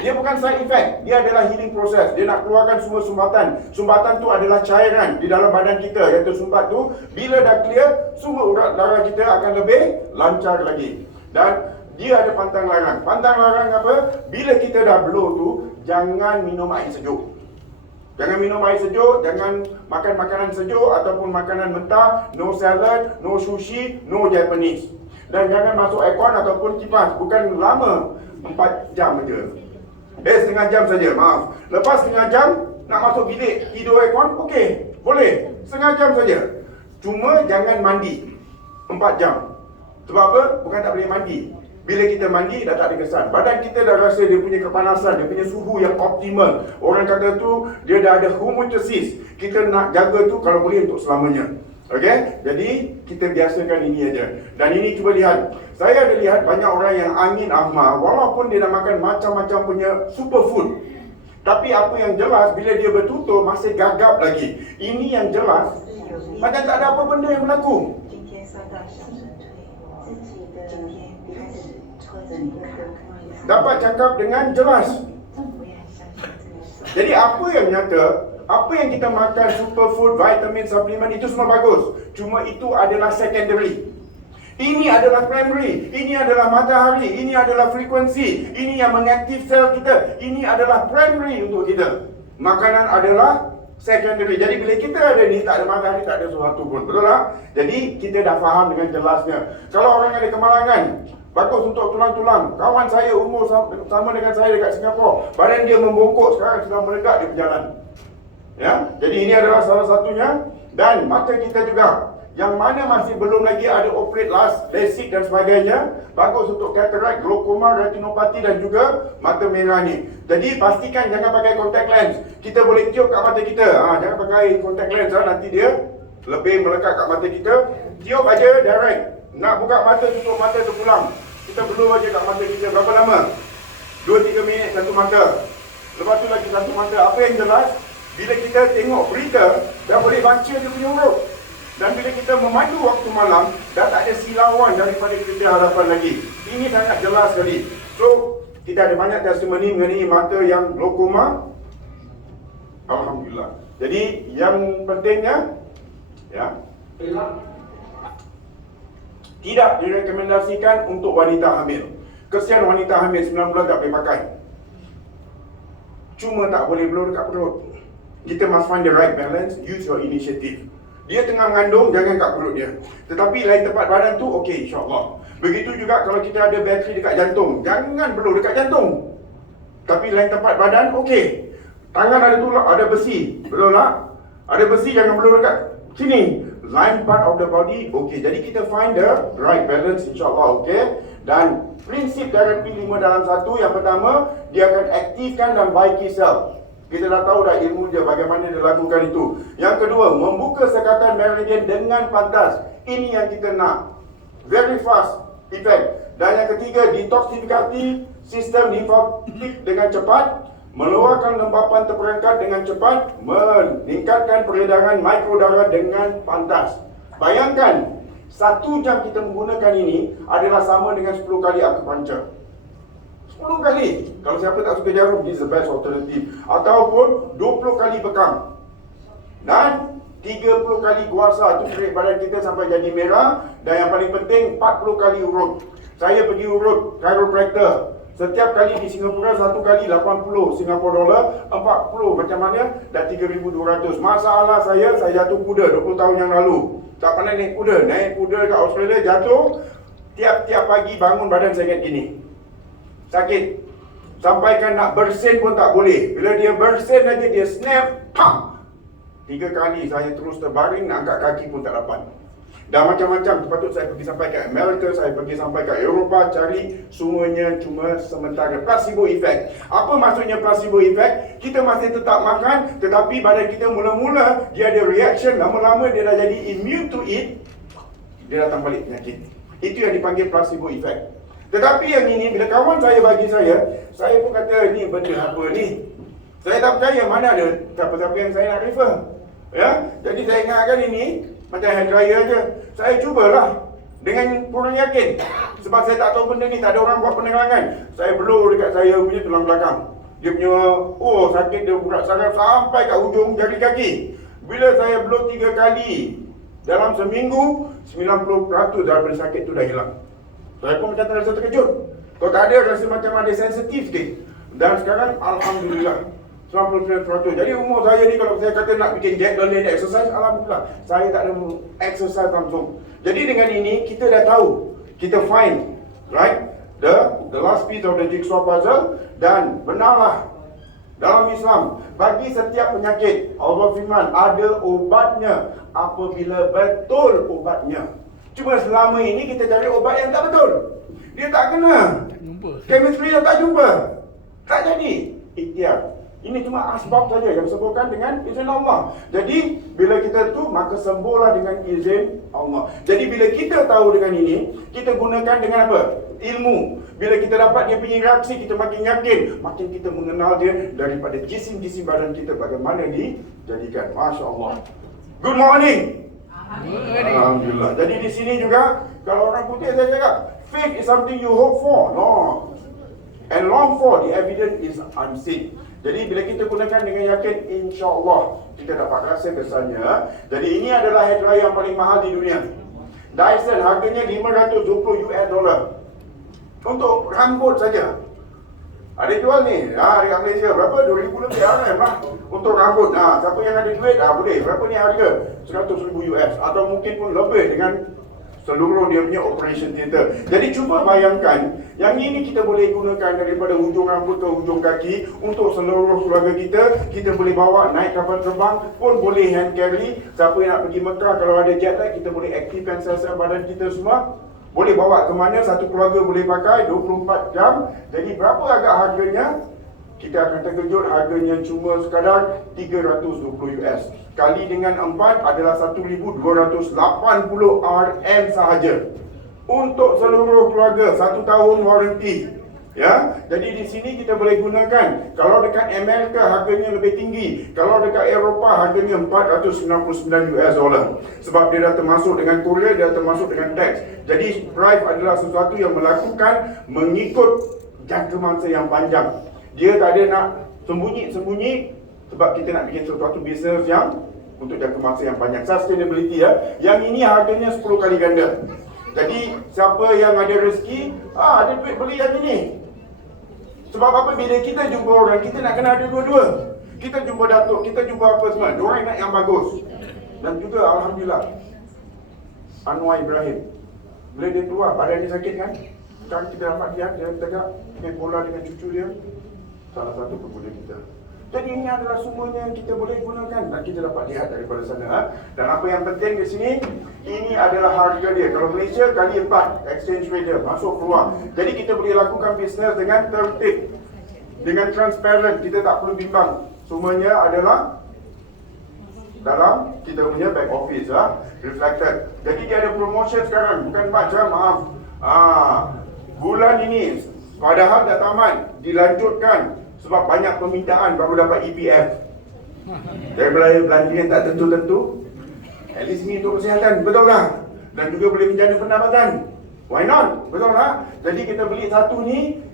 Dia bukan side effect, dia adalah healing process. Dia nak keluarkan semua sumbatan. Sumbatan tu adalah cairan di dalam badan kita yang tersumbat tu. Bila dah clear, semua urat darah kita akan lebih lancar lagi. Dan dia ada pantang larang. Pantang larang apa? Bila kita dah blow tu, jangan minum air sejuk. Jangan minum air sejuk, jangan makan makanan sejuk ataupun makanan mentah, no salad, no sushi, no Japanese. Dan jangan masuk aircon ataupun kipas, bukan lama, 4 jam saja. Setengah jam saja, maaf. Lepas setengah jam, nak masuk bilik tidur aircon, okey, boleh. Setengah jam saja. Cuma jangan mandi 4 jam. Sebab apa? Bukan tak boleh mandi. Bila kita mandi, dah tak ada kesan. Badan kita dah rasa dia punya kepanasan, dia punya suhu yang optimal. Orang kata tu, dia dah ada homeostasis. Kita nak jaga tu kalau boleh untuk selamanya. Okey? Jadi, kita biasakan ini aja. Dan ini cuba lihat. Saya ada lihat banyak orang yang angin ahmar, walaupun dia dah makan macam-macam punya superfood. Tapi apa yang jelas, bila dia bertutur, masih gagap lagi. Ini yang jelas, macam tak ada apa benda yang berlaku. Dapat cakap dengan jelas. Jadi apa yang nyata, apa yang kita makan, superfood, vitamin, suplemen, itu semua bagus. Cuma itu adalah secondary. Ini adalah primary. Ini adalah matahari. Ini adalah frekuensi. Ini yang mengaktif sel kita. Ini adalah primary untuk kita. Makanan adalah secondary. Jadi bila kita ada ni, tak ada matahari, tak ada sesuatu pun. Betul tak? Jadi kita dah faham dengan jelasnya. Kalau orang ada kemalangan, bagus untuk tulang-tulang. Kawan saya umur sama dengan saya dekat Singapura. Badan dia membongkok, sekarang sedang melegak, dia berjalan. Ya, jadi ini adalah salah satunya. Dan mata kita juga. yang mana masih belum lagi ada operate last, LASIK dan sebagainya, bagus untuk katarak, glaukoma, retinopati dan juga mata merah ni. Jadi pastikan jangan pakai contact lens. Kita boleh tiup kat mata kita. Jangan pakai contact lens, nanti dia lebih melekat kat mata kita. Tiup aja direct. Nak buka mata, tutup mata, terpulang. Kita blow aja kat mata kita. Berapa lama? 2-3 minit satu mata. Lepas tu lagi satu mata. Apa yang jelas, bila kita tengok berita, dah boleh baca dia punya huruf. Dan bila kita memandu waktu malam, dah tak ada silauan daripada kita hadapan lagi. Ini sangat jelas sekali. So, kita ada banyak testimoni mengenai mata yang glaukoma. Alhamdulillah. Jadi, yang pentingnya, ya, tidak direkomendasikan untuk wanita hamil. Kesian wanita hamil 9 bulan tak boleh pakai. Cuma tak boleh blow dekat perut. Kita must find the right balance, use your initiative. Dia tengah mengandung, jangan kat perut dia. Tetapi lain tempat badan tu, okey, insyaAllah. Begitu juga kalau kita ada bateri dekat jantung, jangan blow dekat jantung. Tapi lain tempat badan, okey. Tangan ada tulang, ada besi, betul tak? Ada besi, jangan blow dekat sini. Line part of the body, okey. Jadi kita find the right balance, insyaAllah, okey. Dan prinsip terapi 5 dalam 1, yang pertama, dia akan aktifkan dan baiki sel. Kita dah tahu dah ilmu dia, bagaimana dia lakukan itu. Yang kedua, membuka sekatan meridian dengan pantas. Ini yang kita nak. Very fast effect. Dan yang ketiga, detoksifikasi sistem limfatik dengan cepat, mengeluarkan lembapan terperangkap dengan cepat, meningkatkan peredaran mikrodarah dengan pantas. Bayangkan, 1 jam kita menggunakan ini adalah sama dengan 10 kali akupuncture. 10 kali. Kalau siapa tak suka jarum, this is the best alternative. Ataupun 20 kali bekam. Dan 30 kali guasa, itu berat badan kita sampai jadi merah. Dan yang paling penting, 40 kali urut. Saya pergi urut chiropractor. Setiap kali di Singapura, 1 kali 80 Singapura dolar, 40 macam mana? Dah 3,200. Masalah saya jatuh kuda 20 tahun yang lalu. Tak pernah naik kuda. Naik kuda kat Australia, jatuh. Tiap-tiap pagi bangun badan saya ingat gini. Sakit. Sampaikan nak bersin pun tak boleh. Bila dia bersin aja, dia snap, pam. 3 kali saya terus terbaring, nak angkat kaki pun tak dapat. Dah macam-macam, patut saya pergi sampai ke Amerika, saya pergi sampai ke Eropah, cari semuanya cuma sementara. Placebo effect. Apa maksudnya placebo effect? Kita masih tetap makan, tetapi badan kita mula-mula, dia ada reaction, lama-lama dia dah jadi immune to it, dia datang balik penyakit. Itu yang dipanggil placebo effect. Tetapi yang ini, bila kawan saya bagi saya pun kata, ni benda apa ni? Saya tak percaya, mana ada siapa-siapa yang saya nak refer. Ya, jadi saya ingatkan ini macam hair dryer je. Saya cubalah dengan kurang yakin. Sebab saya tak tahu benda ni, tak ada orang buat penerangan. Saya blow dekat saya punya tulang belakang. Dia punya, sakit dia berat sangat sampai kat hujung jari kaki. Bila saya blow 3 kali dalam seminggu, 90% daripada sakit tu dah hilang. Saya pun macam terasa terkejut. Kalau tak ada, rasa macam ada sensitif sikit. Dan sekarang, Alhamdulillah, 90%. Jadi umur saya ni, kalau saya kata nak bikin jet learning exercise, Alhamdulillah, saya tak ada exercise langsung. Jadi dengan ini, kita dah tahu. Kita find, right, the last piece of the jigsaw puzzle. Dan benarlah, dalam Islam, bagi setiap penyakit, Allah firman, ada obatnya apabila betul obatnya. Cuma selama ini kita cari obat yang tak betul. Dia tak kena. Chemistry yang tak jumpa. Tak jadi. Ikhtiar. Ini cuma asbab saja yang sembuhkan dengan izin Allah. Jadi bila kita tu, maka sembuhlah dengan izin Allah. Jadi bila kita tahu dengan ini, kita gunakan dengan apa? Ilmu. Bila kita dapat dia punya reaksi, kita makin yakin, makin kita mengenal dia daripada jisim-jisim badan kita bagaimana dijadikan. Masya Allah. Good morning. Alhamdulillah. Jadi di sini juga, kalau orang putih saya cakap, faith is something you hope for. No. And long for, the evidence is unseen. Jadi bila kita gunakan dengan yakin, insya-Allah kita dapat rasa kesannya. Jadi ini adalah hair dryer yang paling mahal di dunia. Dyson harganya $520 untuk rambut saja. Ada jual ni, dekat Malaysia berapa? 2,000 lebih lah untuk rambut. Siapa yang ada duit, boleh. Berapa ni harga? $100,000 atau mungkin pun lebih dengan seluruh dia punya operation theatre. Jadi cuba bayangkan, yang ini kita boleh gunakan daripada hujung rambut ke hujung kaki untuk seluruh keluarga kita. Kita boleh bawa naik kapal terbang pun boleh hand carry. Siapa yang nak pergi Mekah, kalau ada jet lag, kita boleh aktifkan sel-sel badan kita semua. Boleh bawa ke mana, satu keluarga boleh pakai 24 jam. Jadi berapa agak harganya? Kita akan terkejut, harganya cuma sekadar 320 US. Kali dengan 4 adalah 1,280 RM sahaja. Untuk seluruh keluarga, 1 tahun warranty. Ya, jadi di sini kita boleh gunakan. Kalau dekat Amerika harganya lebih tinggi. Kalau dekat Eropah harganya 499 US dollar. Sebab dia dah termasuk dengan Korea, dia dah termasuk dengan tax. Jadi price adalah sesuatu yang melakukan mengikut jangka masa yang panjang. Dia tak ada nak sembunyi-sembunyi, sebab kita nak bikin sesuatu bisnes yang untuk jangka masa yang panjang. Sustainability ya. Yang ini harganya 10 kali ganda. Jadi siapa yang ada rezeki, ada duit beli yang ini. Sebab apa? Bila kita jumpa orang, kita nak kena ada dua-dua. Kita jumpa datuk, kita jumpa apa semua, diorang nak yang bagus. Dan juga Alhamdulillah, Anwar Ibrahim, bila dia keluar, badan dia sakit kan? Sekarang kita dapat lihat dia tegak main bola dengan cucu dia. Salah satu pemuda kita. Jadi ini adalah semuanya yang kita boleh gunakan dan kita dapat lihat daripada sana. Dan apa yang penting di sini, ini adalah harga dia. Kalau Malaysia kali 4 exchange rate dia masuk keluar. Jadi kita boleh lakukan bisnes dengan tertib, dengan transparent. Kita tak perlu bimbang. Semuanya adalah dalam kita punya back office reflected. Jadi dia ada promotion sekarang, bukan 4 jam, maaf. Bulan ini padahal dah tamat, dilanjutkan sebab banyak permintaan baru dapat EPF. Daripada belanja yang tak tentu-tentu, at least ni untuk kesihatan, betul tak? Dan juga boleh menjana pendapatan. Why not? Betul tak? Jadi kita beli satu ni,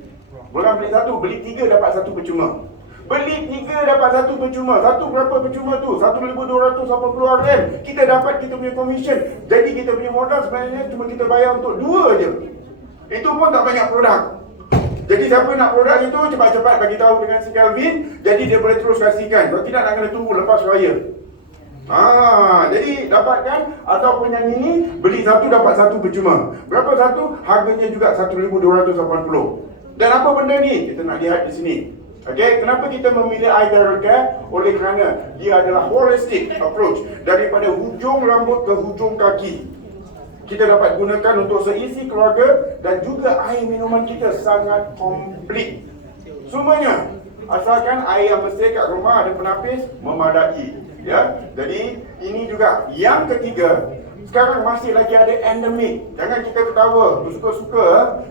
bukan beli satu, beli 3 dapat 1 percuma. Beli 3 dapat 1 percuma. Satu berapa percuma tu? 1,280 RM. Kita dapat kita punya commission. Jadi kita punya modal sebenarnya cuma kita bayar untuk 2 je. Itu pun tak banyak produk. Jadi siapa nak produk itu, cepat-cepat bagi tahu dengan si Kelvin. Jadi dia boleh terus kasihkan. Kalau tidak nak kena tunggu lepas raya. Jadi dapatkan. Ataupun yang ini, beli satu dapat 1 percuma. Berapa satu? Harganya juga 1,280. Dan apa benda ni? Kita nak lihat di sini. Okey, kenapa kita memilih iTerra Care? Oleh kerana dia adalah holistic approach. Daripada hujung rambut ke hujung kaki. Kita dapat gunakan untuk seisi keluarga dan juga air minuman kita sangat komplit. Semuanya. Asalkan air yang bersih kat rumah ada penapis, memadai. Ya. Jadi ini juga. Yang ketiga, sekarang masih lagi ada endemik. Jangan kita ketawa, suka-suka.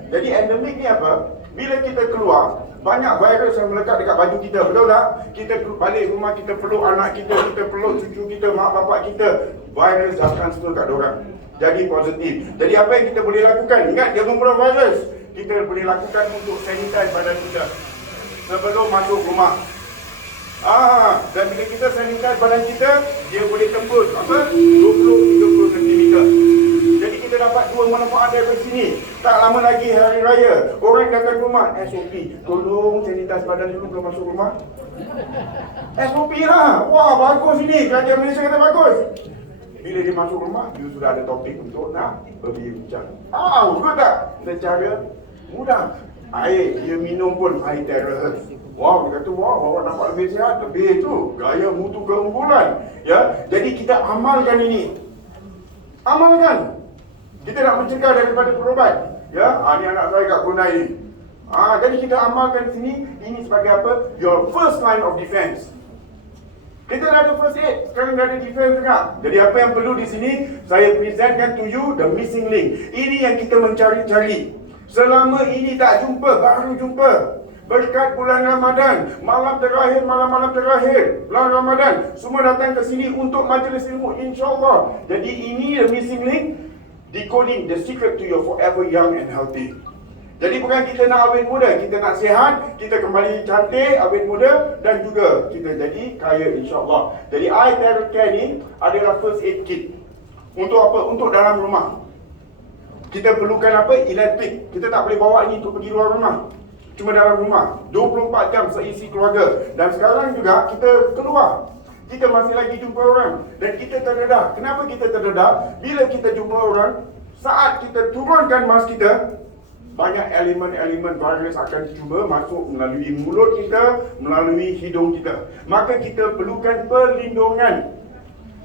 Jadi endemik ni apa? Bila kita keluar, banyak virus yang melekat dekat baju kita, betul tak? Kita balik rumah, kita peluk anak kita peluk cucu kita, mak bapak kita. Virus dah transfer kat diorang. Jadi positif. Jadi apa yang kita boleh lakukan? Ingat, dia membunuh virus. Kita boleh lakukan untuk sanitize badan kita sebelum masuk rumah. Dan bila kita sanitize badan kita, dia boleh tembus apa? 20-30 cm. Jadi kita dapat 2 manfaat dari sini. Tak lama lagi hari raya, orang datang rumah, SOP, tolong sanitize badan dulu belum masuk rumah. SOP lah. Wah, bagus ini. Kerajaan Malaysia kata bagus. Bila dia masuk rumah, dia sudah ada topik untuk nak berbincang. Betul tak? Secara mudah. Air, dia minum pun air Terra. Wow, dia kata, wow, awak nampak lebih sihat, lebih tu. Gaya mutu keunggulan. Ya, jadi kita amalkan ini. Amalkan. Kita nak mencegah daripada berubat. Ya, ni anak saya kat Brunei ni. Jadi kita amalkan sini. Ini sebagai apa? Your first line of defense. Kita dah ada first aid, sekarang dah ada defense juga. Jadi apa yang perlu di sini, saya presentkan to you the missing link. Ini yang kita mencari-cari. Selama ini tak jumpa, baru jumpa. Berkat bulan Ramadan, malam terakhir, malam-malam terakhir bulan Ramadan, semua datang ke sini untuk majlis ilmu, insyaAllah. Jadi ini the missing link, decoding the secret to your forever young and healthy. Jadi bukan kita nak awet muda, kita nak sihat, kita kembali cantik, awet muda dan juga kita jadi kaya insyaAllah. Jadi iTerra Care ni adalah first aid kit. Untuk apa? Untuk dalam rumah. Kita perlukan apa? Elektrik. Kita tak boleh bawa ini untuk pergi luar rumah. Cuma dalam rumah. 24 jam seisi keluarga. Dan sekarang juga kita keluar. Kita masih lagi jumpa orang. Dan kita terdedah. Kenapa kita terdedah? Bila kita jumpa orang, saat kita turunkan mask kita, banyak elemen-elemen virus akan cuba masuk melalui mulut kita, melalui hidung kita. Maka kita perlukan perlindungan.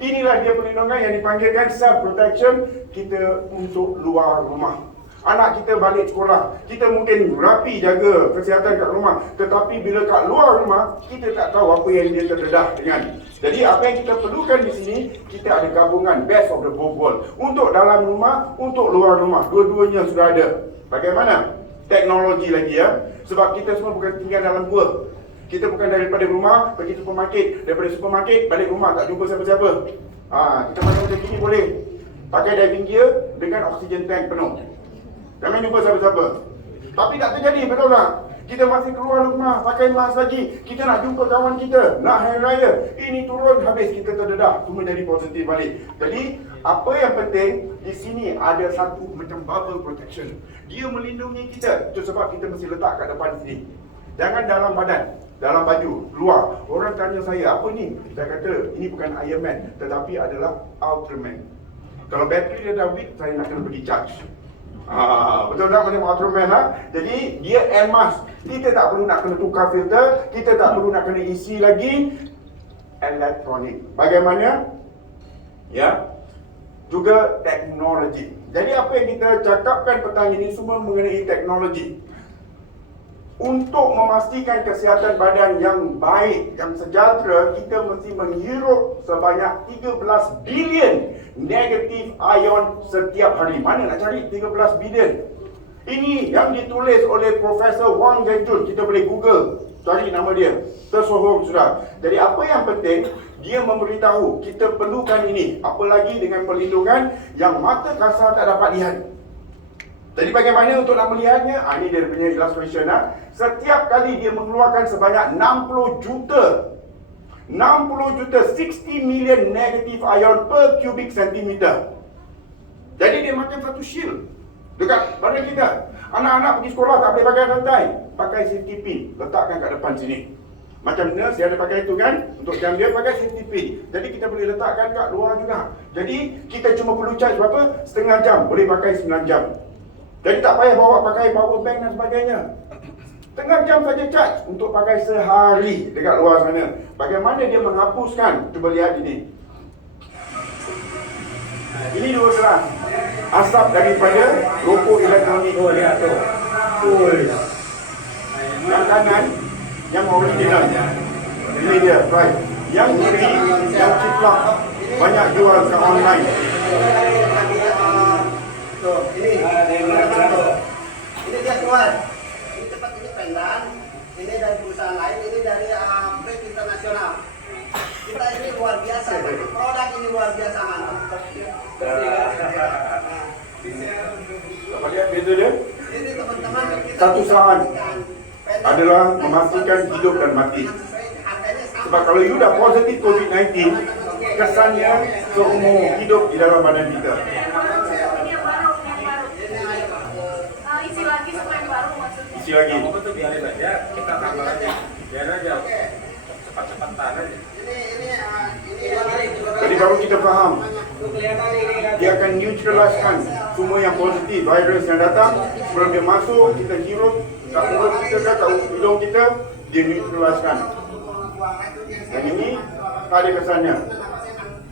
Inilah dia perlindungan yang dipanggilkan self-protection kita untuk luar rumah. Anak kita balik sekolah, kita mungkin rapi jaga kesihatan kat rumah, tetapi bila kat luar rumah, kita tak tahu apa yang dia terdedah dengan. Jadi apa yang kita perlukan di sini, kita ada gabungan best of the both world. Untuk dalam rumah, untuk luar rumah, dua-duanya sudah ada. Bagaimana? Teknologi lagi ya. Sebab kita semua bukan tinggal dalam gua. Kita bukan daripada rumah pergi supermarket, daripada supermarket balik rumah tak jumpa siapa-siapa. Kita macam gini boleh. Pakai diving gear dengan oxygen tank penuh. Jangan jumpa siapa-siapa. Tapi tak terjadi, betul tak? Kita masih keluar rumah, pakai mask lagi. Kita nak jumpa kawan kita, nak hari raya. Ini turun, habis kita terdedah. Cuma jadi positif balik. Jadi, apa yang penting, di sini ada satu macam bubble protection. Dia melindungi kita. Itu sebab kita mesti letak kat depan sini. Jangan dalam badan, dalam baju, luar. Orang tanya saya, apa ni? Saya kata, ini bukan Iron Man, tetapi adalah Ultraman. Kalau bateri dia dah weak, saya nak kena pergi charge. Betul tak macam Ultraman Jadi dia air mask. Kita tak perlu nak kena tukar filter, kita tak perlu nak kena isi lagi elektronik. Bagaimana? Ya. Juga teknologi. Jadi apa yang kita cakapkan petang ini semua mengenai teknologi. Untuk memastikan kesihatan badan yang baik, yang sejahtera, kita mesti menghirup sebanyak 13 bilion negatif ion setiap hari. Mana nak cari 13 bilion? Ini yang ditulis oleh Profesor Wang Zhengjun. Kita boleh Google, cari nama dia. Tersohor sudah. Jadi apa yang penting, dia memberitahu kita perlukan ini. Apalagi dengan perlindungan yang mata kasar tak dapat lihat. Jadi bagaimana untuk nak melihatnya? Ini dia punya illustration. Setiap kali dia mengeluarkan sebanyak 60 juta 60 million negative ion per cubic centimeter. Jadi dia macam satu shield dekat badan kita. Anak-anak pergi sekolah tak boleh pakai rantai, pakai safety pin, letakkan kat depan sini. Macam nurse dia ada pakai itu kan, untuk jam dia pakai safety pin. Jadi kita boleh letakkan kat luar juga. Jadi kita cuma perlu charge berapa? Setengah jam, boleh pakai 9 jam. Jadi tak payah bawa pakai power bank dan sebagainya. Setengah jam saja charge untuk pakai sehari dekat luar sana. Bagaimana dia menghapuskan? Cuba lihat ini. Ini dua gelas asap daripada rokok elektronik. Lihat tu. Yang kanan, yang original. Ini dia, right. Yang kiri, yang ciplak, banyak jual ke online. Ini dia tuan. Ini tempat ini pendan. Ini dari perusahaan lain. Ini dari brand internasional. Kita ini luar biasa. Produk ini luar biasa mantap. Apa lihat beza dia? Ini teman-teman Satu saran adalah memastikan hidup dan mati. Sebab kalau you dah positif COVID-19, kesannya seumur hidup di dalam badan kita. Ini yang baru. Isi lagi semua yang baru maksudnya. Isi lagi. Kita tambah aja, biar aja cepat-cepatan aja. Jadi baru kita faham, dia akan neutraliskan semua yang positif, virus yang datang. Sebelum dia masuk, kita hirup kat mulut kita, kat hidung kita, dia neutraliskan. Dan ini tak ada kesannya.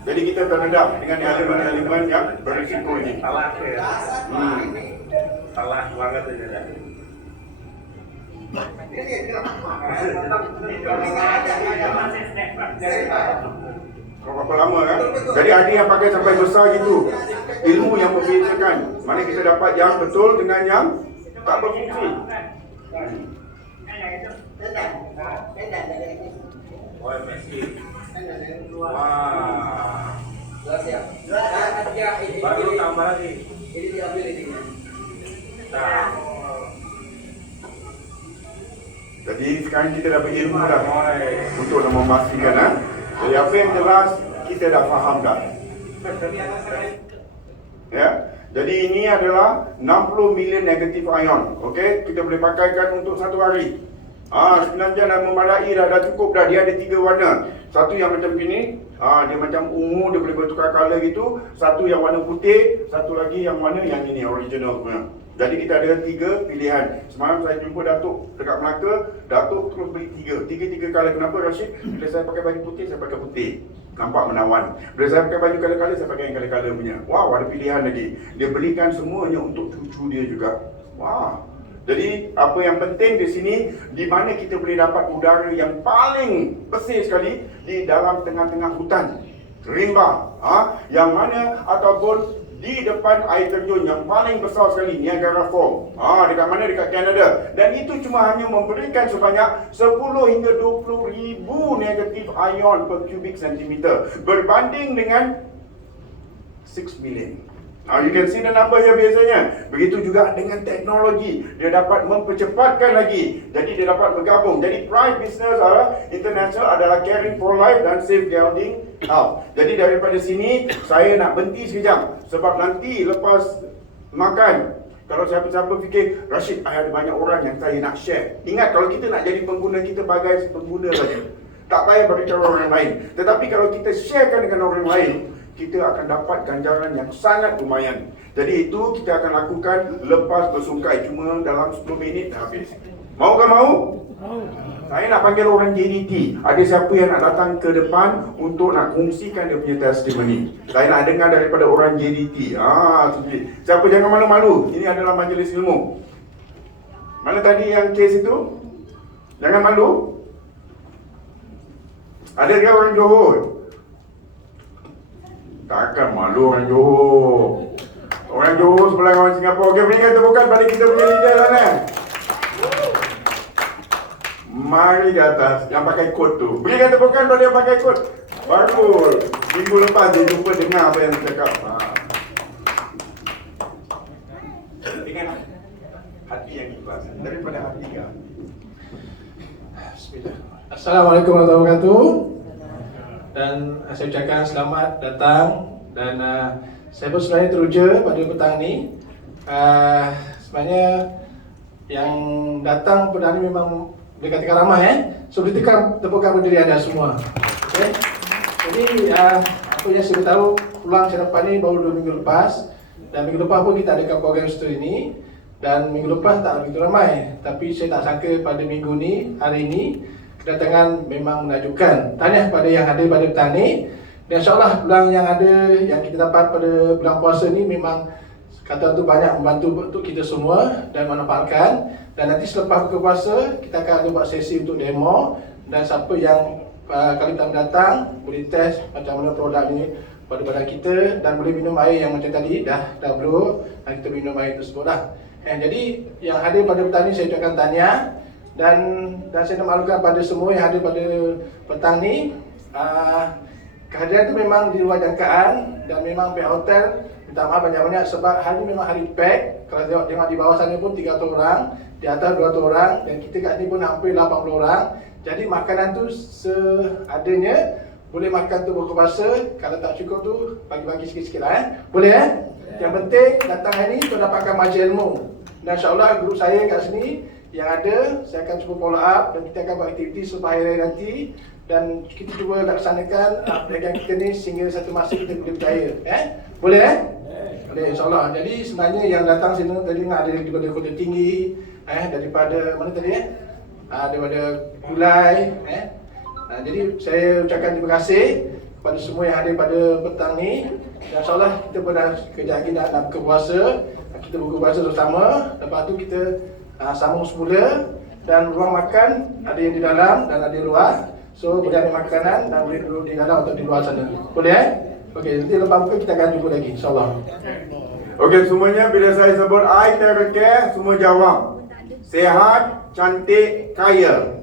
Jadi kita terdedah dengan elemen-elemen yang berisiko ini. Salah banget aja dah. Kau berapa lama kan? Jadi ada yang pakai sampai besar gitu. Ilmu yang membezakan mana kita dapat yang betul dengan yang tak berfungsi. Oh, Messi. Wah. Baru tambah lagi. Ini diambil ini. Nah. Jadi sekarang kita dapat ilmu dah untuk memastikan. Jadi apa yang jelas kita dah faham dah. Ya. Jadi ini adalah 60 million negative ion. Okey, kita boleh pakaikan untuk satu hari. 9 jam dah memadai dah cukup dah. Dia ada 3 warna. Satu yang macam gini, dia macam ungu, dia boleh bertukar color gitu. Satu yang warna putih, satu lagi yang mana yang ini original punya. Jadi kita ada 3 pilihan. Semalam saya jumpa Datuk dekat Melaka, Datuk terus beli 3. Tiga color. Kenapa Rashid? Bila saya pakai baju putih, saya pakai putih. Nampak menawan. Bila saya pakai baju color-color, saya pakai yang color-color punya. Wow, ada pilihan lagi. Dia belikan semuanya untuk cucu dia juga. Wah. Jadi apa yang penting di sini, di mana kita boleh dapat udara yang paling bersih sekali di dalam tengah-tengah hutan rimba, yang mana ataupun di depan air terjun yang paling besar sekali, Niagara Falls. Dekat mana? Dekat Canada. Dan itu cuma hanya memberikan sebanyak 10 hingga 20 ribu negatif ion per cubic centimeter berbanding dengan 6 million. You can see the number here biasanya. Begitu juga dengan teknologi, dia dapat mempercepatkan lagi. Jadi dia dapat bergabung. Jadi Prime Business International adalah caring for life dan safeguarding health. Jadi daripada sini saya nak berhenti sekejap, sebab nanti lepas makan, kalau siapa-siapa fikir, Rashid, ada banyak orang yang saya nak share. Ingat, kalau kita nak jadi pengguna, kita bagai pengguna saja. Tak payah beritahu orang lain. Tetapi kalau kita sharekan dengan orang lain, kita akan dapat ganjaran yang sangat lumayan. Jadi itu kita akan lakukan lepas bersungai. Cuma dalam 10 minit dah habis. Mau ke mau? Saya nak panggil orang JDT. Ada siapa yang nak datang ke depan untuk nak kongsikan dia punya testimoni? Saya nak dengar daripada orang JDT. Siapa, jangan malu-malu. Ini adalah majlis ilmu. Mana tadi yang kes itu? Jangan malu. Ada dia orang Johor? Takkan malu orang Johor. Orang Johor sebelah orang Singapura. Okey, berikan tepukan pada kita punya leader sana. Mari ke atas yang pakai kot tu. Berikan tepukan pada yang pakai kot. Baru minggu lepas dia jumpa dengar apa yang dia cakap. Dengan hati yang ikhlas. Daripada hati kan. Bismillah. Assalamualaikum warahmatullahi wabarakatuh. Dan saya ucapkan selamat datang. Dan saya pun sebenarnya teruja pada petang ni. Sebenarnya yang datang pada hari memang boleh katakan ramai. So berikan tepukan berdiri anda semua. Okay? Jadi apa yang saya tahu, pulang saya dapat ni baru 2 minggu lepas. Dan minggu lepas pun kita adakan program seperti ini. Dan minggu lepas tak begitu ramai. Tapi saya tak sangka pada minggu ni, hari ini, kedatangan memang menakjubkan. Tahniah pada yang ada pada petang ni. Dan insyaAllah bulan yang ada, yang kita dapat pada bulan puasa ni memang kata tu banyak membantu untuk kita semua dan manfaatkan. Dan nanti selepas buka puasa, kita akan ada buat sesi untuk demo. Dan siapa yang kali pertama datang, boleh test macam mana produk ni pada badan kita. Dan boleh minum air yang macam tadi, dah blow. Dan kita minum air tersebut lah. Jadi yang ada pada petang ni saya ucapkan tahniah. Dan saya nak maklumkan pada semua yang ada pada petang ni, kehadiran itu memang di luar jangkaan. Dan memang pihak hotel minta maaf banyak-banyak sebab hari ni memang hari pack. Kalau tengok di bawah sana pun 300 orang, di atas 200 orang, dan kita kat sini pun hampir 80 orang. Jadi makanan tu seadanya, boleh makan tu buka puasa. Kalau tak cukup tu bagi-bagi sikit-sikit lah. Boleh Yang penting datang hari ni tu dapatkan majlis ilmu. Dan insyaAllah grup saya kat sini yang ada, saya akan cuba follow up dan kita akan buat aktiviti selepas hari raya nanti. Dan kita cuba laksanakan program kita ni sehingga satu masa kita boleh berjaya. Boleh Boleh, insyaAllah. Jadi sebenarnya yang datang sini tadi ada daripada Kota Tinggi, daripada mana tadi daripada Gulai. Jadi saya ucapkan terima kasih kepada semua yang ada pada petang ni. Dan insyaAllah kita pun dah kejap lagi nak buka puasa. Kita buka puasa bersama. Lepas tu kita sambung semula. Dan ruang makan ada yang di dalam dan ada di luar. So boleh ambil makanan dan boleh duduk di dalam atau di luar sana. Boleh Okey, nanti lepas buka kita akan jumpa lagi, insyaAllah. Okey, semuanya bila saya sebut I Terra Care, semua jawab. Sehat, cantik, kaya.